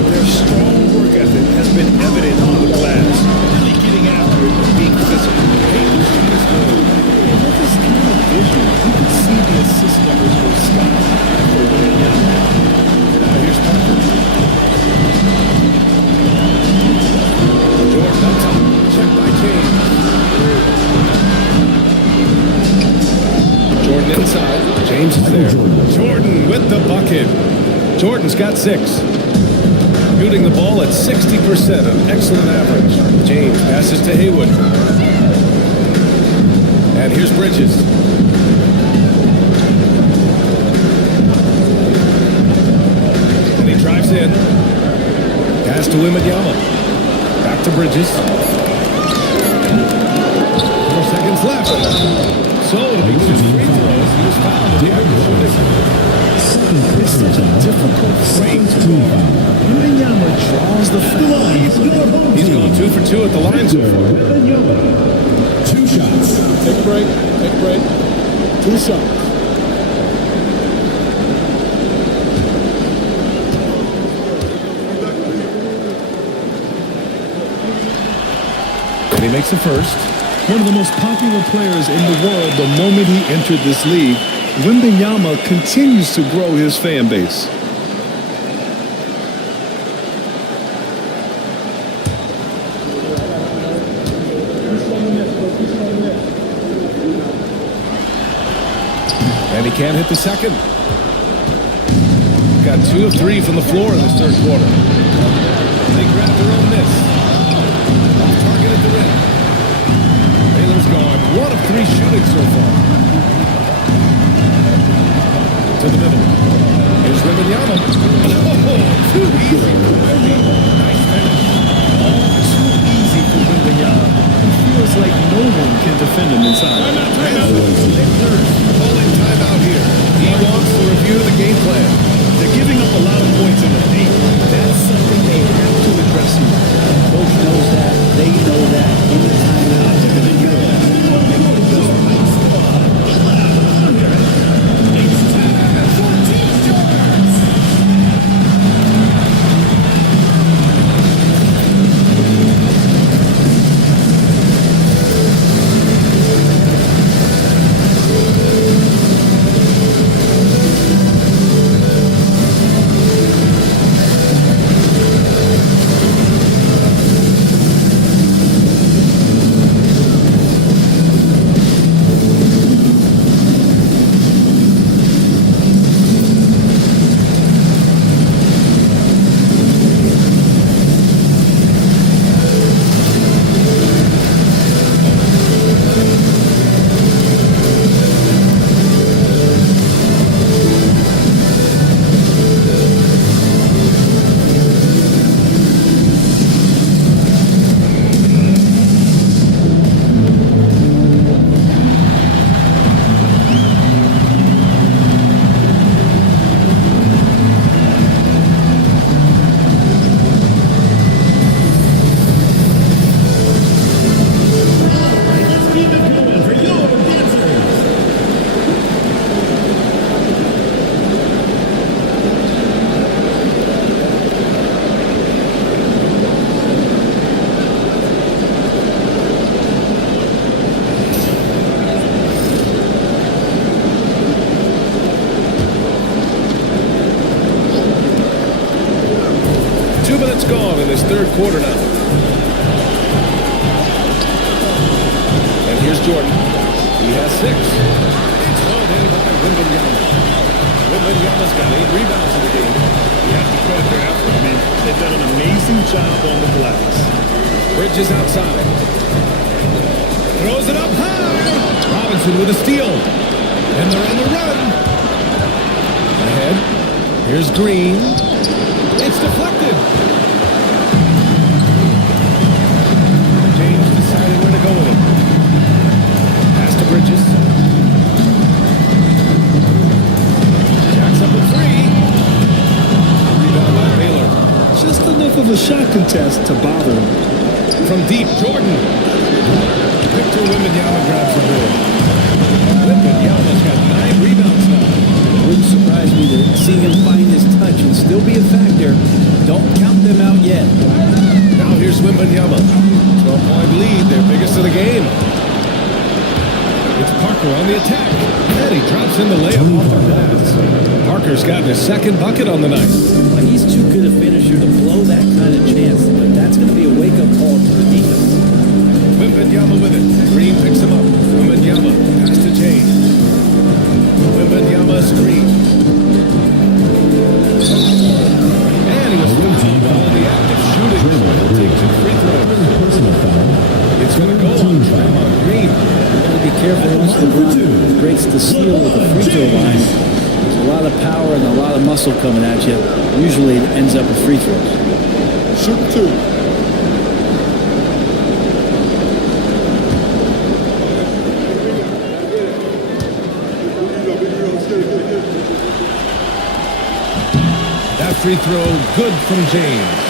Their strong work ethic has been evident on the glass. Really getting after it and being physical. And with this kind of vision, you can see the assist numbers go sky high for Wembanyama. Now here's Parker. Jordan up top, checked by James. Jordan inside. James is there. Jordan with the bucket. Jordan's got 6. Shooting the ball at 60%, an excellent average. James passes to Haywood. And here's Bridges. And he drives in. Pass to Wembanyama. Back to Bridges. 4 seconds left. So it'll be 2 free throws. He was fouled in the act of shooting. It's such a difficult frame to go on. Wembanyama draws the foul. He's gone 2 for 2 at the line so far. 2 shots. Take a break. Take a break. 2 shots. And he makes the first. One of the most popular players in the world the moment he entered this league. Wembanyama continues to grow his fan base. And he can't hit the second. Got 2 of 3 from the floor in this third quarter. They grab their own miss. Off target at the rim. Baylor's gone 1 of 3 shooting so far. To the middle. Here's Wembanyama. Oh, too easy for Wemby. Nice finish. Too easy for Wembanyama. It feels like no one can defend him inside. Calling timeout here. He wants to review the game plan. They're giving up a lot of points in the paint. That's something they have to address here. Coach knows that. They know that. In the timeout, they're going to do that. In this third quarter now. And here's Jordan. He has 6. It's hauled in by Wembanyama. Wembanyama's got 8 rebounds in the game. You have to credit their effort, man. They've done an amazing job on the glass. Bridges outside. Throws it up high. Robinson with a steal. And they're on the run. Ahead. Here's Green. It's deflected. Deciding where to go with it. Pass to Bridges. Jacks up a 3. Rebound by Baylor. Just enough of a shot contest to bother him. From deep, Jordan. Victor Wembanyama grabs the board. Wembanyama's got 9 rebounds now. It wouldn't surprise me to see him find his touch and still be a factor. Don't count them out yet. Now here's Wembanyama. 12-point lead, their biggest of the game. It's Parker on the attack. And he drops in the layup off the glass. Parker's got his 2nd bucket on the night. Well, he's too good a finisher to blow that kind of chance, but that's going to be a wake-up call to the defense. Wembanyama with it. Green picks him up. Wembanyama pass to James. Wembanyama screen. And he was fouled while in the act of shooting. Take 2 free throws. It's going to go on Green. Be careful once LeBron breaks the seal with the free throw line. There's a lot of power and a lot of muscle coming at you. Usually it ends up with free throws. Shoot 2. That free throw good from James.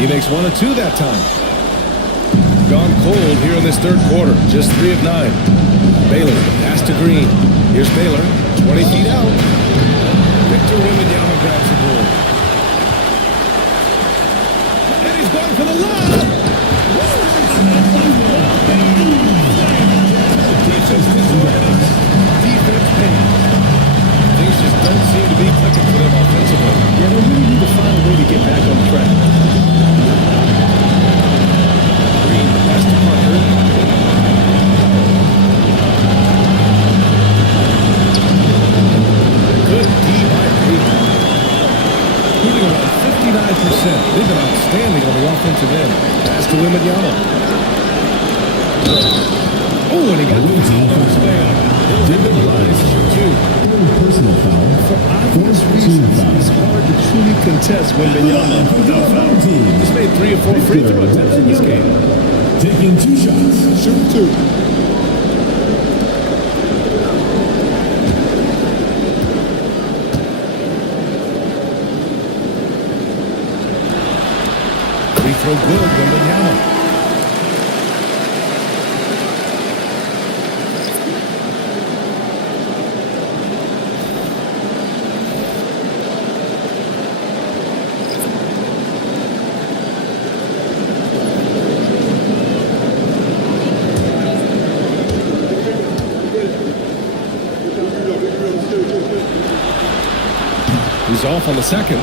He makes 1 of 2 that time. gone cold here in this third quarter. Just 3 of 9. Baylor, pass to Green. Here's Baylor, 20 feet out. Victor Wembanyama grabs the ball. And he's going for the lob. Defense pays. Things just don't seem to be clicking for them offensively. Yeah, they really need to find a way to get back on track. Green, pass to Parker. Good D by Cleveland. Shooting around 59%. They've been outstanding on the offensive end. Pass to Wembanyama. Oh, and he got the foul on his way up. He'll hit the line for 2. Personal foul. For obvious reasons, it's hard to truly contest Wembanyama without foul. He's made 3 or 4 free throw attempts in this game. Taking 2 shots. Shoot 2. Free throw good, Wembanyama. He's off on the second.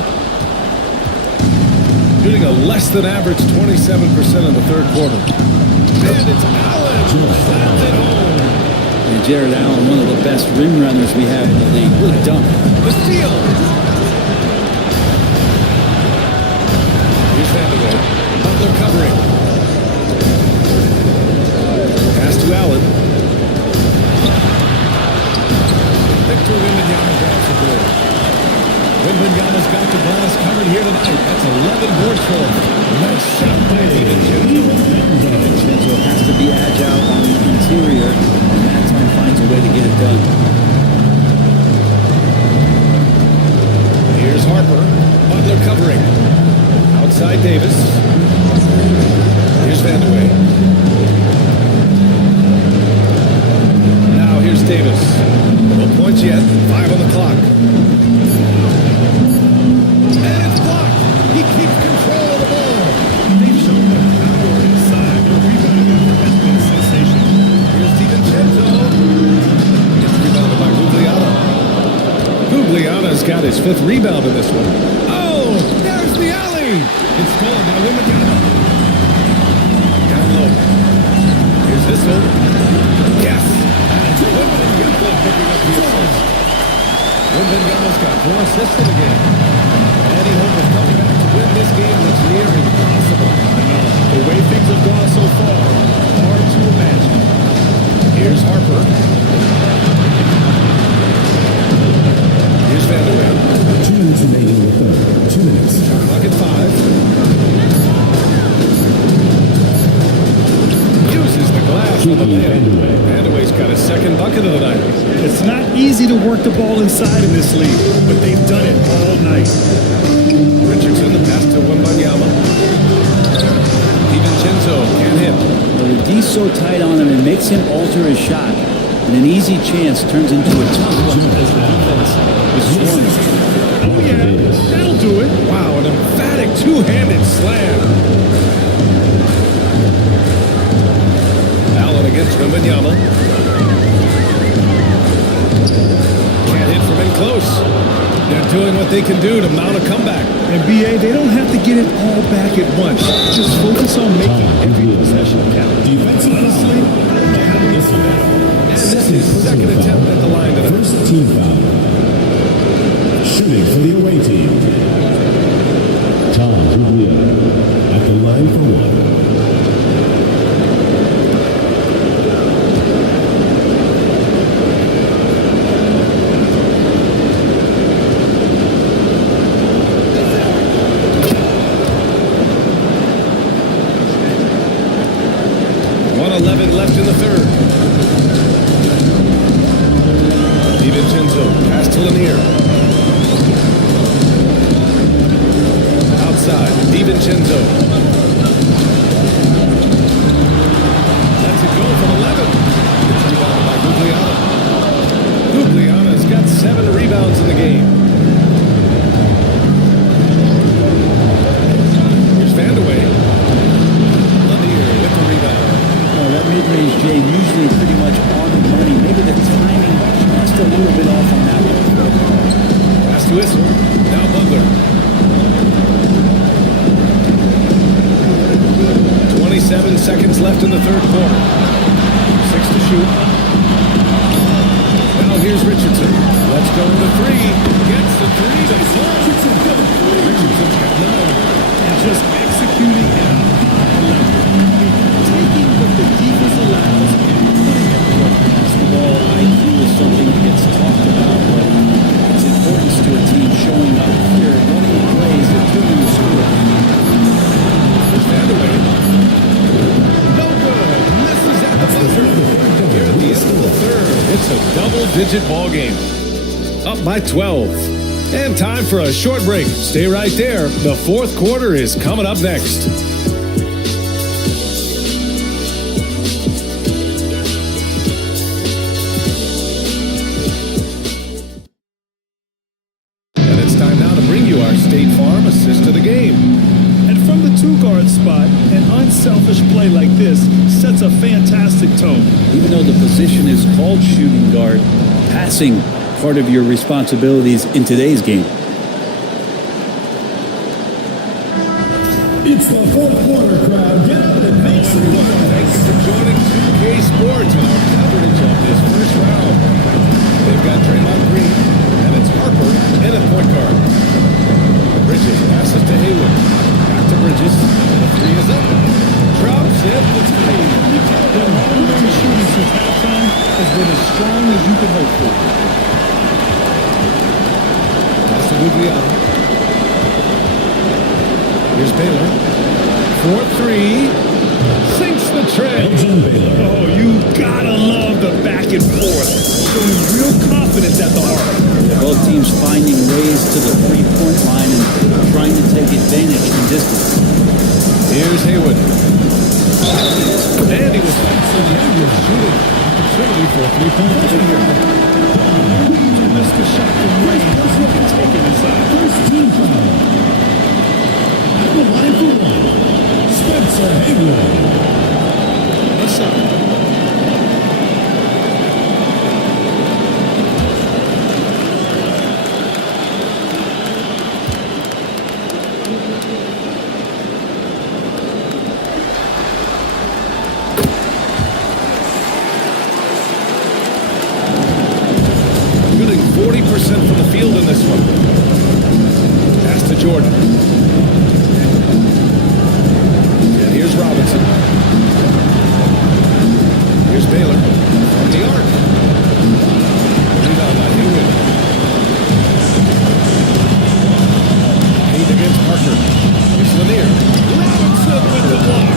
Shooting a less than average 27% in the third quarter. And it's Allen. Slams it home. And Jared Allen, one of the best rim runners we have in the league. What a dunk. The steal. Here's Vanderbilt. Butler covering. Pass to Allen. Victor Wembanyama grabs the board. Wembanyama's got the glass covered here tonight. That's 11 boards for him. Nice shot by DiVincenzo. DiVincenzo has to be agile on the interior, and that time finds a way to get it done. Here's Harper. Butler covering. Outside Davis. Here's Vandeweghe. Now here's Davis. No points yet. 5 on the clock. And it's blocked. He keeps control of the ball. They've shown the power inside. Their rebounding effort has been sensational. Here's DiVincenzo. Gets rebounded by Gugliotta. Gugliotta's got his 5th rebound in this one. Oh, there's the alley. It's stolen by Wembanyama. Down low. Here's Hissel. Yes. Wembanyama picking up the assist. Wembanyama's got 4 assists in the game. Eddie Hope is coming back to win this game looks near impossible. I know. The way things have gone so far, hard to imagine. Here's Harper. Here's Vandeweghe. 2 minutes remaining in the third. 2 minutes. Shot clock at 5. Uses the glass on the man. Vandeweghe's got his 2nd bucket of the night. It's not easy to work the ball inside in this league, but they've done it all night. Richardson, the pass to Wembanyama. DiVincenzo can't hit. Well, the D's so tight on him, it makes him alter his shot. And an easy chance turns into a tough one as the defense is swarming. Oh, yeah, that'll do it. Wow, an emphatic 2-handed slam. Allen against Wembanyama. Can't hit from in close. They're doing what they can do to mount a comeback. And BA, they don't have to get it all back at once. Just focus on making every possession count. Honestly, This is his 2nd attempt at the line tonight. First team foul. Shooting for the away team. Tom Gugliotta at the line for 1. Left in the third. DiVincenzo, pass to Lanier. Outside, DiVincenzo. little bit off on that one. Last whistle. Now Butler. 27 seconds left in the third quarter. 6 to shoot. Now here's Richardson. Let's go to 3. Gets the 3. That's Richardson's got 9. And just executing at a high level. Taking what the defense allows and putting it on Basketball IQ is something that gets talked about, but its importance to a team showing up here, running plays that turn into score. Vanderway. No good. Misses at the buzzer. Here at the end of the third, it's a double-digit ball game. Up by 12. And time for a short break. Stay right there. The fourth quarter is coming up next. And it's time now to bring you our State Farm assist to the game. And from the two-guard spot, an unselfish play like this sets a fantastic tone. Even though the position is called shooting guard, passing part of your responsibilities in today's game. It's the fourth quarter crowd. Get up and make some noise. Thank you for joining 2K Sports and our coverage of this first round. They've got Draymond Green, and it's Harper in at point guard. Bridges passes to Haywood. Back to Bridges. The 3 is up. Drops in the 3. The long-range shooting since halftime has been as strong as you can hope for. That's to Guglielmo. Here's Baylor. 4-3. Sinks the tray. Oh, you gotta love the back and forth. Showing real confidence at the arc. Both teams finding ways to the three-point line and trying to take advantage from distance. Here's Haywood. And he was shooting. Opportunity for a three-point here. To miss the shot from range, you can take it inside. First team foul. At the line for 1, Spencer Haywood. What's up? Shooting 40% from the field in this one. Pass to Jordan. And here's Robinson. Here's Baylor from the arc. Rebound by Haywood. He's against Parker. Here's Lanier. Robinson with the block.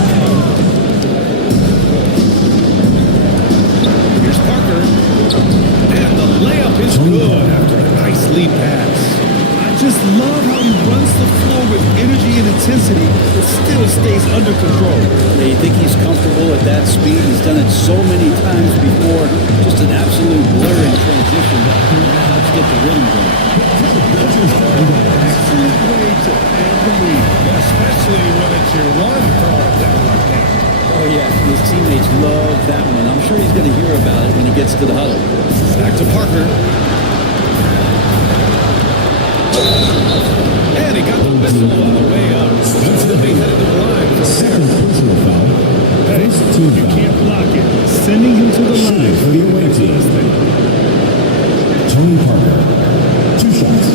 Here's Parker. And the layup is good after a nice lead pass. I just love how he runs the floor with energy and intensity, but still stays under control. You think he's comfortable at that speed? He's done it so many times before. Just an absolute blur in transition. Let's get the rhythm going. Excellent way to add the lead. Especially when it's your one throw down like that. Oh, yeah. His teammates love that one. I'm sure he's going to hear about it when he gets to the huddle. Back to Parker. And he got the whistle on the way up. He'll be headed to the line from there. Hey, you can't block it. Sending him to the line for the away team. Tony Parker. 2 shots.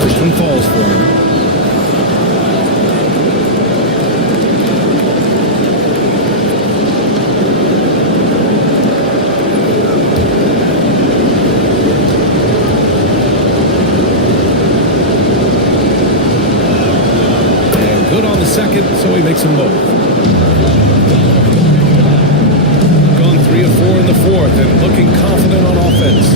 First one falls for him. Second, so he makes them both. Gone 3 of 4 in the fourth and looking confident on offense.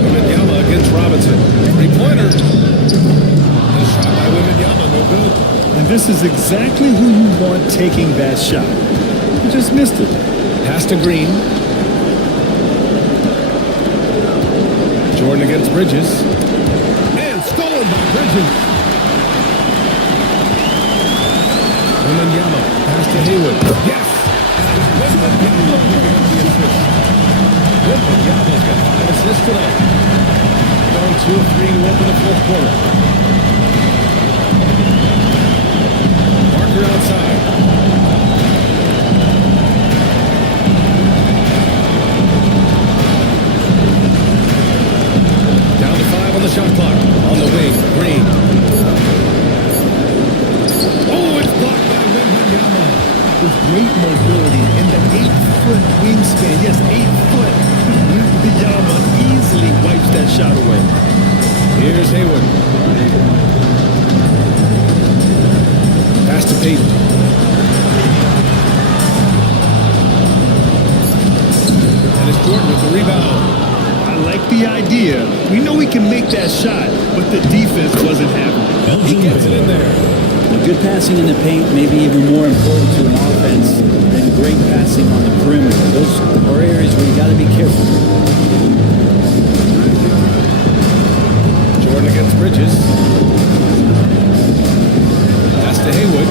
Wembanyama against Robinson. 3-pointer. The shot by Wembanyama, no good. And this is exactly who you want taking that shot. You just missed it. Pass to Green. Jordan against Bridges. by Bridges. Wembanyama, pass to Hayward. Yes! Wembanyama picking up the assist. Wembanyama's got 5 assists tonight. Going 2 of 3 to open the fourth quarter. Parker outside. Down to 5 on the shot clock. On the wing, Green. Oh, it's blocked by Wembanyama. With great mobility and the 8-foot wingspan. Yes, 8 foot. Wembanyama easily wipes that shot away. Here's Hayward. Pass to Payton. And it's Jordan with the rebound. I like the idea. We know we can make that shot, but the defense wasn't having it. He gets it in there. Good passing in the paint may be even more important to an offense than great passing on the perimeter. Those are areas where you got to be careful. Jordan against Bridges. Pass to Hayward.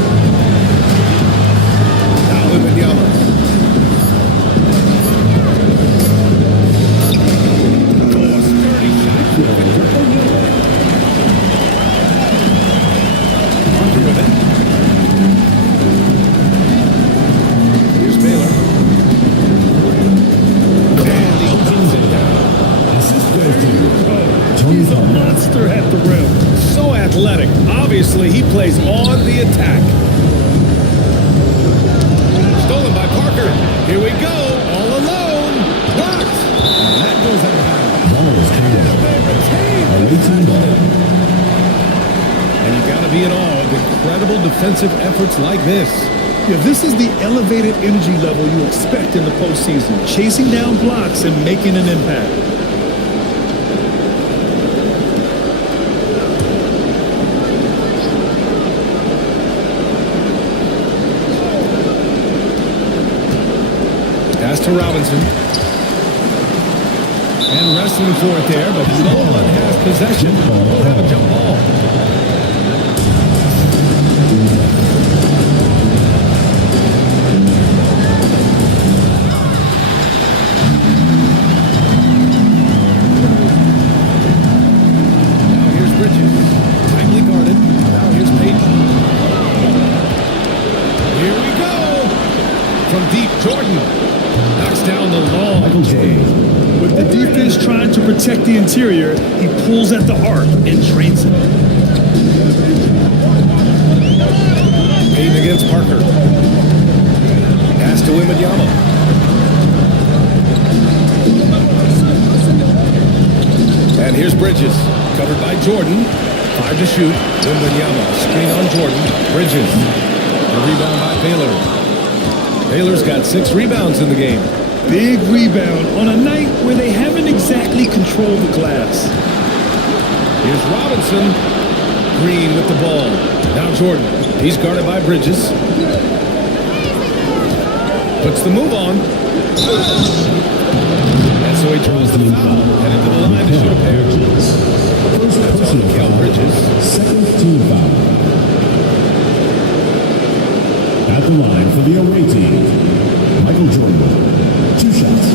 Now Wembanyama. Oh, a sturdy shot. Parker with it. Here's Baylor. And he pins it down. He's a monster at the rim. So athletic. Obviously, he plays on the attack. Stolen by Parker. Here we go. All alone. Blocked. And that goes out of bounds. And you got to be in awe of incredible defensive efforts like this. Yeah, this is the elevated energy level you expect in the postseason. Chasing down blocks and making an impact. Pass to Robinson. And wrestling for it there, but no one has possession. We'll have a jump ball. Now here's Bridges. Tightly guarded. Now here's Payton. Here we go. From deep, Jordan. Knocks down the long J. With the defense trying to protect the interior, he pulls at the arc and drains it. Payton against Parker. Pass to Wembanyama. And here's Bridges. Covered by Jordan. 5 to shoot. Wembanyama. Screen on Jordan. Bridges. A rebound by Baylor. Baylor's got 6 rebounds in the game. Big rebound on a night where they haven't exactly controlled the glass. Here's Robinson. Green with the ball. Now Jordan. He's guarded by Bridges. Puts the move on. And so he draws the foul. Headed to the line to shoot a pair. That's on Cal Bridges. Second team foul. At the line for the away team, Michael Jordan. 2 shots.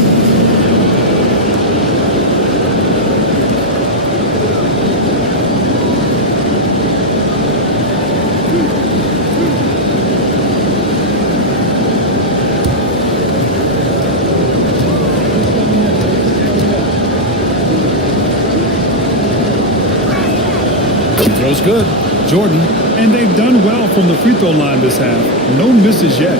Throws good. Jordan. And they've done well from the free throw line this half. No misses yet.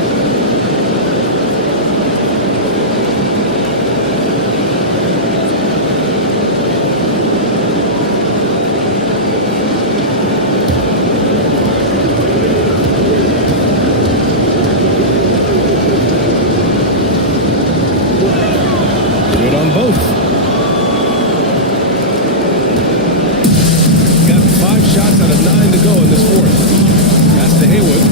Good on both. Got 5 shots out of 9 to go in this fourth. Pass to Hayward.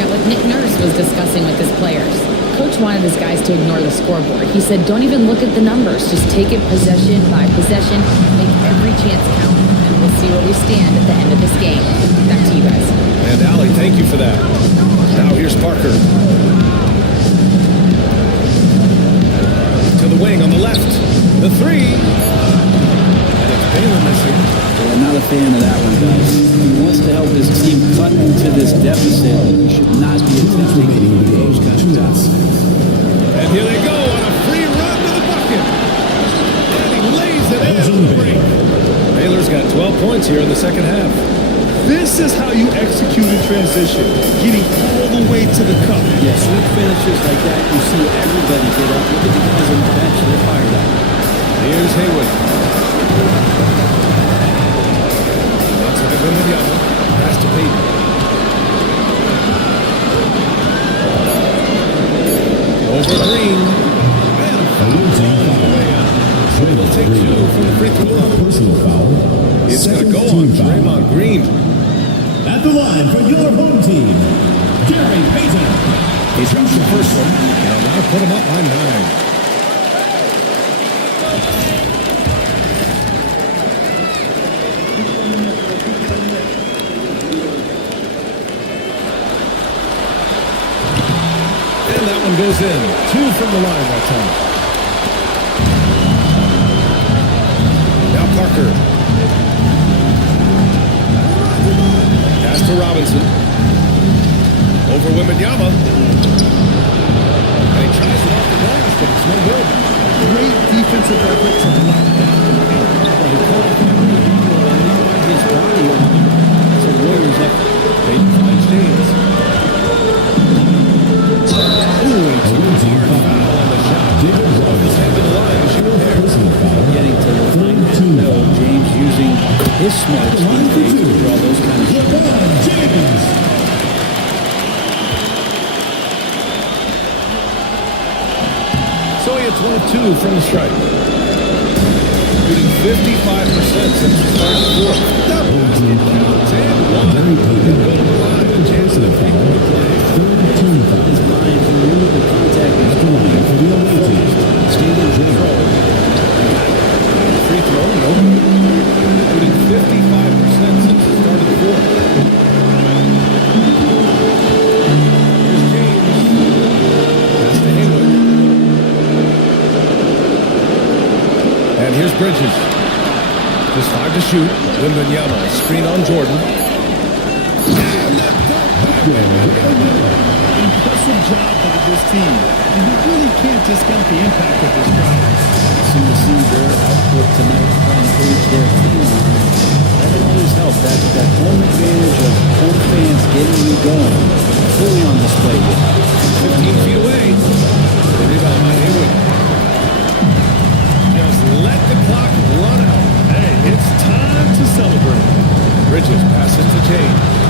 Now, what Nick Nurse was discussing with his players, Coach wanted his guys to ignore the scoreboard. He said, don't even look at the numbers. Just take it possession by possession, make every chance count, and we'll see where we stand at the end of this game. Back to you guys. And Allie, thank you for that. Now here's Parker. To the wing on the left. The three. And it's Baylor missing. Well, I'm not a fan of that one, guys. He wants to help his team cut into this deficit. He should not be attempting those kind of shots. And here they go on a free run to the bucket. And he lays it in for the break. Baylor's got 12 points here in the second half. This is how you execute in transition, getting all the way to the cup. Yeah, sweet finishes like that, you see everybody get up. Look at the guys on the bench, they're fired up. Here's Haywood. Outside Wembanyama. Pass to Payton. Over Green. And we'll take two from the free throw line. Personal foul. It's going to go on Draymond Green. At the line for your home team, Gary Payton. He drops the first one, and now put him up by 9. And that one goes in. 2 from the line that time. Now Parker. Pass to Robinson. Over Wembanyama. And he tries it off the glass, but it's no good. Great defensive effort to block that. He caught it from his body on. It's a Warriors effort. Payton finds James. Ooh, he took a hard foul on the shot. Off his head to the line to shoot a pair. Getting to the line to know James using his smart speed to draw those kind of shots. So he hits 1 of 2 from the stripe. Shooting 55% since the start of the fourth. Double basket counts and 1. He'll go to the line and chance at a three-point play. His mind, he knew the contact was coming for the away team. Stayed in control. Free throw, no good. Shooting 55% since the start of the fourth. Here's James. Pass to Haywood. And here's Bridges. Just 5 to shoot. Wembanyama, screen on Jordan. And that dunk by Wembanyama. Impressive job by this team. And you really can't discount the impact of this crowd. Awesome to see their output tonight, trying to urge their team on. That can always help. That home advantage of home fans getting you going. Fully on display here. 15 feet away. The rebound by Haywood. Just let the clock run out. Hey, it's time to celebrate. Bridges passes to James.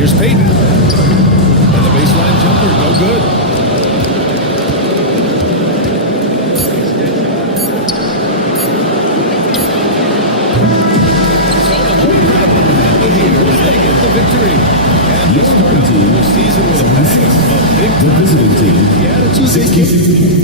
Here's Payton. And the baseline jumper, no good. So the home crowd happy here as they get the victory. And they start out the season with a bang of big The visiting team, the attitude they keep. 60.